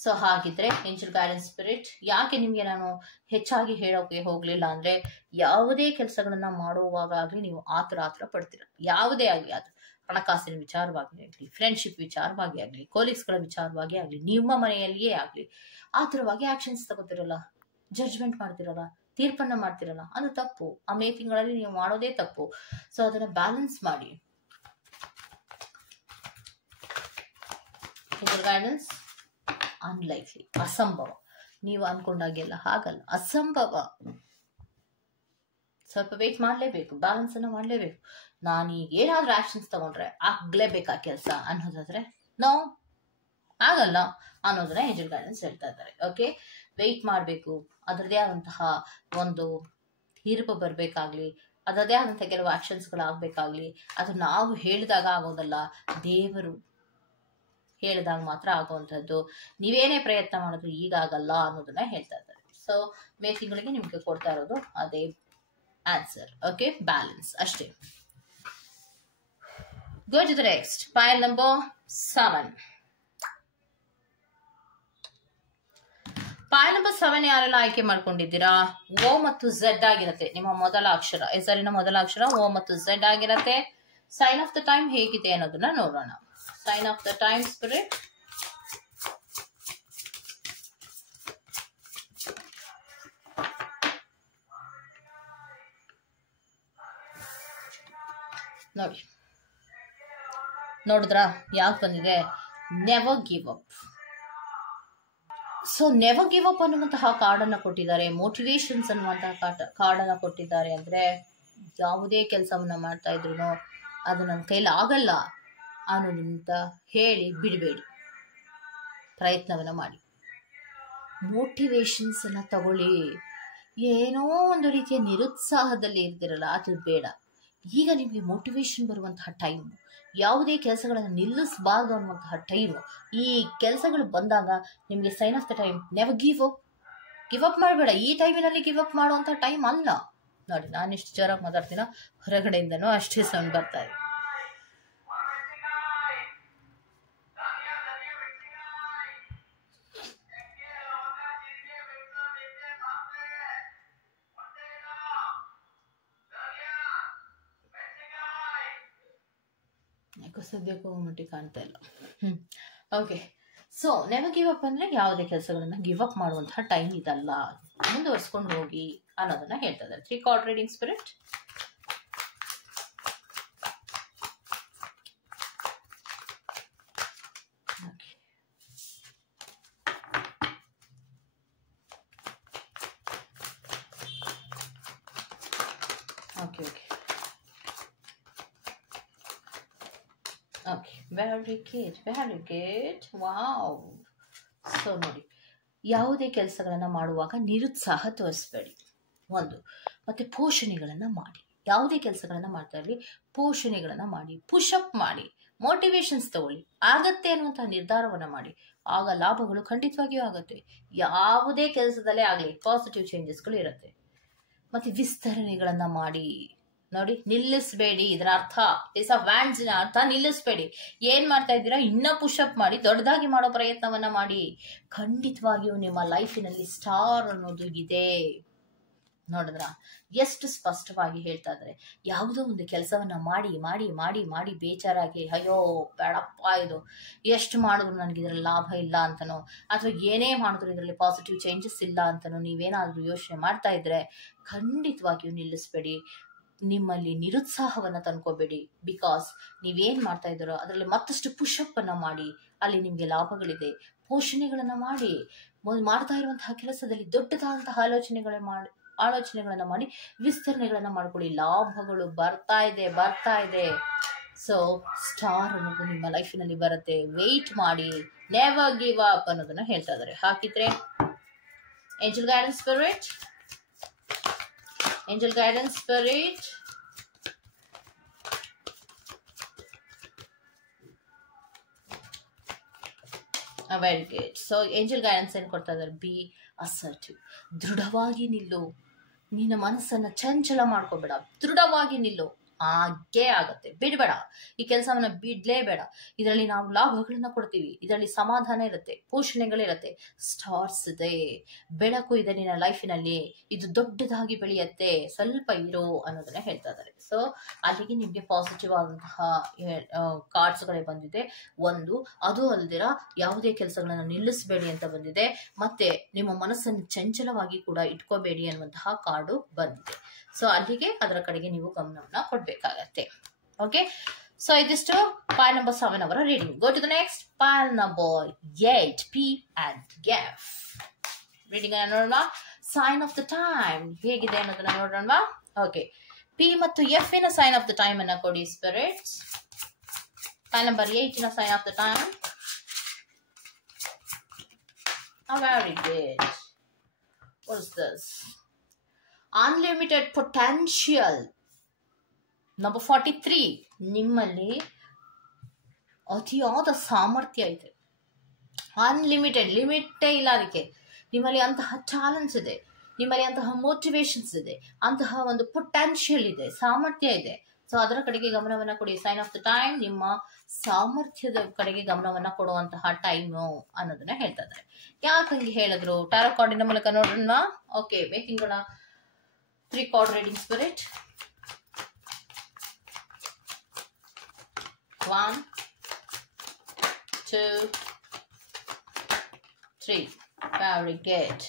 ಸೊ ಹಾಗಿದ್ರೆ ಏಂಜಲ್ ಗೈಡೆನ್ಸ್ ಸ್ಪಿರಿಟ್ ಯಾಕೆ ನಿಮ್ಗೆ ನಾನು ಹೆಚ್ಚಾಗಿ ಹೇಳೋಕೆ ಹೋಗ್ಲಿಲ್ಲ ಅಂದ್ರೆ, ಯಾವುದೇ ಕೆಲಸಗಳನ್ನ ಮಾಡುವಾಗ ಆಗ್ಲಿ ನೀವು ಆತರ ಪಡ್ತೀರ. ಯಾವುದೇ ಆಗ್ಲಿ, ಅದು ಹಣಕಾಸಿನ ವಿಚಾರವಾಗಿ ಆಗ್ಲಿ, ಫ್ರೆಂಡ್ಶಿಪ್ ವಿಚಾರವಾಗಿ ಆಗ್ಲಿ, ಕೊಲೀಗ್ಸ್ಗಳ ವಿಚಾರವಾಗಿ ಆಗ್ಲಿ, ನಿಮ್ಮ ಮನೆಯಲ್ಲಿಯೇ ಆಗ್ಲಿ, ಆತರವಾಗಿ ಆಕ್ಷನ್ಸ್ ತಗೋತಿರಲ್ಲ, ಜಡ್ಜ್ಮೆಂಟ್ ಮಾಡ್ತಿರಲ್ಲ, ತೀರ್ಪನ್ನ ಮಾಡ್ತಿರಲ್ಲ, ಅದು ತಪ್ಪು. ಆ ಮೇ ತಿಂಗಳಲ್ಲಿ ನೀವು ಮಾಡೋದೇ ತಪ್ಪು. ಸೊ ಅದನ್ನ ಬ್ಯಾಲೆನ್ಸ್ ಮಾಡಿ. ಗೈಡೆನ್ಸ್ ಅನ್ಲೈಕ್ಲಿ, ಅಸಂಭವ. ನೀವು ಅನ್ಕೊಂಡಾಗೆಲ್ಲ ಹಾಗಲ್ಲ, ಅಸಂಭವ. ಸ್ವಲ್ಪ ವೇಟ್ ಮಾಡ್ಲೇಬೇಕು, ಬ್ಯಾಲೆನ್ಸ್ ಅನ್ನ ಮಾಡ್ಲೇಬೇಕು. ನಾನೀಗ ಏನಾದ್ರೂ ಆಕ್ಷನ್ಸ್ ತಗೊಂಡ್ರೆ ಆಗ್ಲೇಬೇಕಾ ಕೆಲಸ ಅನ್ನೋದಾದ್ರೆ ನೋ, ಆಗಲ್ಲ ಅನ್ನೋದನ್ನ ಏಂಜಲ್ ಗೈಡೆನ್ಸ್ ಹೇಳ್ತಾ ಇದ್ದಾರೆ. ಓಕೆ, ವೆಯ್ಟ್ ಮಾಡಬೇಕು. ಅದರದೇ ಆದಂತಹ ಒಂದು ತೀರ್ಪು ಬರ್ಬೇಕಾಗ್ಲಿ, ಅದರದೇ ಆದಂತಹ ಕೆಲವು ಆಕ್ಷನ್ಸ್ಗಳಾಗಬೇಕಾಗ್ಲಿ, ಅದು ನಾವು ಹೇಳಿದಾಗ ಆಗೋದಲ್ಲ, ದೇವರು ಹೇಳಿದಾಗ ಮಾತ್ರ ಆಗುವಂಥದ್ದು. ನೀವೇನೇ ಪ್ರಯತ್ನ ಮಾಡಿದ್ರು ಈಗಾಗಲ್ಲ ಅನ್ನೋದನ್ನ ಹೇಳ್ತಾ ಇದ್ದಾರೆ. ಸೊ ಮೇ ತಿಂಗಳಿಗೆ ನಿಮ್ಗೆ ಕೊಡ್ತಾ ಇರೋದು ಅದೇ ಆನ್ಸರ್. ಓಕೆ, ಬ್ಯಾಲೆನ್ಸ್ ಅಷ್ಟೇ. Go to the next. Pile number 7. Pile number 7 ಯಾರೆಲ್ಲ ಆಯ್ಕೆ ಮಾಡ್ಕೊಂಡಿದ್ದೀರಾ? ಓ ಮತ್ತು ಝೆಡ್ ಆಗಿರತ್ತೆ ನಿಮ್ಮ ಮೊದಲ ಅಕ್ಷರ. ಹೆಸರಿನ ಮೊದಲ ಅಕ್ಷರ ಓ ಮತ್ತು ಝೆಡ್ ಆಗಿರತ್ತೆ. ಸೈನ್ ಆಫ್ ದ ಟೈಮ್ ಹೇಗಿದೆ ಅನ್ನೋದನ್ನ ನೋಡೋಣ. Sign of the time spirit. ನೋಡಿ, ನೋಡಿದ್ರಾ ಯಾಕೆ ಬಂದಿದೆ? Never give up. So never give up ಅನ್ನುವಂತಹ ಕಾರ್ಡನ್ನ ಕೊಟ್ಟಿದ್ದಾರೆ, ಮೋಟಿವೇಶನ್ಸ್ ಅನ್ನುವಂತಹ ಕಾರ್ಡನ್ನ ಕೊಟ್ಟಿದ್ದಾರೆ. ಅಂದ್ರೆ ಯಾವುದೇ ಕೆಲಸವನ್ನ ಮಾಡ್ತಾ ಇದ್ರು ಅದು ನನ್ನ ಕೈಲಿ ಆಗಲ್ಲ ಅನ್ನೋದಂತ ಹೇಳಿ ಬಿಡಬೇಡಿ, ಪ್ರಯತ್ನವನ್ನ ಮಾಡಿ. ಮೋಟಿವೇಶನ್ಸ್ ಅನ್ನ ತಗೊಳ್ಳಿ. ಏನೋ ಒಂದು ರೀತಿಯ ನಿರುತ್ಸಾಹದಲ್ಲಿ ಇರ್ತಿರಲ್ಲ, ಅದು ಬೇಡ. ಈಗ ನಿಮಗೆ ಮೋಟಿವೇಶನ್ ಬರುವಂತಹ ಟೈಮ್, ಯಾವುದೇ ಕೆಲಸಗಳನ್ನು ನಿಲ್ಲಿಸಬಾರ್ದು ಅನ್ನುವಂತಹ ಟೈಮ್. ಈ ಕೆಲಸಗಳು ಬಂದಾಗ ನಿಮಗೆ sign of the time never give up ಮಾಡಬೇಡ. ಈ ಟೈಮಿನಲ್ಲಿ ಗಿವ್ ಅಪ್ ಮಾಡುವಂತಹ ಟೈಮ್ ಅಲ್ಲ. ನೋಡಿ, ನಾನು ಎಷ್ಟು ಜೋರಾಗಿ ಮಾತಾಡ್ತೀನೋ ಹೊರಗಡೆಯಿಂದನೂ ಅಷ್ಟೇ ಸೌಂಡ್ ಬರ್ತಾ ಇದೆ. ಯಾಕೋ ಸದ್ಯಕ್ಕೂ ಮಟ್ಟಿ ಕಾಣ್ತಾ ಇಲ್ಲ. Okay, so never give up ಅಂದ್ರೆ ಯಾವುದೇ ಕೆಲಸಗಳನ್ನ ಗಿವ್ ಅಪ್ ಮಾಡುವಂತಹ ಟೈಮ್ ಇದಲ್ಲ, ಮುಂದುವರ್ಸ್ಕೊಂಡು ಹೋಗಿ ಅನ್ನೋದನ್ನ ಹೇಳ್ತಾ ಇದ್ದಾರೆ. 3 card reading spirit. Okay, okay. Okay, very good, very good. Wow. So ನೋಡಿ, ಯಾವುದೇ ಕೆಲಸಗಳನ್ನು ಮಾಡುವಾಗ ನಿರುತ್ಸಾಹ ತೋರಿಸ್ಬೇಡಿ ಒಂದು, ಮತ್ತು ಪೋಷಣೆಗಳನ್ನು ಮಾಡಿ. ಯಾವುದೇ ಕೆಲಸಗಳನ್ನು ಮಾಡ್ತಾ ಇರಲಿ, ಪೋಷಣೆಗಳನ್ನು ಮಾಡಿ, ಪುಷಪ್ ಮಾಡಿ, ಮೋಟಿವೇಶನ್ಸ್ ತಗೊಳ್ಳಿ, ಆಗತ್ತೆ ಅನ್ನುವಂತಹ ನಿರ್ಧಾರವನ್ನು ಮಾಡಿ. ಆಗ ಲಾಭಗಳು ಖಂಡಿತವಾಗಿಯೂ ಆಗುತ್ತೆ. ಯಾವುದೇ ಕೆಲಸದಲ್ಲೇ ಆಗಲಿ ಪಾಸಿಟಿವ್ ಚೇಂಜಸ್ಗಳು ಇರುತ್ತೆ. ಮತ್ತು ವಿಸ್ತರಣೆಗಳನ್ನು ಮಾಡಿ. ನೋಡಿ, ನಿಲ್ಲಿಸಬೇಡಿ. ಇದರ ಅರ್ಥ ಇಸ್ ಆಫ್ ವ್ಯಾಂಡ್ಸ್ ಅರ್ಥ ನಿಲ್ಲಿಸಬೇಡಿ. ಏನ್ ಮಾಡ್ತಾ ಇದ್ದೀರಾ, ಇನ್ನ ಪುಷಪ್ ಮಾಡಿ, ದೊಡ್ಡದಾಗಿ ಮಾಡೋ ಪ್ರಯತ್ನವನ್ನ ಮಾಡಿ. ಖಂಡಿತವಾಗಿಯೂ ನಿಮ್ಮ ಲೈಫಿನಲ್ಲಿ ಸ್ಟಾರ್ ಅನ್ನೋದು ಇದೆ. ನೋಡಿದ್ರ ಎಷ್ಟು ಸ್ಪಷ್ಟವಾಗಿ ಹೇಳ್ತಾ ಇದ್ದಾರೆ. ಯಾವುದೋ ಒಂದು ಕೆಲಸವನ್ನ ಮಾಡಿ ಮಾಡಿ ಮಾಡಿ ಮಾಡಿ ಬೇಜಾರಾಗಿ, ಅಯ್ಯೋ ಬೇಡಪ್ಪ ಇದು ಎಷ್ಟು ಮಾಡಿದ್ರು ನನಗೆ ಇದರಲ್ಲಿ ಲಾಭ ಇಲ್ಲ ಅಂತನೋ, ಅಥವಾ ಏನೇ ಮಾಡಿದ್ರು ಇದರಲ್ಲಿ ಪಾಸಿಟಿವ್ ಚೇಂಜಸ್ ಇಲ್ಲ ಅಂತನೋ ನೀವೇನಾದ್ರೂ ಯೋಚನೆ ಮಾಡ್ತಾ ಇದ್ರೆ ಖಂಡಿತವಾಗಿಯೂ ನಿಲ್ಲಿಸಬೇಡಿ. ನಿಮ್ಮಲ್ಲಿ ನಿರುತ್ಸಾಹವನ್ನು ತಂದ್ಕೋಬೇಡಿ. ಬಿಕಾಸ್ ನೀವೇನ್ ಮಾಡ್ತಾ ಇದ್ದೀರೋ ಅದರಲ್ಲಿ ಮತ್ತಷ್ಟು ಪುಷಪ್ ಅನ್ನ ಮಾಡಿ. ಅಲ್ಲಿ ನಿಮ್ಗೆ ಲಾಭಗಳಿದೆ. ಪೋಷಣೆಗಳನ್ನ ಮಾಡಿ. ಮಾಡ್ತಾ ಇರುವಂತಹ ಕೆಲಸದಲ್ಲಿ ದೊಡ್ಡದಾದಂತಹ ಆಲೋಚನೆಗಳನ್ನ ಮಾಡಿ ವಿಸ್ತರಣೆಗಳನ್ನ ಮಾಡ್ಕೊಳ್ಳಿ. ಲಾಭಗಳು ಬರ್ತಾ ಇದೆ. ಸೊ ಸ್ಟಾರ್ ಅನ್ನೋದು ನಿಮ್ಮ ಲೈಫಿನಲ್ಲಿ ಬರುತ್ತೆ. ವೇಟ್ ಮಾಡಿ, ನೆವರ್ ಗಿವ್ ಅಪ್ ಅನ್ನೋದನ್ನ ಹೇಳ್ತಾ ಇದ್ದಾರೆ. ಹಾಕಿದ್ರೆ angel guidance spirit, angel guidance spirit. Very good. So angel guidance ಏನು ಕೊಡ್ತಾ ಇದ್ದಾರೆ, ಬಿ ಅಸರ್ಟಿವ್. ದೃಢವಾಗಿ ನಿಲ್ಲು. ನಿನ್ನ ಮನಸ್ಸನ್ನ ಚಂಚಲ ಮಾಡ್ಕೋಬೇಡ, ದೃಢವಾಗಿ ನಿಲ್ಲು. ಹಾಗೇ ಆಗತ್ತೆ. ಬಿಡಬೇಡ, ಈ ಕೆಲಸವನ್ನ ಬಿಡ್ಲೇಬೇಡ. ಇದರಲ್ಲಿ ನಾವು ಲಾಭಗಳನ್ನ ಕೊಡ್ತೀವಿ. ಇದರಲ್ಲಿ ಸಮಾಧಾನ ಇರುತ್ತೆ, ಪೋಷಣೆಗಳಿರುತ್ತೆ, ಸ್ಟಾರ್ಸ್ ಇದೆ, ಬೆಳಕು ಇದೆ ನಿನ್ನ ಲೈಫಿನಲ್ಲಿ. ಇದು ದೊಡ್ಡದಾಗಿ ಬೆಳೆಯತ್ತೆ, ಸ್ವಲ್ಪ ಇರೋ ಅನ್ನೋದನ್ನ ಹೇಳ್ತಾ ಇದ್ದಾರೆ. ಸೊ ಅಲ್ಲಿಗೆ ನಿಮ್ಗೆ ಪಾಸಿಟಿವ್ ಆದಂತಹ ಕಾರ್ಡ್ಸ್ಗಳೇ ಬಂದಿದೆ. ಒಂದು, ಅದು ಅಲ್ದಿರ ಯಾವುದೇ ಕೆಲಸಗಳನ್ನ ನಿಲ್ಲಿಸಬೇಡಿ ಅಂತ ಬಂದಿದೆ. ಮತ್ತೆ ನಿಮ್ಮ ಮನಸ್ಸನ್ನು ಚಂಚಲವಾಗಿ ಕೂಡ ಇಟ್ಕೋಬೇಡಿ ಅನ್ನುವಂತಹ ಕಾರ್ಡು ಬಂದಿದೆ. ಸೊ ಅಲ್ಲಿಗೆ ಅದರ ಕಡೆಗೆ ನೀವು ಗಮನವನ್ನ ಕೊಡ್ಬೇಕಾಗತ್ತೆ. ಓಕೆ, ಸೊ ಇದಿಷ್ಟು ಪೈಲ್ ನಂಬರ್ 7 ಅವರ reading. Go to the next pile number 8, P and F reading ಅನ್ನ ನೋಡೋಣ. ಸೈನ್ ಆಫ್ ದ ಟೈಮ್ ಹೇಗಿದೆ ಅನ್ನೋದನ್ನ ನೋಡೋಣ. ಓಕೆ, ಪಿ ಮತ್ತು ಎಫ್ ನ ಸೈನ್ ಆಫ್ ದ ಟೈಮ್ ಅನ್ನ ಕೊಡಿ ಸ್ಪಿರಿಟ್ಸ್. ಪೈಲ್ ನಂಬರ್ 8 ನ sign of the time. Very good. What is this? Unlimited potential. Number 43. ನಿಮ್ಮಲ್ಲಿ ಅತಿಯಾದ ಸಾಮರ್ಥ್ಯ ಇದೆ. ಅನ್ಲಿಮಿಟೆಡ್, ಲಿಮಿಟೇ ಇಲ್ಲ ಅದಕ್ಕೆ. ನಿಮ್ಮಲ್ಲಿ ಅಂತಹ ಚಾಲೆಂಜ್ ಇದೆ, ನಿಮ್ಮಲ್ಲಿ ಅಂತಹ ಮೋಟಿವೇಶನ್ಸ್ ಇದೆ, ಅಂತಹ ಒಂದು ಪೊಟೆನ್ಷಿಯಲ್ ಇದೆ, ಸಾಮರ್ಥ್ಯ ಇದೆ. ಸೊ ಅದರ ಕಡೆಗೆ ಗಮನವನ್ನ ಕೊಡಿ. ಸೈನ್ ಆಫ್ ದ ಟೈಮ್ ನಿಮ್ಮ ಸಾಮರ್ಥ್ಯದ ಕಡೆಗೆ ಗಮನವನ್ನ ಕೊಡುವಂತಹ ಟೈಮು ಅನ್ನೋದನ್ನ ಹೇಳ್ತಾ ಇದ್ದಾರೆ. ಯಾಕೆ ಹಂಗೆ ಹೇಳಿದ್ರು, ಟ್ಯಾರೋ ಕಾರ್ಡಿನ ಮೂಲಕ ನೋಡೋಣ. Okay, making 3 card reading spirit. 1, 2, 3. Very good.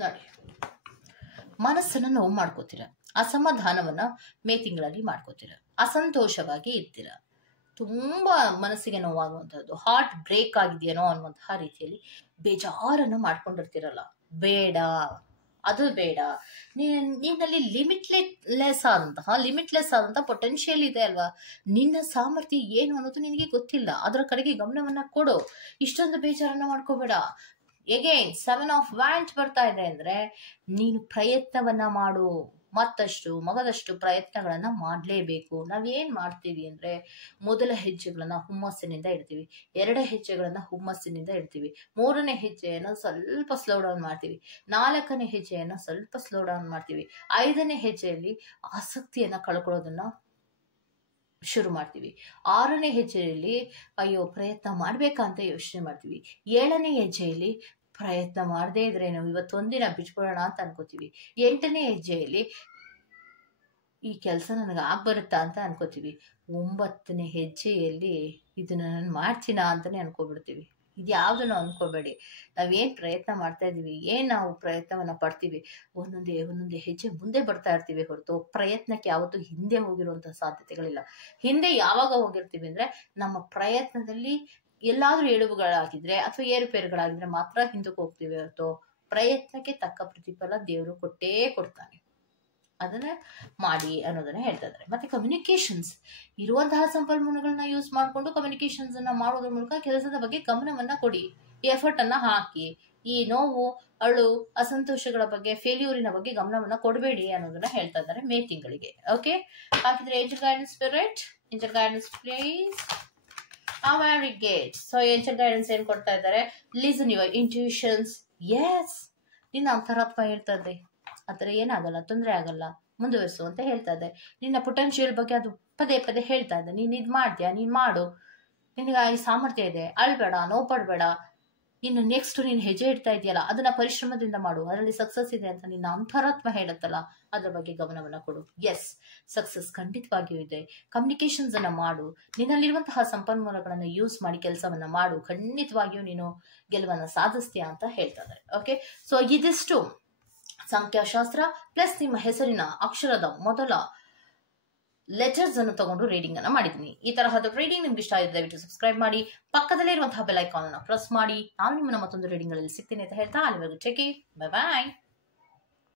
ನೋಡಿ, ಮನಸ್ಸನ್ನ ನೋವು ಮಾಡ್ಕೋತೀರ, ಅಸಮಾಧಾನವನ್ನ ಮೇ ತಿಂಗಳಲ್ಲಿ ಮಾಡ್ಕೋತೀರ, ಅಸಂತೋಷವಾಗಿ ಇರ್ತೀರ, ತುಂಬಾ ಮನಸ್ಸಿಗೆ ನೋವಾಗುವಂತಹದ್ದು, ಹಾರ್ಟ್ ಬ್ರೇಕ್ ಆಗಿದೆಯೇನೋ ಅನ್ನುವಂತಹ ರೀತಿಯಲ್ಲಿ ಬೇಜಾರನ್ನು ಮಾಡ್ಕೊಂಡಿರ್ತೀರಲ್ಲ. ಬೇಡ, ಅದು ಬೇಡ. ನಿನ್ನಲ್ಲಿ ಲಿಮಿಟ್ಲೆಸ್ ಆದಂತಹ ಪೊಟೆನ್ಷಿಯಲ್ ಇದೆ ಅಲ್ವಾ. ನಿನ್ನ ಸಾಮರ್ಥ್ಯ ಏನು ಅನ್ನೋದು ನಿನಗೆ ಗೊತ್ತಿಲ್ಲ. ಅದರ ಕಡೆಗೆ ಗಮನವನ್ನ ಕೊಡು. ಇಷ್ಟೊಂದು ಬೇಜಾರನ್ನ ಮಾಡ್ಕೋಬೇಡ. ಎಗೈನ್ 7 ಆಫ್ ವ್ಯಾಂಡ್ ಬರ್ತಾ ಇದೆ ಅಂದ್ರೆ ನೀನು ಪ್ರಯತ್ನವನ್ನ ಮಾಡು. ಮಗದಷ್ಟು ಪ್ರಯತ್ನಗಳನ್ನ ಮಾಡಲೇಬೇಕು. ನಾವೇನ್ ಮಾಡ್ತೀವಿ ಅಂದ್ರೆ ಮೊದಲ ಹೆಜ್ಜೆಗಳನ್ನ ಹುಮ್ಮಸ್ಸಿನಿಂದ ಇಡ್ತೀವಿ, 2 ಹೆಜ್ಜೆಗಳನ್ನ ಹುಮ್ಮಸ್ಸಿನಿಂದ ಇಡ್ತೀವಿ, 3ನೇ ಹೆಜ್ಜೆಯನ್ನ ಸ್ವಲ್ಪ ಸ್ಲೋ ಡೌನ್ ಮಾಡ್ತೀವಿ, 4ನೇ ಹೆಜ್ಜೆಯನ್ನ ಸ್ವಲ್ಪ ಸ್ಲೋ ಡೌನ್ ಮಾಡ್ತೀವಿ, 5ನೇ ಹೆಜ್ಜೆಯಲ್ಲಿ ಆಸಕ್ತಿಯನ್ನ ಕಳ್ಕೊಳ್ಳೋದನ್ನ ಶುರು ಮಾಡ್ತೀವಿ, 6ನೇ ಹೆಜ್ಜೆಯಲ್ಲಿ ಅಯ್ಯೋ ಪ್ರಯತ್ನ ಮಾಡ್ಬೇಕಂತ ಯೋಚನೆ ಮಾಡ್ತೀವಿ, 7ನೇ ಹೆಜ್ಜೆಯಲ್ಲಿ ಪ್ರಯತ್ನ ಮಾಡದೇ ಇದ್ರೆ ನಾವು ಇವತ್ತೊಂದಿನ ಬಿಟ್ಬಿಡೋಣ ಅಂತ ಅನ್ಕೋತೀವಿ, 8ನೇ ಹೆಜ್ಜೆಯಲ್ಲಿ ಈ ಕೆಲಸ ನನಗೆ ಬರುತ್ತಾ ಅಂತ ಅನ್ಕೋತೀವಿ. 9ನೇ ಹೆಜ್ಜೆಯಲ್ಲಿ ಇದನ್ನ ನಾನು ಮಾಡ್ತೀನಾ ಅಂತಲೇ ಅನ್ಕೋಬಿಡ್ತೀವಿ. ಇದು ಯಾವುದನ್ನು ಅನ್ಕೋಬೇಡಿ. ನಾವೇನು ಪ್ರಯತ್ನ ಮಾಡ್ತಾ ಇದ್ದೀವಿ, ಏನು ನಾವು ಪ್ರಯತ್ನವನ್ನು ಪಡ್ತೀವಿ, ಒಂದೊಂದೇ ಹೆಜ್ಜೆ ಮುಂದೆ ಬರ್ತಾ ಇರ್ತೀವಿ ಹೊರತು ಪ್ರಯತ್ನಕ್ಕೆ ಯಾವತ್ತೂ ಹಿಂದೆ ಹೋಗಿರುವಂಥ ಸಾಧ್ಯತೆಗಳಿಲ್ಲ. ಹಿಂದೆ ಯಾವಾಗ ಹೋಗಿರ್ತೀವಿ ಅಂದರೆ ನಮ್ಮ ಪ್ರಯತ್ನದಲ್ಲಿ ಎಲ್ಲಾದರೂ ಎಡವುಗಳಾಗಿದ್ರೆ ಅಥವಾ ಏರುಪೇರುಗಳಾಗಿದ್ರೆ ಮಾತ್ರ ಹಿಂದಕ್ಕೆ ಹೋಗ್ತೀವಿ ಹೊರತು ಪ್ರಯತ್ನಕ್ಕೆ ತಕ್ಕ ಪ್ರತಿಫಲ ದೇವರು ಕೊಟ್ಟೇ ಕೊಡ್ತಾನೆ. ಅದನ್ನ ಮಾಡಿ ಅನ್ನೋದನ್ನ ಹೇಳ್ತಾ ಇದ್ದಾರೆ. ಮತ್ತೆ ಕಮ್ಯುನಿಕೇಶನ್ಸ್, ಇರುವಂತಹ ಸಂಪನ್ಮೂಲಗಳನ್ನ ಯೂಸ್ ಮಾಡಿಕೊಂಡು ಕಮ್ಯುನಿಕೇಶನ್ಸ್ ಅನ್ನ ಮಾಡೋದ್ರ ಮೂಲಕ ಕೆಲಸದ ಬಗ್ಗೆ ಗಮನವನ್ನ ಕೊಡಿ, ಎಫರ್ಟ್ ಅನ್ನ ಹಾಕಿ. ಈ ನೋವು, ಅಳು, ಅಸಂತೋಷಗಳ ಬಗ್ಗೆ, ಫೇಲ್ಯೂರಿನ ಬಗ್ಗೆ ಗಮನವನ್ನ ಕೊಡಬೇಡಿ ಅನ್ನೋದನ್ನ ಹೇಳ್ತಾ ಇದ್ದಾರೆ ಮೇ ತಿಂಗಳಿಗೆ. ಓಕೆ, ಹಾಗಿದ್ರೆ angel guidance spirit, angel guidance please. Very good. So angel guidance ಏನ್ ಕೊಡ್ತಾ ಇದ್ದಾರೆ, ಲಿಸನ್ ಯುವರ್ ಇಂಟ್ಯೂಷನ್ಸ್. ಎಸ್, ನಿನ್ನ ಅಂತರಾತ್ಮ ಹೇಳ್ತಾ ಇದೆ ಆ ಥರ ಏನಾಗಲ್ಲ, ತೊಂದರೆ ಆಗಲ್ಲ, ಮುಂದುವರಿಸು ಅಂತ ಹೇಳ್ತಾ ಇದೆ. ನಿನ್ನ ಪೊಟೆನ್ಷಿಯಲ್ ಬಗ್ಗೆ ಅದು ಪದೇ ಪದೇ ಹೇಳ್ತಾ ಇದೆ. ನೀನು ಇದು ಮಾಡ್ತೀಯಾ, ನೀನು ಮಾಡು, ನಿನಗೆ ಈ ಸಾಮರ್ಥ್ಯ ಇದೆ, ಅಳ್ಬೇಡ, ನೋವು ಪಡಬೇಡ, ಇನ್ನು ನೆಕ್ಸ್ಟ್ ನೀನು ಹೆಜ್ಜೆ ಇಡ್ತಾ ಇದೆಯಲ್ಲ ಅದನ್ನ ಪರಿಶ್ರಮದಿಂದ ಮಾಡು, ಅದರಲ್ಲಿ ಸಕ್ಸಸ್ ಇದೆ ಅಂತ ನಿನ್ನ ಅಂತರಾತ್ಮ ಹೇಳುತ್ತಲ್ಲ ಅದ್ರ ಬಗ್ಗೆ ಗಮನವನ್ನ ಕೊಡು. ಎಸ್, ಸಕ್ಸಸ್ ಖಂಡಿತವಾಗಿಯೂ ಇದೆ. ಕಮ್ಯುನಿಕೇಶನ್ಸ್ ಅನ್ನ ಮಾಡು, ನಿನ್ನಲ್ಲಿರುವಂತಹ ಸಂಪನ್ಮೂಲಗಳನ್ನು ಯೂಸ್ ಮಾಡಿ ಕೆಲಸವನ್ನ ಮಾಡು, ಖಂಡಿತವಾಗಿಯೂ ನೀನು ಗೆಲುವನ್ನ ಸಾಧಿಸ್ತೀಯಾ ಅಂತ ಹೇಳ್ತಾ ಇದ್ದಾರೆ. ಓಕೆ, ಸೊ ಇದಿಷ್ಟು ಸಂಖ್ಯಾಶಾಸ್ತ್ರ ಪ್ಲಸ್ ನಿಮ್ಮ ಹೆಸರಿನ ಅಕ್ಷರದ ಮೊದಲ ಲೆಟರ್ಸ್ ಅನ್ನು ತಗೊಂಡು ರೀಡಿಂಗ್ ಅನ್ನ ಮಾಡಿದ್ದೀನಿ. ಈ ತರಹದ ರೀಡಿಂಗ್ ನಿಮ್ಗೆ ಇಷ್ಟ ಆಗಿದೆ ದಯವಿಟ್ಟು ಸಬ್ಸ್ಕ್ರೈಬ್ ಮಾಡಿ, ಪಕ್ಕದಲ್ಲೇ ಇರುವಂತಹ ಬೆಲ್ ಐಕಾನ್ ಅನ್ನು ಪ್ರೆಸ್ ಮಾಡಿ. ನಾನು ನಿಮ್ಮನ್ನ ಮತ್ತೊಂದು ರೀಡಿಂಗ್ ಗಳಲ್ಲಿ ಸಿಗ್ತೀನಿ ಅಂತ ಹೇಳ್ತಾ ಅಲ್ಲಿವರೆಗೂ ಟೇಕ್ ಕೇರ್, ಬೈ ಬಾಯ್.